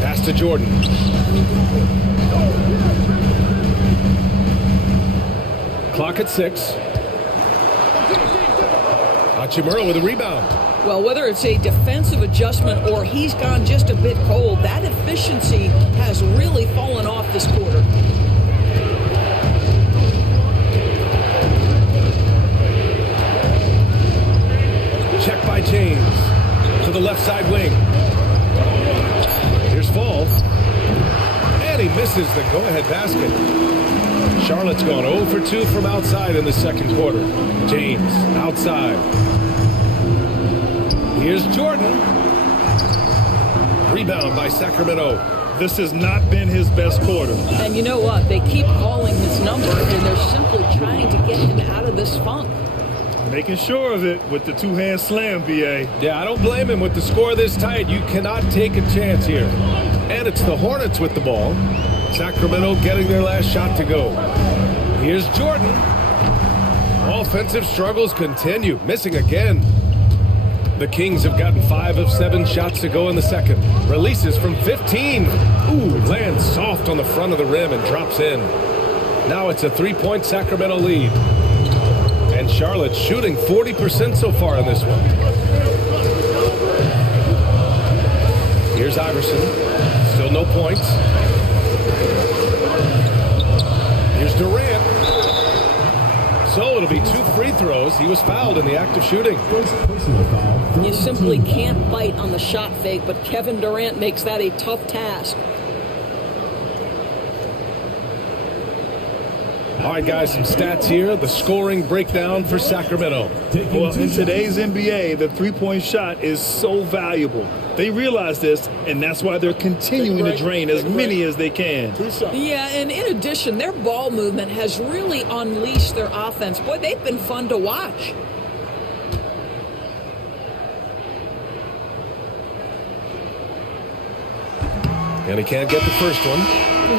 Pass to Jordan. Clock at 6. Hachimura with a rebound. Well, whether it's a defensive adjustment or he's gone just a bit cold, that efficiency has really fallen off this quarter. Check by James to the left side wing. Here's Fall. And he misses the go-ahead basket. Charlotte's gone 0 for 2 from outside in the second quarter. James outside. Here's Jordan. Rebound by Sacramento. This has not been his best quarter. And you know what? They keep calling his number, and they're simply trying to get him out of this funk. Making sure of it with the two-hand slam, BA. Yeah, I don't blame him with the score this tight. You cannot take a chance here. And it's the Hornets with the ball. Sacramento getting their last shot to go. Here's Jordan. Offensive struggles continue. Missing again. The Kings have gotten 5 of 7 shots to go in the second. Releases from 15. Ooh, lands soft on the front of the rim and drops in. Now it's a 3-point Sacramento lead. And Charlotte shooting 40% so far in this one. Here's Iverson. Still no points. Here's Durant. So it'll be 2 free throws. He was fouled in the act of shooting. You simply can't bite on the shot fake, but Kevin Durant makes that a tough task. All right, guys, some stats here. The scoring breakdown for Sacramento. Well, in today's NBA, the three-point shot is so valuable. They realize this, and that's why they're continuing to drain as many as they can. Yeah, and in addition, their ball movement has really unleashed their offense. Boy, they've been fun to watch. And he can't get the first one.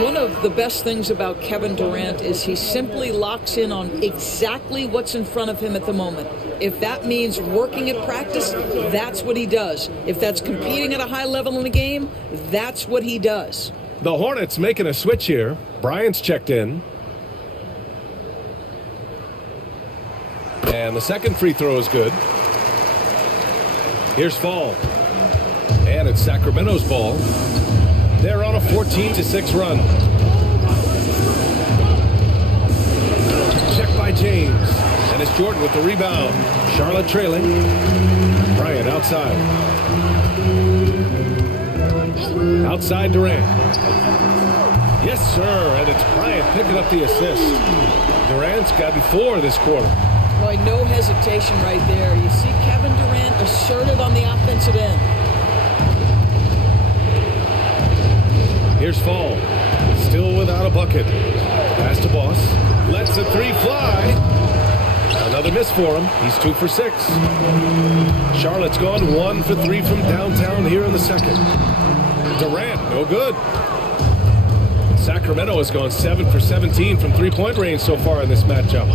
One of the best things about Kevin Durant is he simply locks in on exactly what's in front of him at the moment. If that means working at practice, that's what he does. If that's competing at a high level in the game, that's what he does. The Hornets making a switch here. Bryant's checked in. And the second free throw is good. Here's Fall. And it's Sacramento's ball. They're on a 14-6 run. Check by James. And it's Jordan with the rebound. Charlotte trailing. Bryant outside. Outside Durant. Yes, sir. And it's Bryant picking up the assist. Durant's got 4 this quarter. Boy, no hesitation right there. You see Kevin Durant assertive on the offensive end. Here's Fall. Still without a bucket. Pass to Boss. Lets the 3 fly. Another miss for him. He's 2 for 6. Charlotte's gone 1 for 3 from downtown here in the second. Durant, no good. Sacramento has gone 7 for 17 from three-point range so far in this matchup.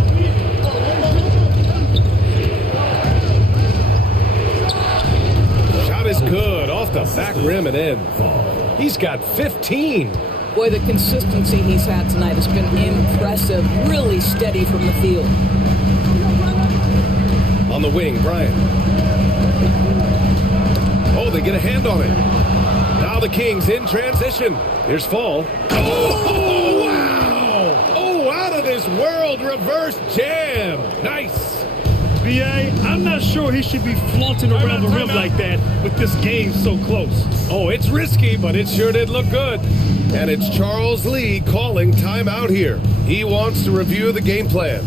Shot is good. Off the back rim and in. He's got 15. Boy, the consistency he's had tonight has been impressive. Really steady from the field. On the wing, Bryant. Oh, they get a hand on it. Now the Kings in transition. Here's Fall. Oh, wow! Oh, out of this world reverse jam. Nice. B.A., I'm not sure he should be flaunting around the rim like that with this game so close. Oh, it's risky, but it sure did look good. And it's Charles Lee calling timeout here. He wants to review the game plan.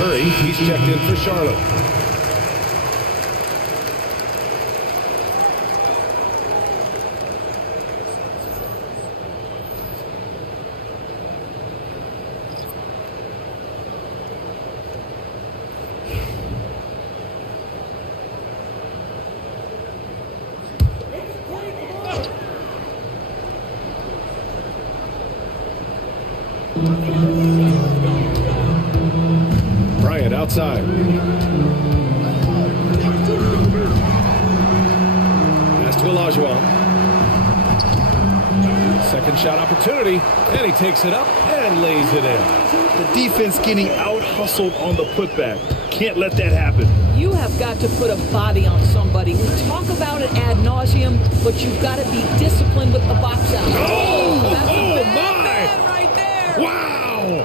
Curry, he's checked in for Charlotte. Bryant outside. Pass to Olajuwon. Second shot opportunity, and he takes it up and lays it in. The defense getting out-hustled on the putback. Can't let that happen. You have got to put a body on somebody. We talk about it ad nauseum, but you've got to be disciplined with the box out. Oh, that's oh a bad my! man right there. Wow!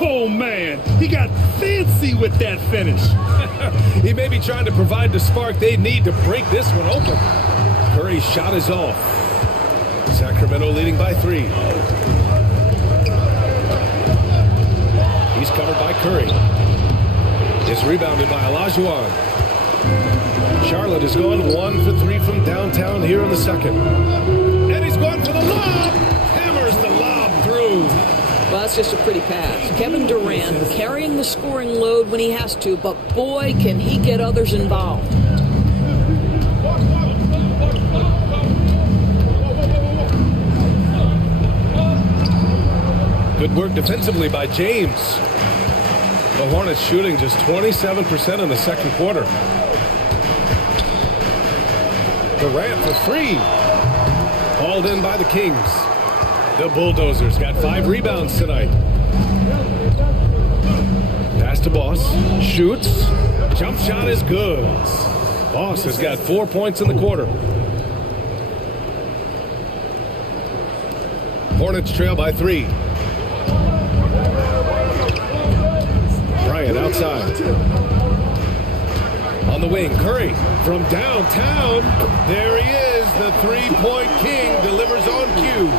Oh, man. He got fancy with that finish. He may be trying to provide the spark they need to break this one open. Curry's shot is off. Sacramento leading by 3. He's covered by Curry. Is rebounded by Olajuwon. Charlotte has gone 1 for 3 from downtown here in the second. And he's going for the lob. Hammers the lob through. Well, that's just a pretty pass. Kevin Durant carrying the scoring load when he has to, but boy, can he get others involved. work defensively by James. The Hornets shooting just 27% in the second quarter. Durant for three. Hauled in by the Kings. The Bulldozers got 5 rebounds tonight. Pass to Boss. Shoots. Jump shot is good. Boss has got 4 points in the quarter. Hornets trail by 3. Bryant outside. On the wing, Curry from downtown. There he is, the three-point king, delivers on cue.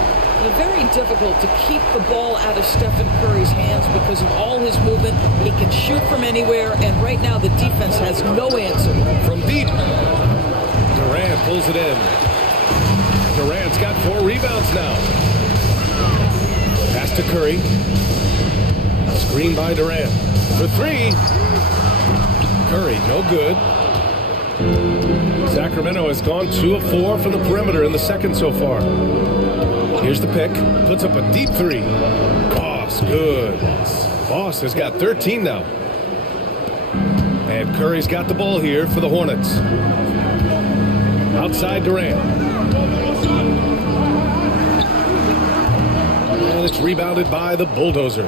Very difficult to keep the ball out of Stephen Curry's hands because of all his movement. He can shoot from anywhere, and right now the defense has no answer. From deep, Durant pulls it in. Durant's got 4 rebounds now. Pass to Curry. Screen by Durant. For 3. Curry, no good. Sacramento has gone 2 of 4 from the perimeter in the second so far. Here's the pick. Puts up a deep 3. Boss, good. Boss has got 13 now. And Curry's got the ball here for the Hornets. Outside Durant. And it's rebounded by the Bulldozer.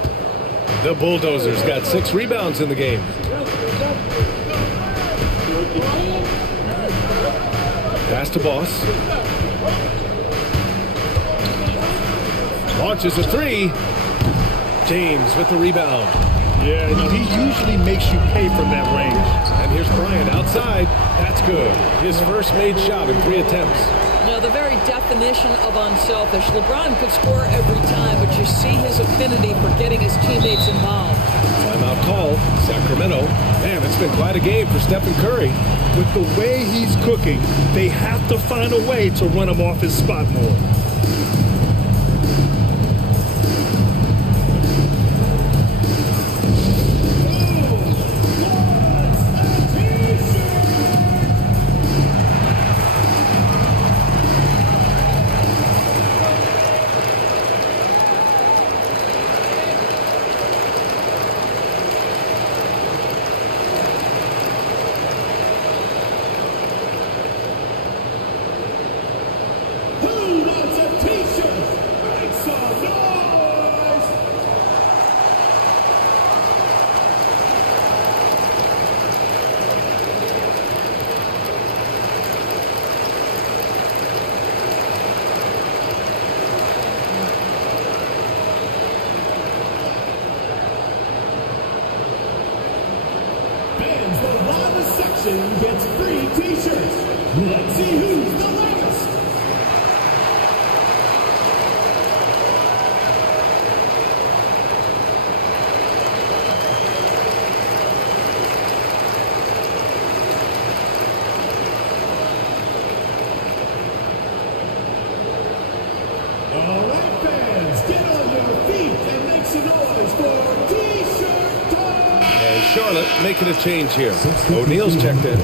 The Bulldozers got 6 rebounds in the game. Pass to Boss. Launches a 3. James with the rebound. Yeah, he usually makes you pay from that range. And here's Bryant outside. That's good. His first made shot in 3 attempts. Now, the very definition of unselfish. LeBron could score every time, but you see his affinity for getting his teammates involved. Timeout call, Sacramento. Man, it's been quite a game for Stephen Curry. With the way he's cooking, they have to find a way to run him off his spot more. Gets free t-shirts. Let's see who's the latest. All right, fans, get on your feet and make some noise for t-shirt time. And Charlotte making a change here. O'Neal's checked in.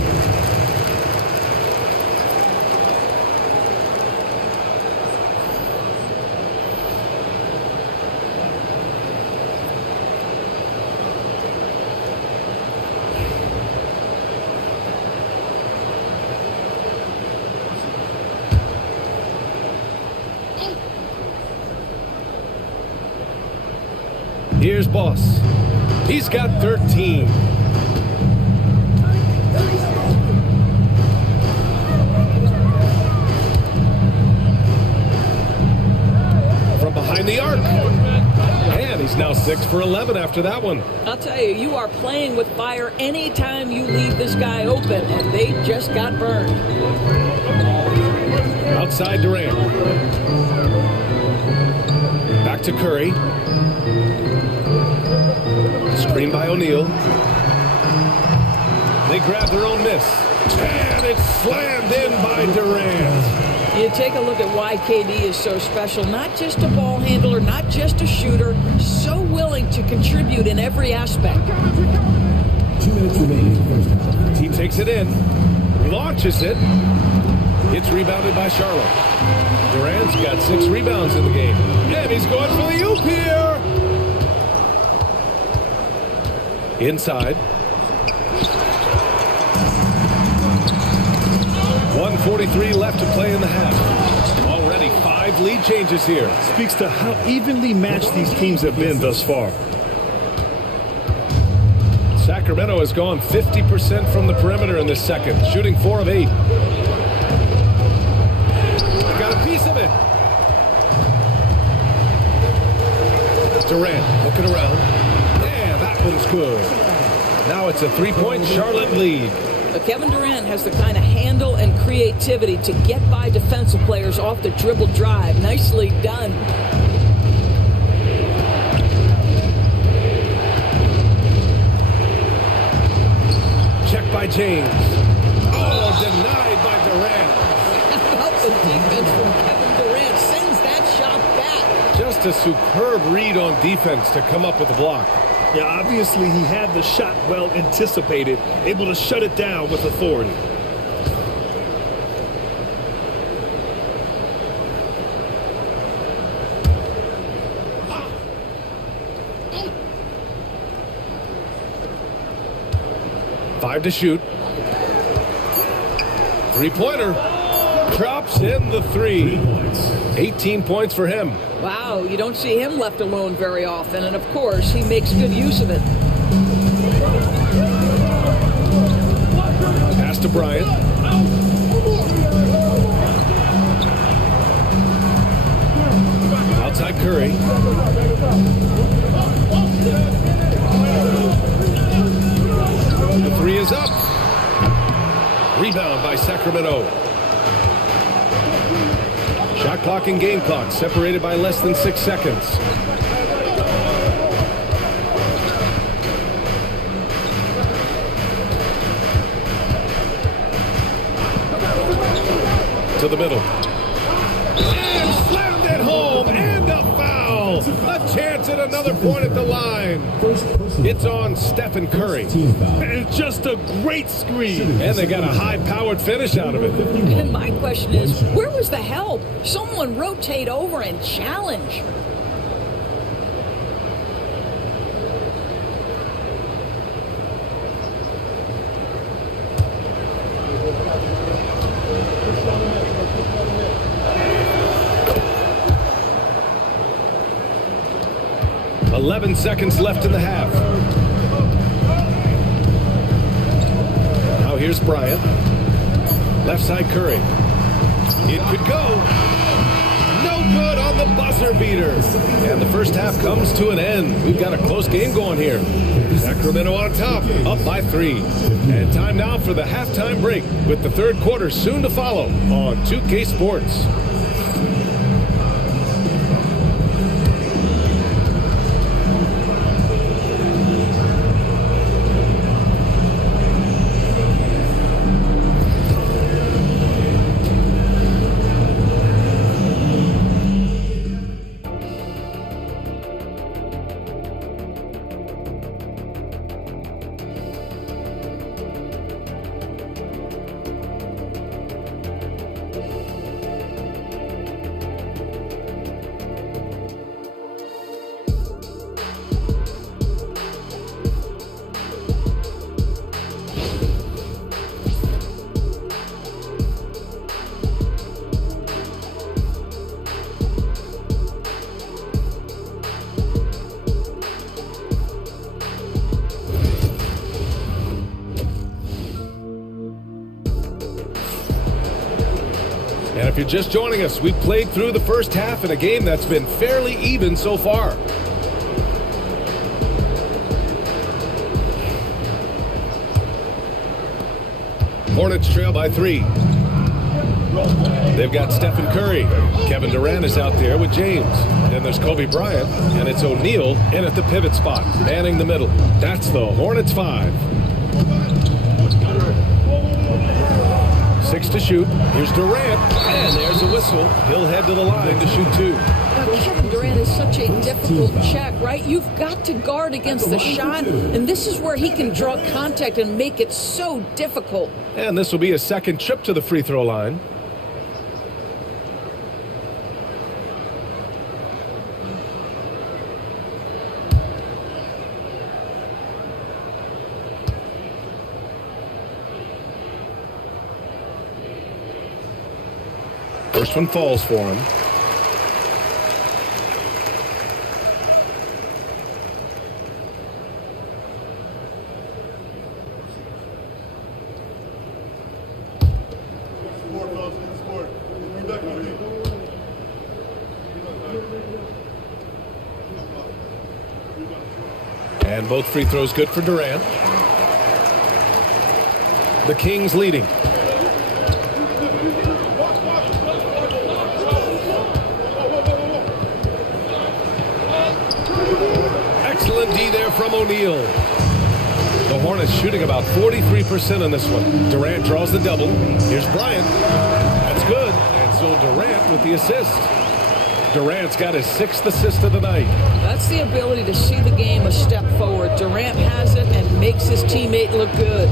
Here's Boss. He's got 13. From behind the arc. And he's now 6 for 11 after that one. I'll tell you, you are playing with fire anytime you leave this guy open, and they just got burned. Outside Durant. Back to Curry. Screen by O'Neal. They grab their own miss. And it's slammed in by Durant. You take a look at why KD is so special. Not just a ball handler, not just a shooter, so willing to contribute in every aspect. 2 minutes remaining in the first half. Team takes it in. Launches it. It's rebounded by Charlotte. Durant's got 6 rebounds in the game. And he's going for the oop here. Inside. 1:43 left to play in the half. Already 5 lead changes here. Speaks to how evenly matched these teams have been thus far. Sacramento has gone 50% from the perimeter in this second, shooting 4 of 8. They got a piece of it. Durant looking around. Yeah, that one's good. Now it's a 3-point Charlotte lead. But Kevin Durant has the kind of handle and creativity to get by defensive players off the dribble drive. Nicely done. Check by James. Oh, denied by Durant. How about the defense from Kevin Durant sends that shot back. Just a superb read on defense to come up with the block. Yeah, obviously he had the shot well anticipated, able to shut it down with authority. Five to shoot. 3-pointer. Drops in the 3. 18 points for him. Wow, you don't see him left alone very often, and of course, he makes good use of it. Pass to Bryant. Outside Curry. The 3 is up. Rebound by Sacramento. Shot clock and game clock separated by less than 6 seconds. To the middle. And slammed it home, and a foul. A chance at another point at the line. It's on Stephen Curry. And just a great screen. And they got a high-powered finish out of it. And my question is, where was the help? Someone rotate over and challenge. Eleven seconds left in the half. Now here's Bryant. Left side Curry. It could go. No good on the buzzer beater. And the first half comes to an end. We've got a close game going here. Sacramento on top, up by 3. And time now for the halftime break, with the third quarter soon to follow on 2K Sports. And if you're just joining us, we've played through the first half in a game that's been fairly even so far. Hornets trail by 3. They've got Stephen Curry. Kevin Durant is out there with James. Then there's Kobe Bryant, and it's O'Neal in at the pivot spot, manning the middle. That's the Hornets 5. 6 to shoot. Here's Durant, and there's a whistle. He'll head to the line to shoot 2. Now, Kevin Durant is such a difficult check, right? You've got to guard against the shot, and this is where he can draw contact and make it so difficult. And this will be a second trip to the free throw line. First one falls for him. And both free throws good for Durant. The Kings leading. Excellent D there from O'Neal. The Hornets shooting about 43% on this one. Durant draws the double. Here's Bryant. That's good. And so Durant with the assist. Durant's got his 6th assist of the night. That's the ability to see the game a step forward. Durant has it and makes his teammate look good.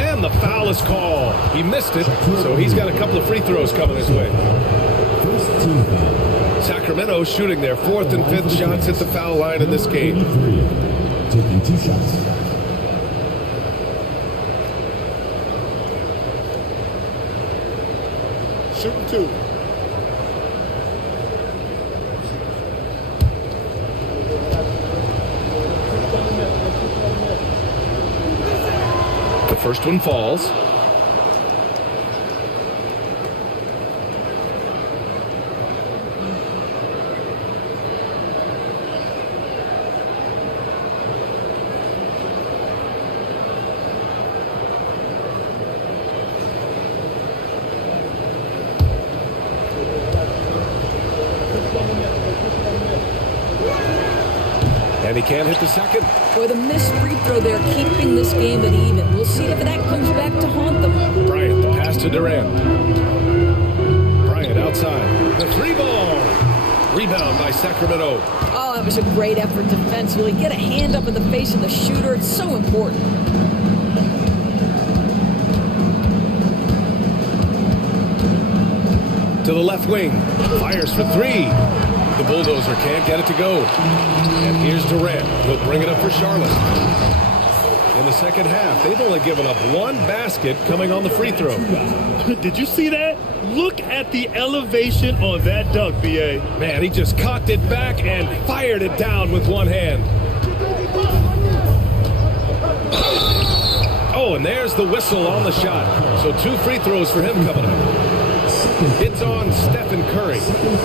And the foul is called. He missed it, so he's got a couple of free throws coming his way. Sacramento shooting their 4th and 5th shots at the foul line in this game. Taking 2 shots. Shooting 2. The first one falls. And he can't hit the second. Boy, the missed free throw there, keeping this game at even. We'll see if that comes back to haunt them. Bryant, the pass to Durant. Bryant outside. The 3-ball. Rebound by Sacramento. Oh, that was a great effort defensively. Get a hand up in the face of the shooter. It's so important. To the left wing. Fires for 3. The bulldozer can't get it to go. And here's Durant. He'll bring it up for Charlotte. In the second half, they've only given up 1 basket coming on the free throw. Did you see that? Look at the elevation on that dunk, B.A. Man, he just cocked it back and fired it down with one hand. Oh, and there's the whistle on the shot. So 2 free throws for him coming up. It's on Stephen Curry.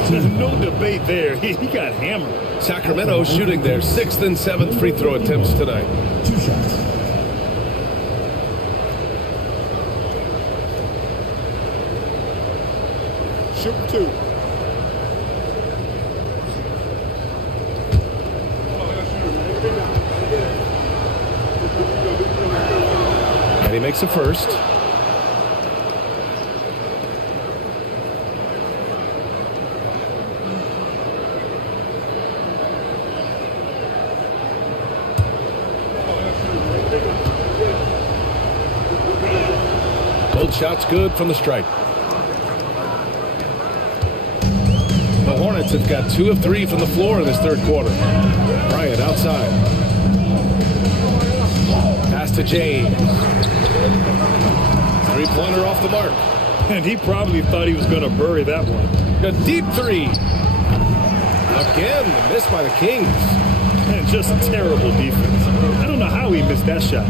There's no debate there. He got hammered. Sacramento shooting their 6th and 7th free throw attempts tonight. 2 shots. Shooting 2. And he makes a first. Both shots good from the stripe. The Hornets have got 2 of 3 from the floor in this 3rd quarter. Bryant outside. Pass to James. 3-pointer off the mark. And he probably thought he was going to bury that one. A deep 3. Again, the miss by the Kings. And just terrible defense. I don't know how he missed that shot.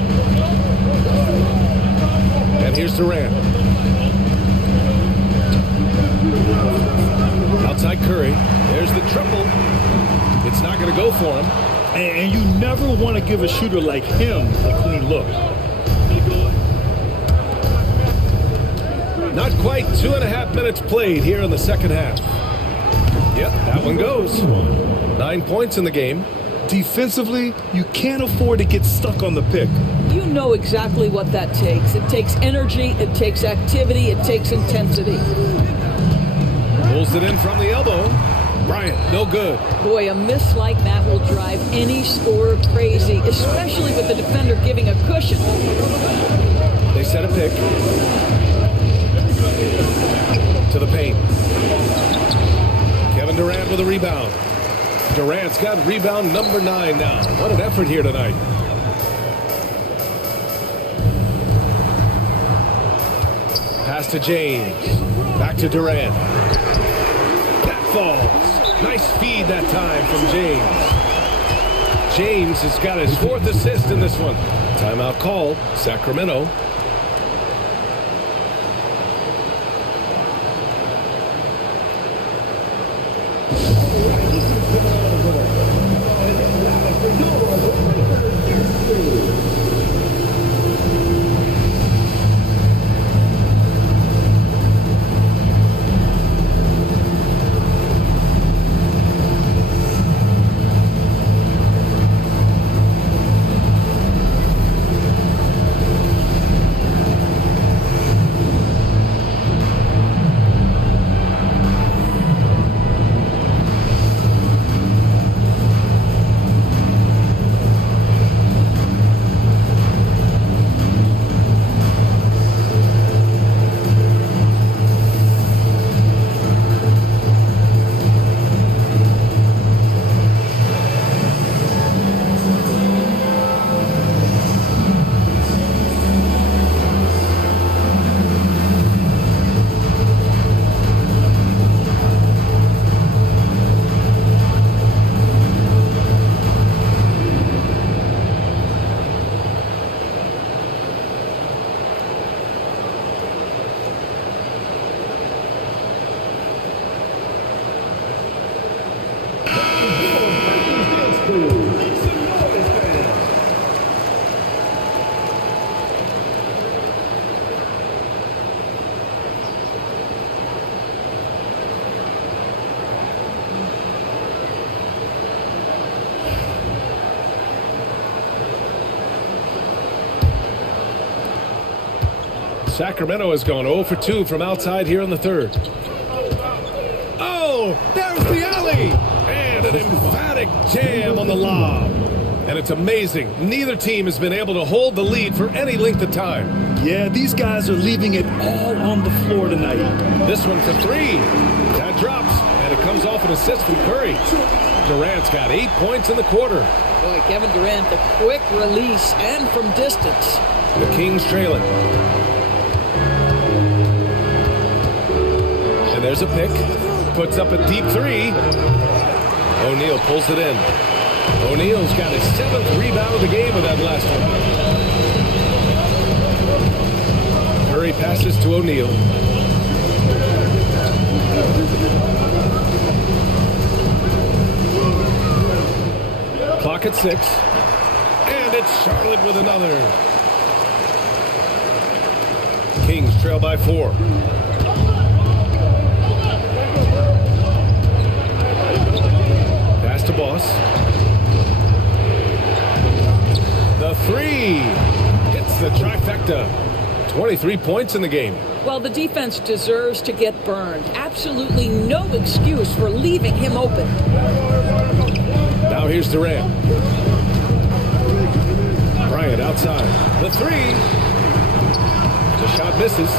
And here's Durant. Outside Curry. There's the triple. It's not going to go for him. And you never want to give a shooter like him a clean look. Not quite 2.5 minutes played here in the second half. Yep, that one goes. 9 points in the game. Defensively, you can't afford to get stuck on the pick. You know exactly what that takes. It takes energy, it takes activity, it takes intensity. Pulls it in from the elbow. Bryant, no good. Boy, a miss like that will drive any scorer crazy, especially with the defender giving a cushion. They set a pick. To the paint. Kevin Durant with a rebound. Durant's got rebound number 9 now. What an effort here tonight. Pass to James. Back to Durant. That falls. Nice feed that time from James. James has got his 4th assist in this one. Timeout called. Sacramento. Sacramento has gone 0 for 2 from outside here in the 3rd. Oh, there's the alley! And an emphatic jam on the lob. And it's amazing. Neither team has been able to hold the lead for any length of time. Yeah, these guys are leaving it all on the floor tonight. This one for 3. That drops, and it comes off an assist from Curry. Durant's got 8 points in the quarter. Boy, Kevin Durant, the quick release and from distance. The Kings trailing. And there's a pick. Puts up a deep 3. O'Neal pulls it in. O'Neal's got his 7th rebound of the game with that last one. Curry passes to O'Neal. Clock at 6. And it's Charlotte with another. Kings trail by 4. Pass to Boss. The 3 hits the trifecta. 23 points in the game. Well, the defense deserves to get burned. Absolutely no excuse for leaving him open. Now here's Durant. Bryant outside. The 3. The shot misses.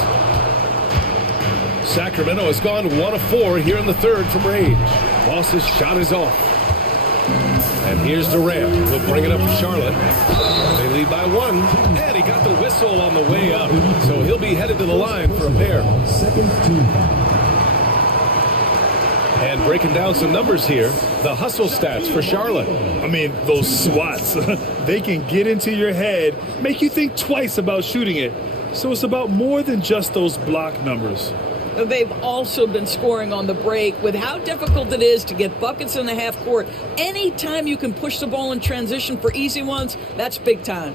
Sacramento has gone 1 of 4 here in the 3rd from range. Boss's shot is off. And here's Durant. He'll bring it up to Charlotte. They lead by 1. And he got the whistle on the way up. So he'll be headed to the line for a pair. And breaking down some numbers here, the hustle stats for Charlotte. I mean, those swats, they can get into your head, make you think twice about shooting it. So it's about more than just those block numbers. They've also been scoring on the break. With how difficult it is to get buckets in the half court, anytime you can push the ball in transition for easy ones, that's big time.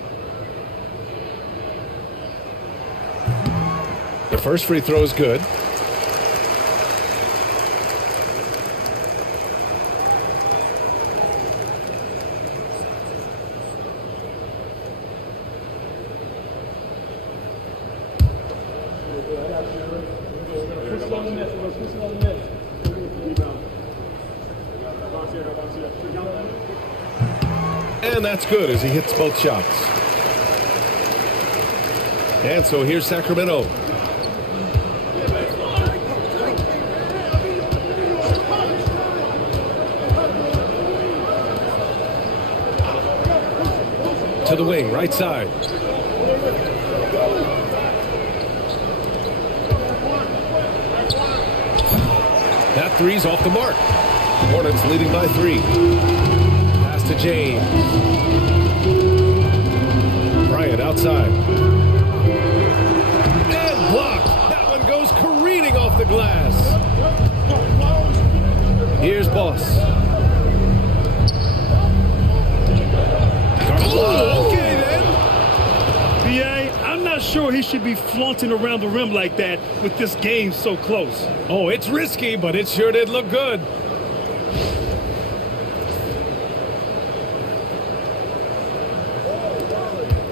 The first free throw is good. And that's good as he hits both shots. And so here's Sacramento. To the wing, right side. That three's off the mark. Hornets leading by 3. Pass to James. Bryant outside. And blocked. That one goes careening off the glass. Here's Boss. Oh, okay then. BA, I'm not sure he should be flaunting around the rim like that with this game so close. Oh, it's risky, but it sure did look good.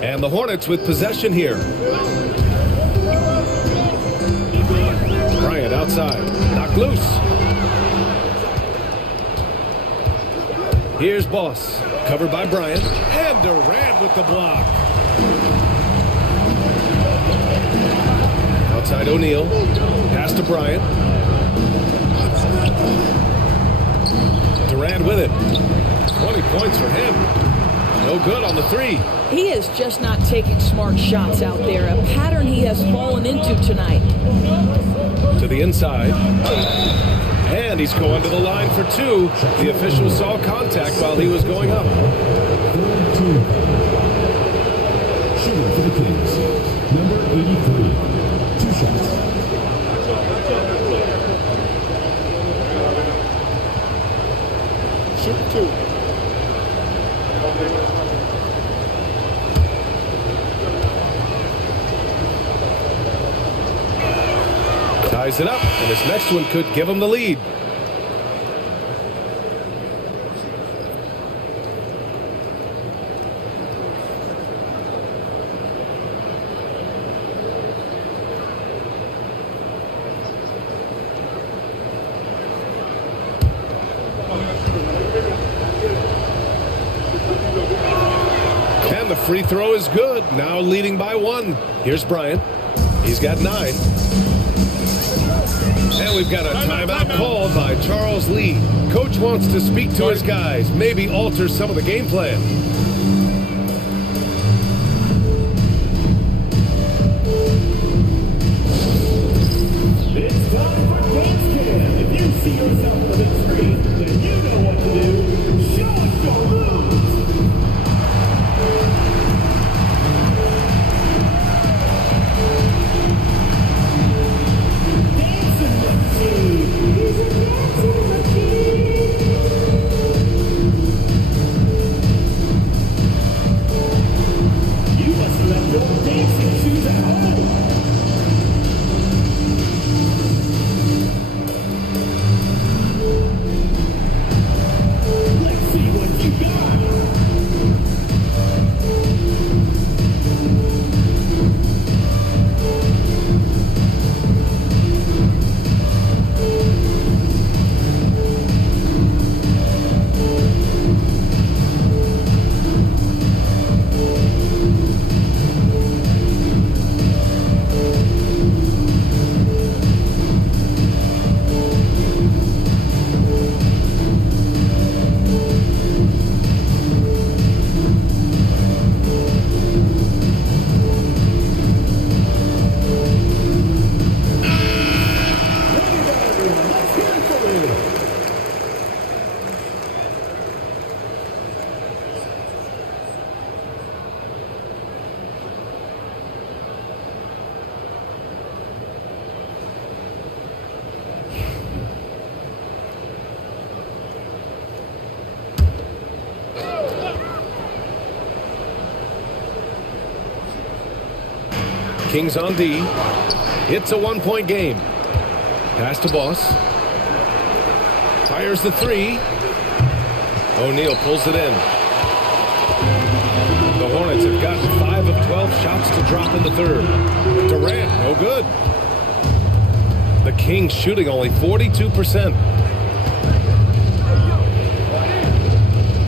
And the Hornets with possession here. Bryant outside. Knocked loose. Here's Boss. Covered by Bryant. And Durant with the block. Outside O'Neal. Pass to Bryant. Durant with it. 20 points for him. No good on the 3. He is just not taking smart shots out there, a pattern he has fallen into tonight. To the inside. And he's going to the line for 2. The official saw contact while he was going up. Shooting for the Kings, number 83. 2 shots. Shoot 2. Ties it up, and this next one could give him the lead. And the free throw is good, now leading by 1. Here's Bryant. He's got 9. And we've got a timeout called by Charles Lee. Coach wants to speak to his guys, maybe alter some of the game plan. It's time for Games Cam. If you see yourself on the big screen, then you know what to do. Show us your moves. You must have left your dancing shoes at home. Let's see what you got. Kings on D. It's a 1-point game. Pass to Boss. Fires the 3. O'Neal pulls it in. The Hornets have gotten 5 of 12 shots to drop in the 3rd. Durant, no good. The Kings shooting only 42%.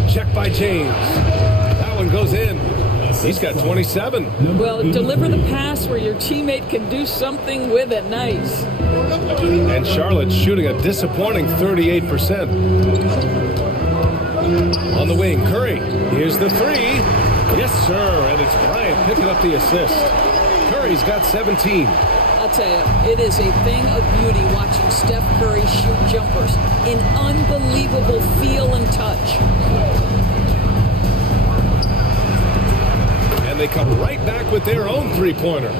Check by James. That one goes in. He's got 27. Well, deliver the pass where your teammate can do something with it. Nice. And Charlotte's shooting a disappointing 38%. On the wing, Curry. Here's the 3. Yes, sir. And it's Bryant picking up the assist. Curry's got 17. I'll tell you, it is a thing of beauty watching Steph Curry shoot jumpers. An unbelievable feel and touch. And they come right back with their own three-pointer.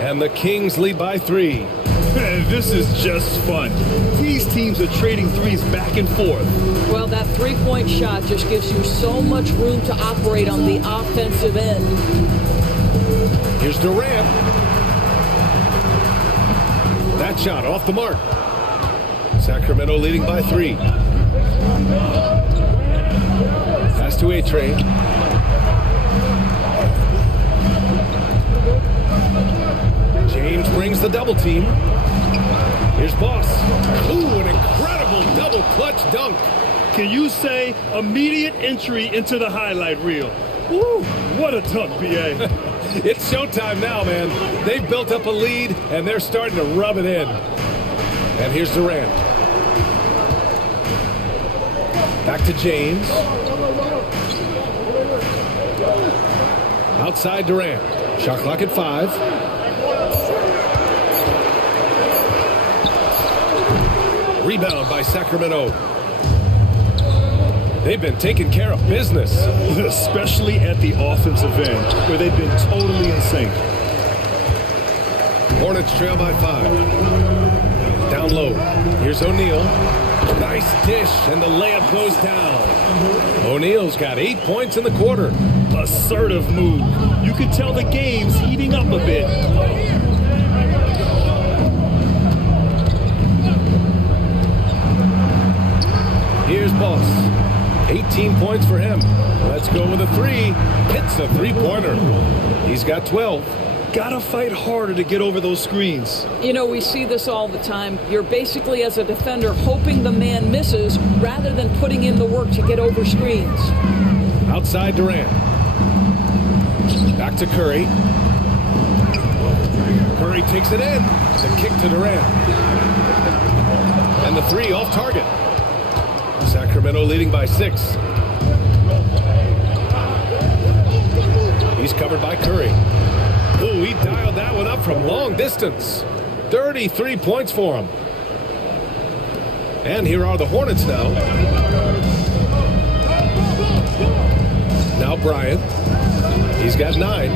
And the Kings lead by 3. This is just fun. These teams are trading threes back and forth. Well, that three-point shot just gives you so much room to operate on the offensive end. Here's Durant. That shot off the mark. Sacramento leading by 3. Pass to A-Train. James brings the double team. Here's Boss. Ooh, an incredible double clutch dunk. Can you say immediate entry into the highlight reel? Woo, what a dunk, BA. It's showtime now, man. They've built up a lead, and they're starting to rub it in. And here's Durant. Back to James. Outside Durant. Shot clock at 5. Rebound by Sacramento. They've been taking care of business. Especially at the offensive end, where they've been totally in sync. Hornets trail by 5. Down low. Here's O'Neal. Nice dish, and the layup goes down. O'Neal's got 8 points in the quarter. Assertive move. You can tell the game's heating up a bit. Here's Boss. 18 points for him. Let's go with a 3. Hits a three-pointer. He's got 12. Gotta fight harder to get over those screens. You know, we see this all the time. You're basically, as a defender, hoping the man misses rather than putting in the work to get over screens. Outside Durant. Back to Curry. Curry takes it in. The kick to Durant. And the 3 off target. Sacramento leading by 6. He's covered by Curry. Ooh, he dialed that one up from long distance. 33 points for him. And here are the Hornets now. Now Bryant. He's got 9.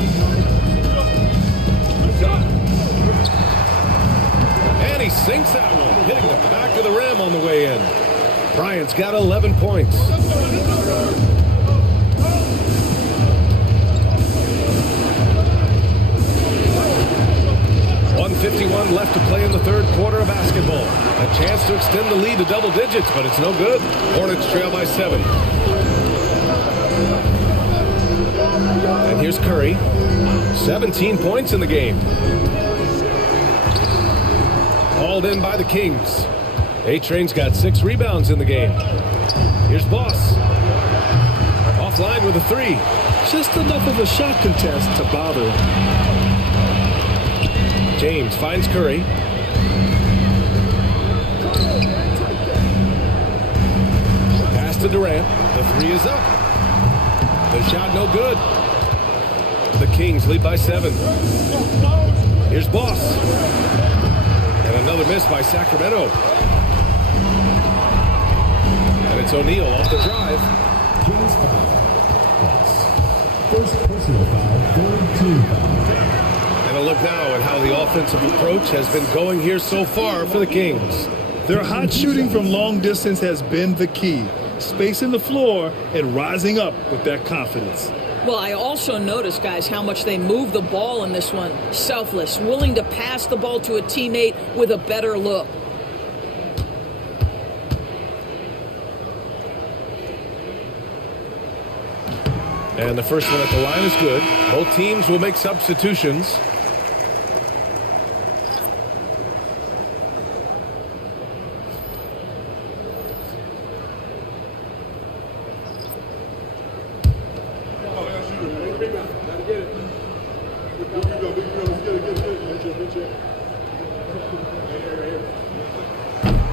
And he sinks that one, hitting the back of the rim on the way in. Bryant's got 11 points. 1:51 left to play in the third quarter of basketball. A chance to extend the lead to double digits, but it's no good. Hornets trail by 7. And here's Curry. 17 points in the game. Hauled in by the Kings. A-Train's got 6 rebounds in the game. Here's Boss. Offline with a 3. Just enough of a shot contest to bother him. James finds Curry. Pass to Durant. The 3 is up. The shot no good. The Kings lead by 7. Here's Boss. And another miss by Sacramento. And it's O'Neal off the drive. Kings foul. Boss. First personal foul, third team foul. And a look now at how the offensive approach has been going here so far for the Kings. Their hot shooting from long distance has been the key. Spacing the floor and rising up with that confidence. Well, I also noticed, guys, how much they move the ball in this one. Selfless, willing to pass the ball to a teammate with a better look. And the first one at the line is good. Both teams will make substitutions.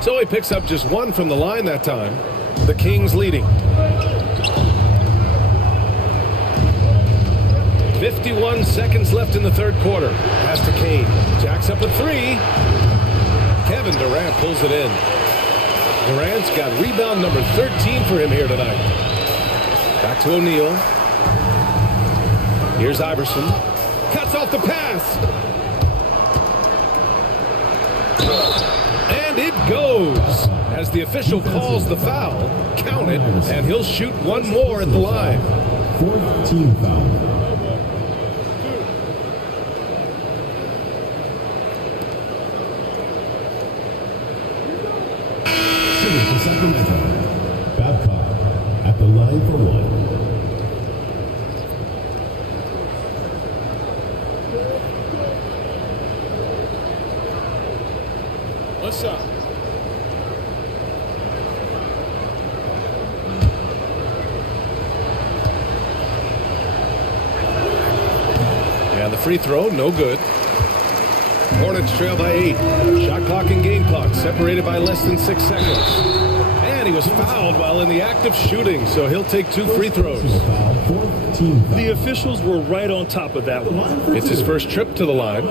So he picks up just 1 from the line that time. The Kings leading. 51 seconds left in the third quarter. Pass to Kane. Jacks up a three. Kevin Durant pulls it in. Durant's got rebound number 13 for him here tonight. Back to O'Neal. Here's Iverson. Cuts off the pass. And it goes. As the official calls the foul, count it, and he'll shoot one more at the line. 14 foul. Shooting for Sacramento. Babcock at the line for one. What's up? And the free throw, no good. Hornets trail by 8. Shot clock and game clock separated by less than 6 seconds. And he was fouled while in the act of shooting, so he'll take 2 free throws. The officials were right on top of that one. It's his first trip to the line.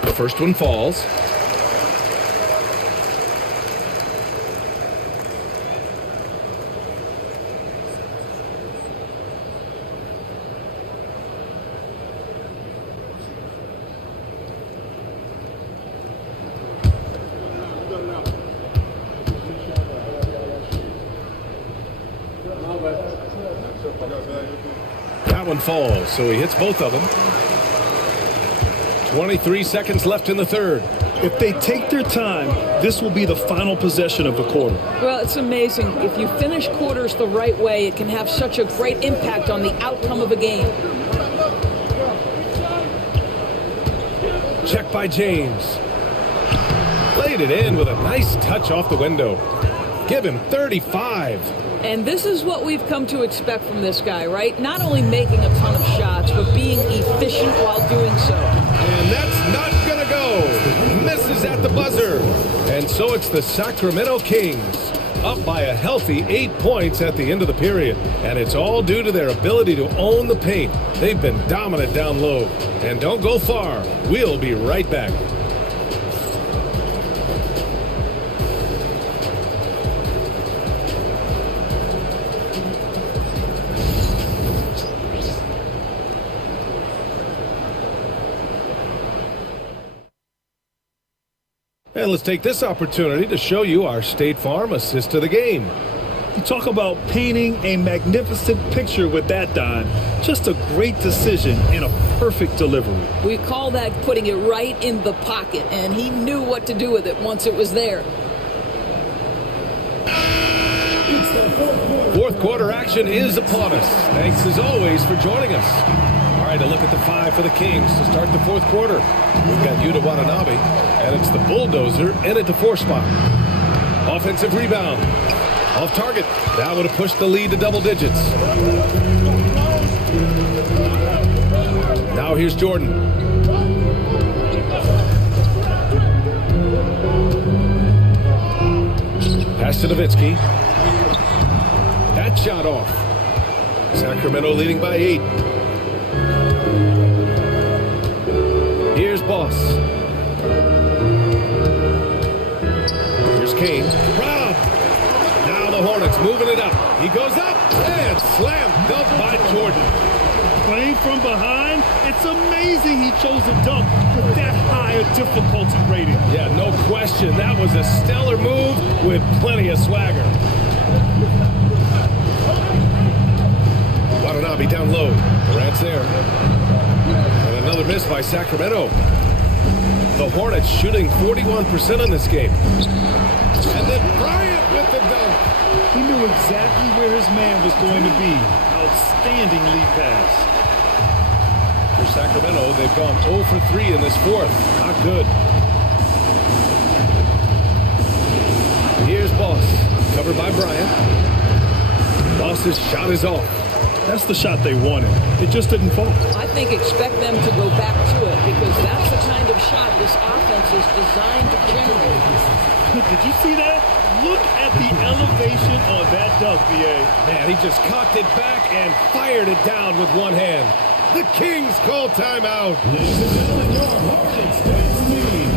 The first one falls. That one falls, so he hits both of them. 23 seconds left in the third. If they take their time, this will be the final possession of the quarter. Well, it's amazing. If you finish quarters the right way, it can have such a great impact on the outcome of a game. Check by James. Played it in with a nice touch off the window. Give him 35. And this is what we've come to expect from this guy, right? Not only making a ton of shots, but being efficient while doing so. And that's not gonna go. Misses at the buzzer. And so it's the Sacramento Kings, up by a healthy 8 points at the end of the period. And it's all due to their ability to own the paint. They've been dominant down low. And don't go far. We'll be right back. And let's take this opportunity to show you our State Farm assist to the game. You talk about painting a magnificent picture with that dime. Just a great decision and a perfect delivery. We call that putting it right in the pocket, and he knew what to do with it once it was there. Fourth quarter action is upon us. Thanks as always for joining us. All right, a look at the 5 for the Kings to start the fourth quarter. We've got Yuta Watanabe, and it's the Bulldozer in at the 4 spot. Offensive rebound. Off target. That would have pushed the lead to double digits. Now here's Jordan. Pass to Nowitzki. That shot off. Sacramento leading by 8. Here's Boss. Here's Kane. Rob. Now the Hornets moving it up. He goes up and slam dunk by Jordan. Playing from behind, it's amazing he chose a dunk with that higher difficulty rating. Yeah, no question. That was a stellar move with plenty of swagger. Watanabe down low. Durant's there. And another miss by Sacramento. The Hornets shooting 41% in this game. And then Bryant with the dunk. He knew exactly where his man was going to be. Outstanding lead pass. For Sacramento, they've gone 0 for 3 in this fourth. Not good. Here's Boss. Covered by Bryant. Boss's shot is off. That's the shot they wanted. It just didn't fall. I think expect them to go back to it because that's the kind of shot this offense is designed to generate. Did you see that? Look at the elevation on that dunk, BA. Man, he just cocked it back and fired it down with one hand. The Kings call timeout. Ladies and gentlemen, your Hornets States team.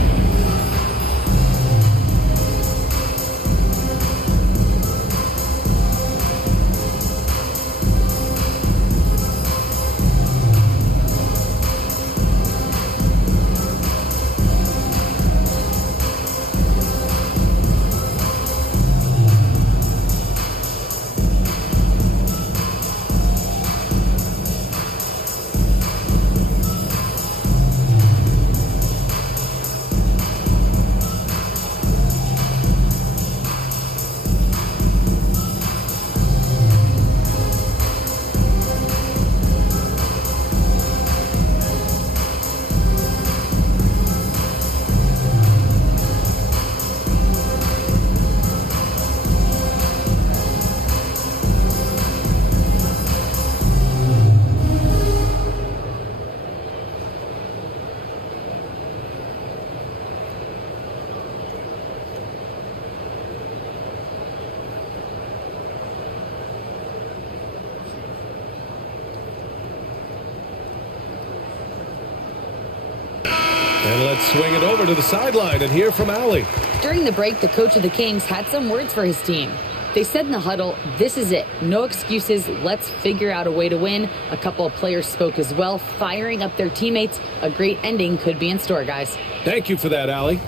And let's swing it over to the sideline and hear from Allie. During the break, the coach of the Kings had some words for his team. They said in the huddle, "This is it. No excuses. Let's figure out a way to win." A couple of players spoke as well, firing up their teammates. A great ending could be in store, guys. Thank you for that, Allie.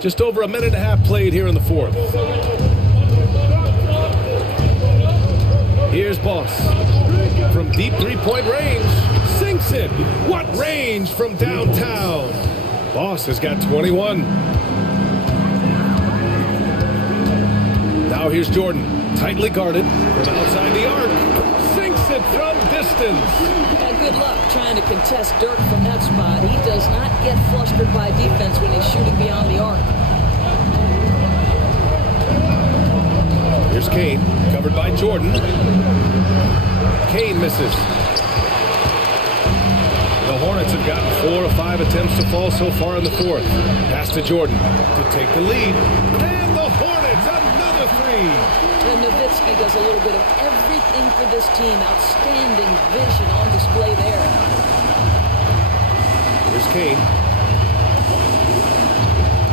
Just over a minute and a half played here in the fourth. Here's Boss. From deep three-point range. Sinks it. What range from downtown? Boss has got 21. Now here's Jordan. Tightly guarded from outside the arc. Sinks it from distance. Good luck trying to contest Dirk from that spot. He does not get flustered by defense when he's shooting beyond the arc. Here's Kane, covered by Jordan. Kane misses. The Hornets have gotten 4 of 5 attempts to fall so far in the fourth. Pass to Jordan to take the lead. And the Hornets, another three. And Nowitzki does a little bit of everything for this team. Outstanding vision on display there. Here's Kane.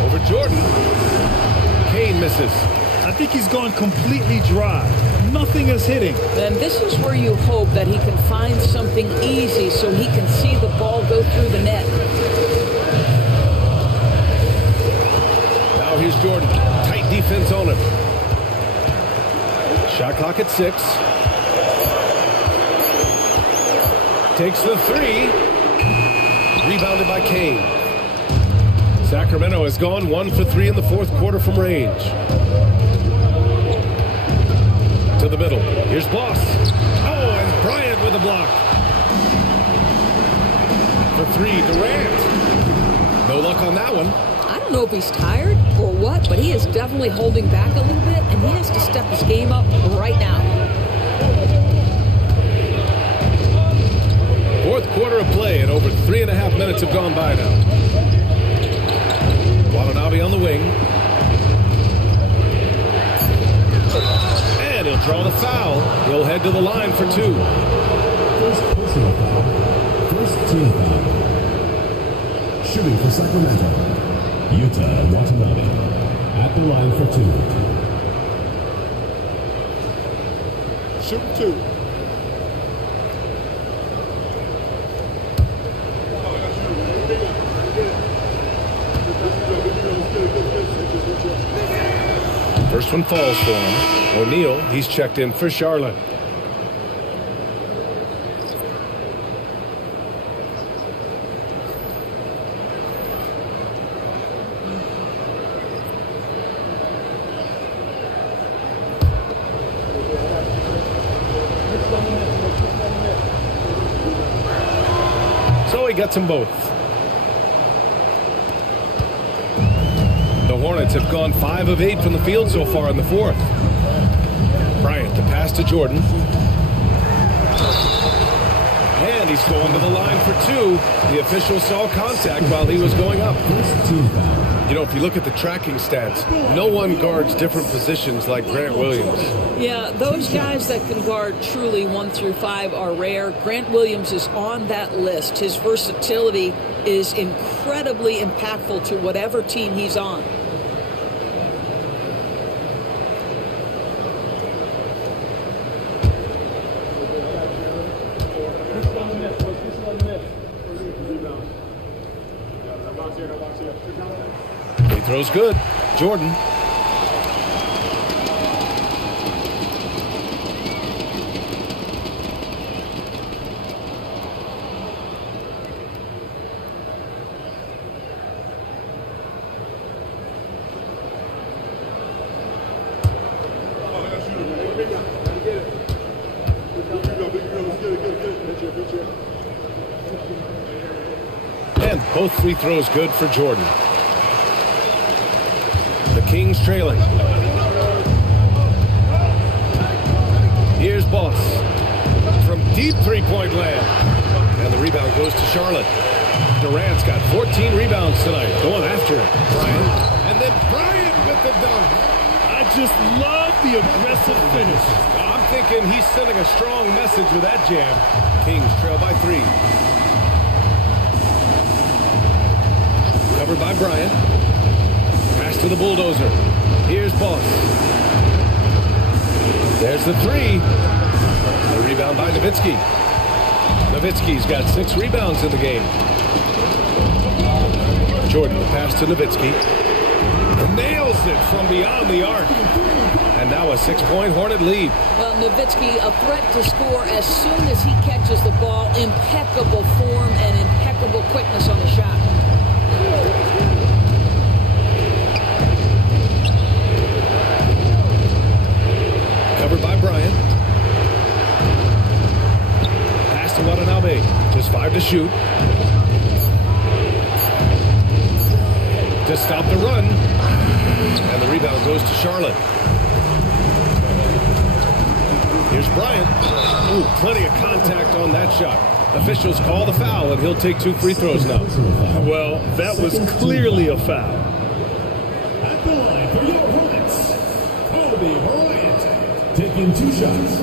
Over Jordan. Kane misses. I think he's gone completely dry. Nothing is hitting. And this is where you hope that he can find something easy so he can see the ball go through the net. Now here's Jordan. Tight defense on him. Shot clock at 6. Takes the three. Rebounded by Kane. Sacramento has gone 1 for 3 in the fourth quarter from range. To the middle. Here's Boss. Oh, and Bryant with a block. For 3, Durant. No luck on that one. I don't know if he's tired or what, but he is definitely holding back a little bit, and he has to step his game up right now. Fourth quarter of play, and over 3.5 minutes have gone by now. Watanabe on the wing. And he'll draw the foul. He'll head to the line for 2. First personal foul. First team foul. Shooting for Sacramento. Yuta Watanabe. At the line for 2. Shoot 2. First one falls for him. O'Neal, he's checked in for Charlotte. So he gets them both. The Hornets have gone 5 of 8 from the field so far in the fourth. Bryant, the pass to Jordan. And he's going to the line for two. The official saw contact while he was going up. You know, if you look at the tracking stats, no one guards different positions like Grant Williams. Yeah, those guys that can guard truly 1 through 5 are rare. Grant Williams is on that list. His versatility is incredibly impactful to whatever team he's on. He throws good. Jordan. And both free throws good for Jordan. The Kings trailing. Here's Boss from deep three-point land. And the rebound goes to Charlotte. Durant's got 14 rebounds tonight. Going after it. Bryant. And then Bryant with the dunk. I just love the aggressive finish. I'm thinking he's sending a strong message with that jam. Kings trail by 3. Covered by Bryant. Pass to the bulldozer. Here's Boss. There's the 3. The rebound by Nowitzki. Nowitzki's got 6 rebounds in the game. Jordan, the pass to Nowitzki. Nails it from beyond the arc. And now a 6-point Hornet lead. Well, Nowitzki, a threat to score as soon as he catches the ball. Impeccable form and impeccable quickness on the shot. Covered by Bryant. Pass to Watanabe. Just 5 to shoot. To stop the run. And the rebound goes to Charlotte. Here's Bryant. Ooh, plenty of contact on that shot. Officials call the foul, and he'll take 2 free throws now. Well, that was clearly a foul. At the line for your Hornets, Kobe Bryant, taking 2 shots.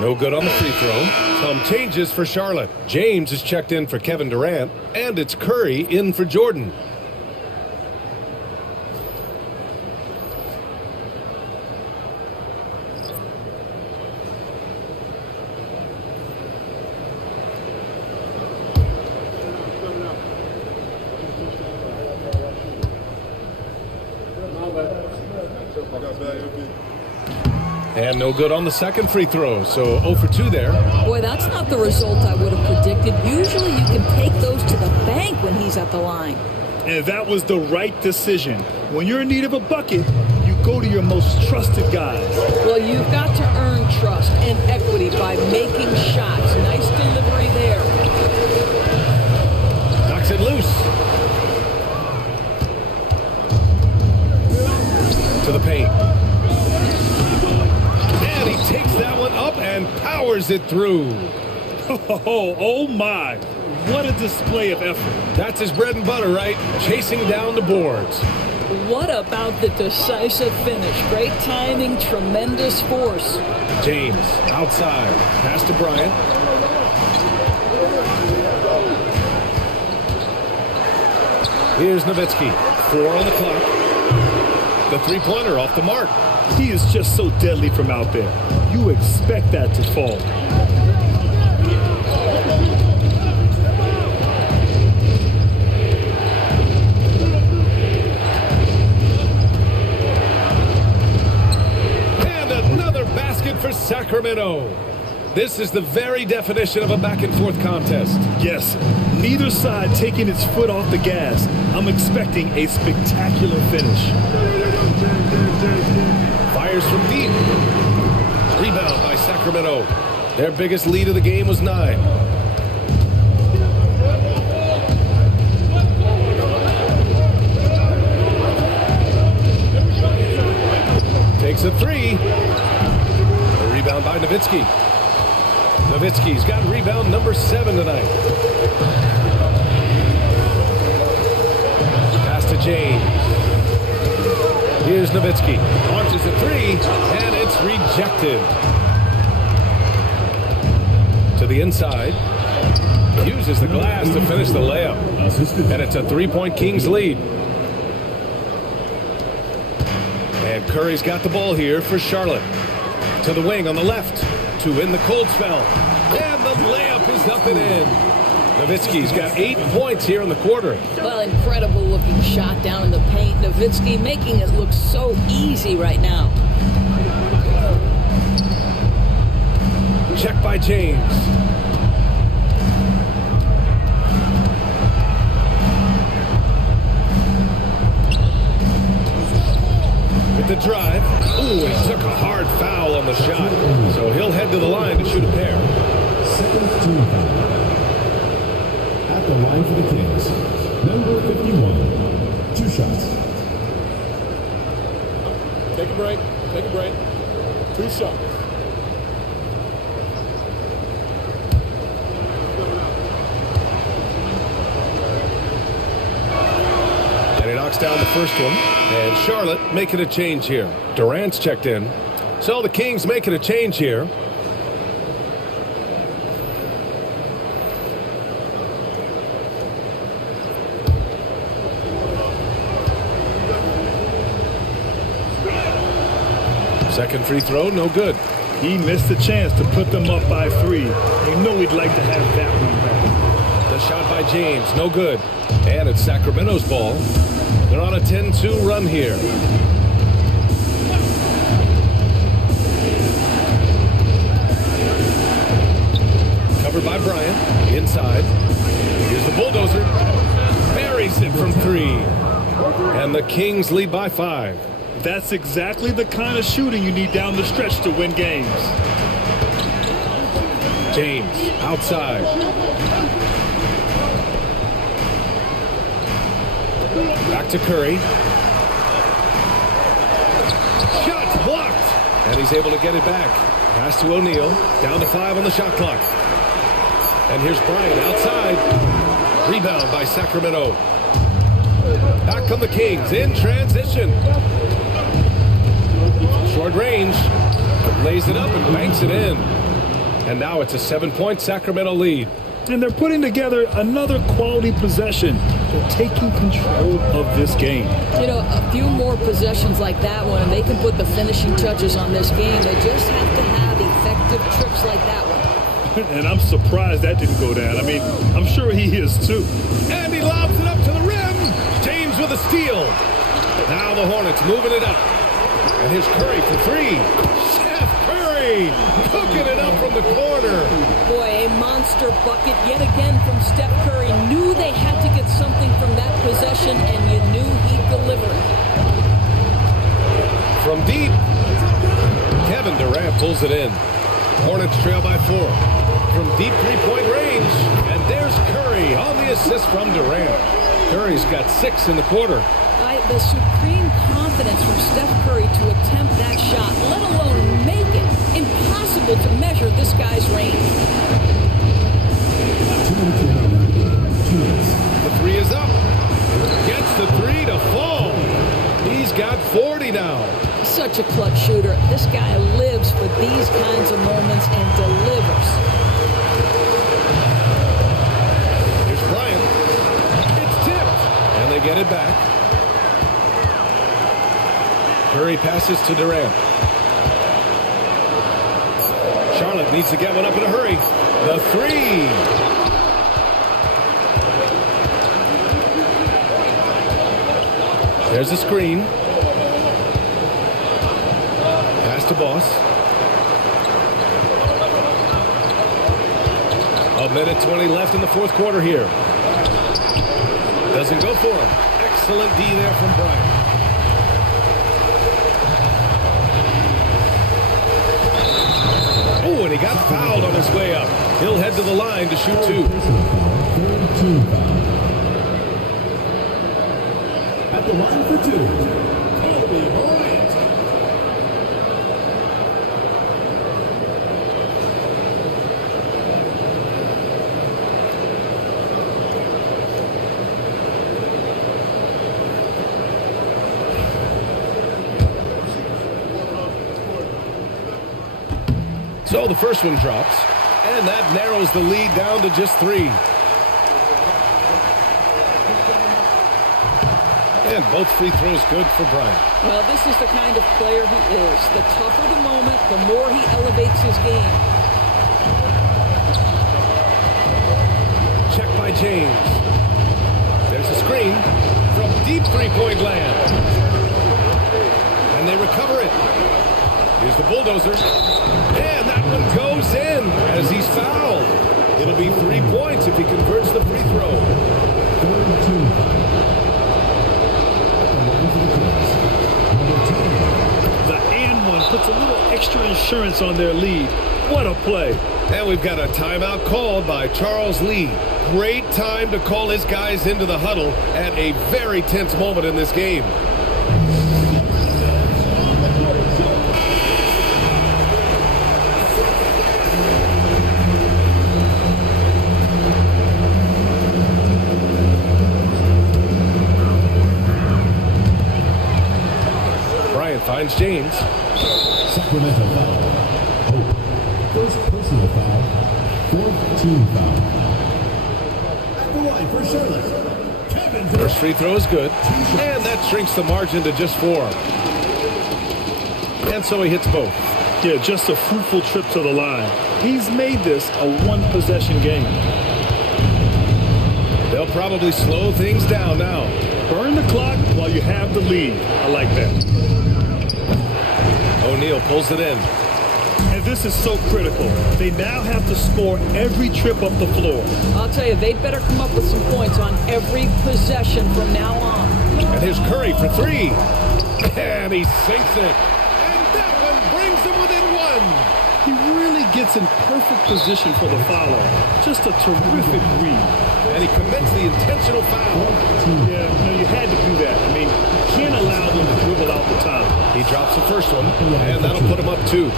No good on the free throw. Some changes for Charlotte. James is checked in for Kevin Durant, and it's Curry in for Jordan. And no good on the second free throw, so 0 for 2 there. Boy, that's not the result I would have predicted. Usually you can take those to the bank when he's at the line. And that was the right decision. When you're in need of a bucket, you go to your most trusted guys. Well, you've got to earn trust and equity by making shots. Nice delivery there. Knocks it loose. To the paint. And he takes that one up and powers it through. Oh my. What a display of effort. That's his bread and butter, right? Chasing down the boards. What about the decisive finish? Great timing, tremendous force. James, outside. Pass to Bryant. Here's Nowitzki. 4 on the clock. The three-pointer off the mark. He is just so deadly from out there. You expect that to fall. And another basket for Sacramento. This is the very definition of a back-and-forth contest. Yes, neither side taking its foot off the gas. I'm expecting a spectacular finish. Fires from deep. Rebound by Sacramento. Their biggest lead of the game was 9. Takes a 3. A rebound by Nowitzki. Nowitzki's got rebound number 7 tonight. Pass to James. Here's Nowitzki. Launches a 3, and it's rejected. To the inside. Uses the glass to finish the layup. And it's a 3-point Kings lead. And Curry's got the ball here for Charlotte. To the wing on the left. To win the cold spell. And the layup is up and in. Nowitzki's got 8 points here in the quarter. Well, incredible looking shot down in the paint. Nowitzki making it look so easy right now. Check by James. With the drive. Ooh, he took a hard foul on the shot. So he'll head to the line to shoot a pair. Second team foul. At the line for the Kings, number 51. 2 shots. Take a break. Take a break. 2 shots. And he knocks down the first one. And Charlotte making a change here. Durant's checked in. So the Kings making a change here. Second free throw, no good. He missed the chance to put them up by 3. You know he'd like to have that one back. The shot by James, no good. And it's Sacramento's ball. They're on a 10-2 run here. Covered by Bryant. Inside. Here's the bulldozer. Buries it from 3. And the Kings lead by 5. That's exactly the kind of shooting you need down the stretch to win games. James, outside. Back to Curry. Shot blocked. And he's able to get it back. Pass to O'Neal. Down to 5 on the shot clock. And here's Bryant outside. Rebound by Sacramento. Back come the Kings in transition. Short range. Lays it up and banks it in. And now it's a 7-point Sacramento lead. And they're putting together another quality possession. They're taking control of this game. You know, a few more possessions like that one, and they can put the finishing touches on this game. They just have to have effective trips like that one. And I'm surprised that didn't go down. I mean, I'm sure he is too. And he lobs it up to the rim. James with a steal. Now the Hornets moving it up. And here's Curry for 3. Chef Curry cooking it up from the corner. Boy, a monster bucket yet again from Steph Curry. Knew they had to get something from that possession, and you knew he'd deliver. From deep, Kevin Durant pulls it in. Hornets trail by 4. From deep three-point range. And there's Curry on the assist from Durant. Curry's got 6 in the quarter. The supreme confidence from Steph Curry to attempt that shot, let alone make it. Impossible to measure this guy's range. The 3 is up. Gets the 3 to fall. He's got 40 now. Such a clutch shooter. This guy lives for these kinds of moments and delivers. Here's Bryant. It's tipped. And they get it back. Curry passes to Durant. Charlotte needs to get one up in a hurry. The 3. There's a screen. Pass to Boss. 1:20 left in the fourth quarter here. Doesn't go for him. Excellent D there from Bryant. Oh, and he got fouled on his way up. He'll head to the line to shoot two. At the line for two, Kobe Bryant. So the first one drops, and that narrows the lead down to just 3. And both free throws good for Bryant. Well, this is the kind of player he is. The tougher the moment, the more he elevates his game. Check by James. There's a screen from deep three-point land. And they recover it. Here's the bulldozer. And that one goes in as he's fouled. It'll be 3 points if he converts the free throw. The and one puts a little extra insurance on their lead. What a play. And we've got a timeout called by Charles Lee. Great time to call his guys into the huddle at a very tense moment in this game. Finds James. Sacramento foul. Hope. First personal foul. Fourth team foul. At the line for Charlotte, Kevin. First free throw is good. And that shrinks the margin to just 4. And so he hits both. Yeah, just a fruitful trip to the line. He's made this a one-possession game. They'll probably slow things down now. Burn the clock while you have the lead. I like that. O'Neal pulls it in. And this is so critical. They now have to score every trip up the floor. I'll tell you, they'd better come up with some points on every possession from now on. And here's Curry for 3. And he sinks it. And that one brings him within 1. He really gets in perfect position for the follow. Just a terrific read. And he commits the intentional foul. Yeah, no, you had to do that. I mean, can't allow them to dribble out the time. He drops the first one, and that'll put him up 2.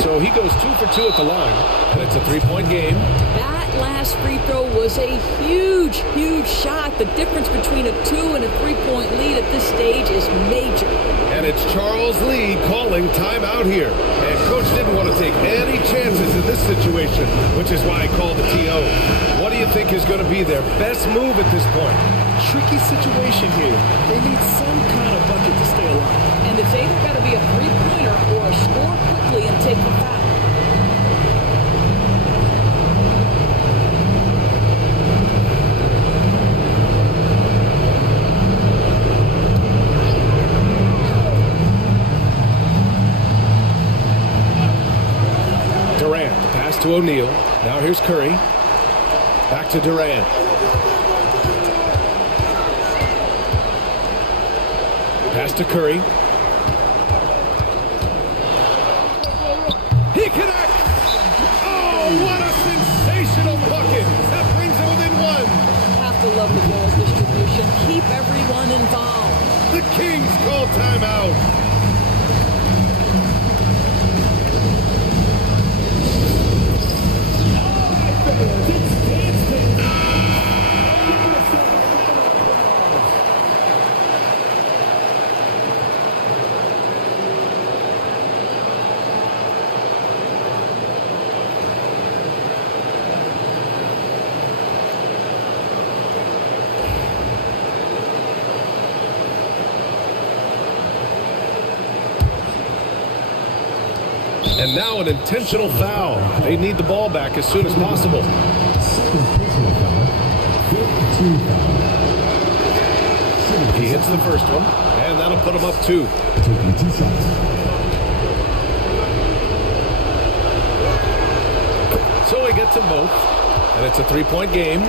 So he goes 2 for 2 at the line, and it's a 3-point game. That last free throw was a huge, huge shot. The difference between a 2 and a 3-point lead at this stage is major. And it's Charles Lee calling timeout here. And Coach didn't want to take any chances in this situation, which is why I called the TO. What do you think is going to be their best move at this point? Tricky situation here. They need some kind of bucket to stay alive. And it's either got to be a three-pointer or a score quickly and take the foul. Durant, the pass to O'Neal. Now here's Curry. Back to Durant. Pass to Curry. He connects! Oh, what a sensational bucket! That brings him within 1. Have to love the ball distribution. Keep everyone involved. The Kings call timeout. And now an intentional foul. They need the ball back as soon as possible. He hits the first one, and that'll put him up 2. he gets them both. And it's a 3-point game.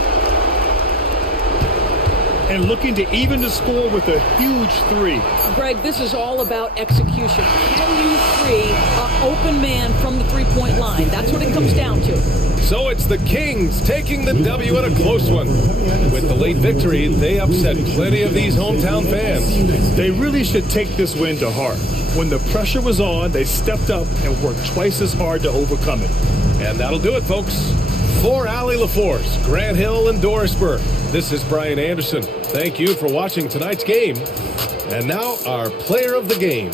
And looking to even the score with a huge three. Greg, this is all about execution. Can you free an open man from the three-point line? That's what it comes down to. So it's the Kings taking the W in a close one. With the late victory, they upset plenty of these hometown fans. They really should take this win to heart. When the pressure was on, they stepped up and worked twice as hard to overcome it. And that'll do it, folks. For Allie LaForce, Grant Hill, and Dorisburg, this is Brian Anderson. Thank you for watching tonight's game. And now, our player of the game.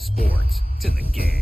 Sports. It's in the game.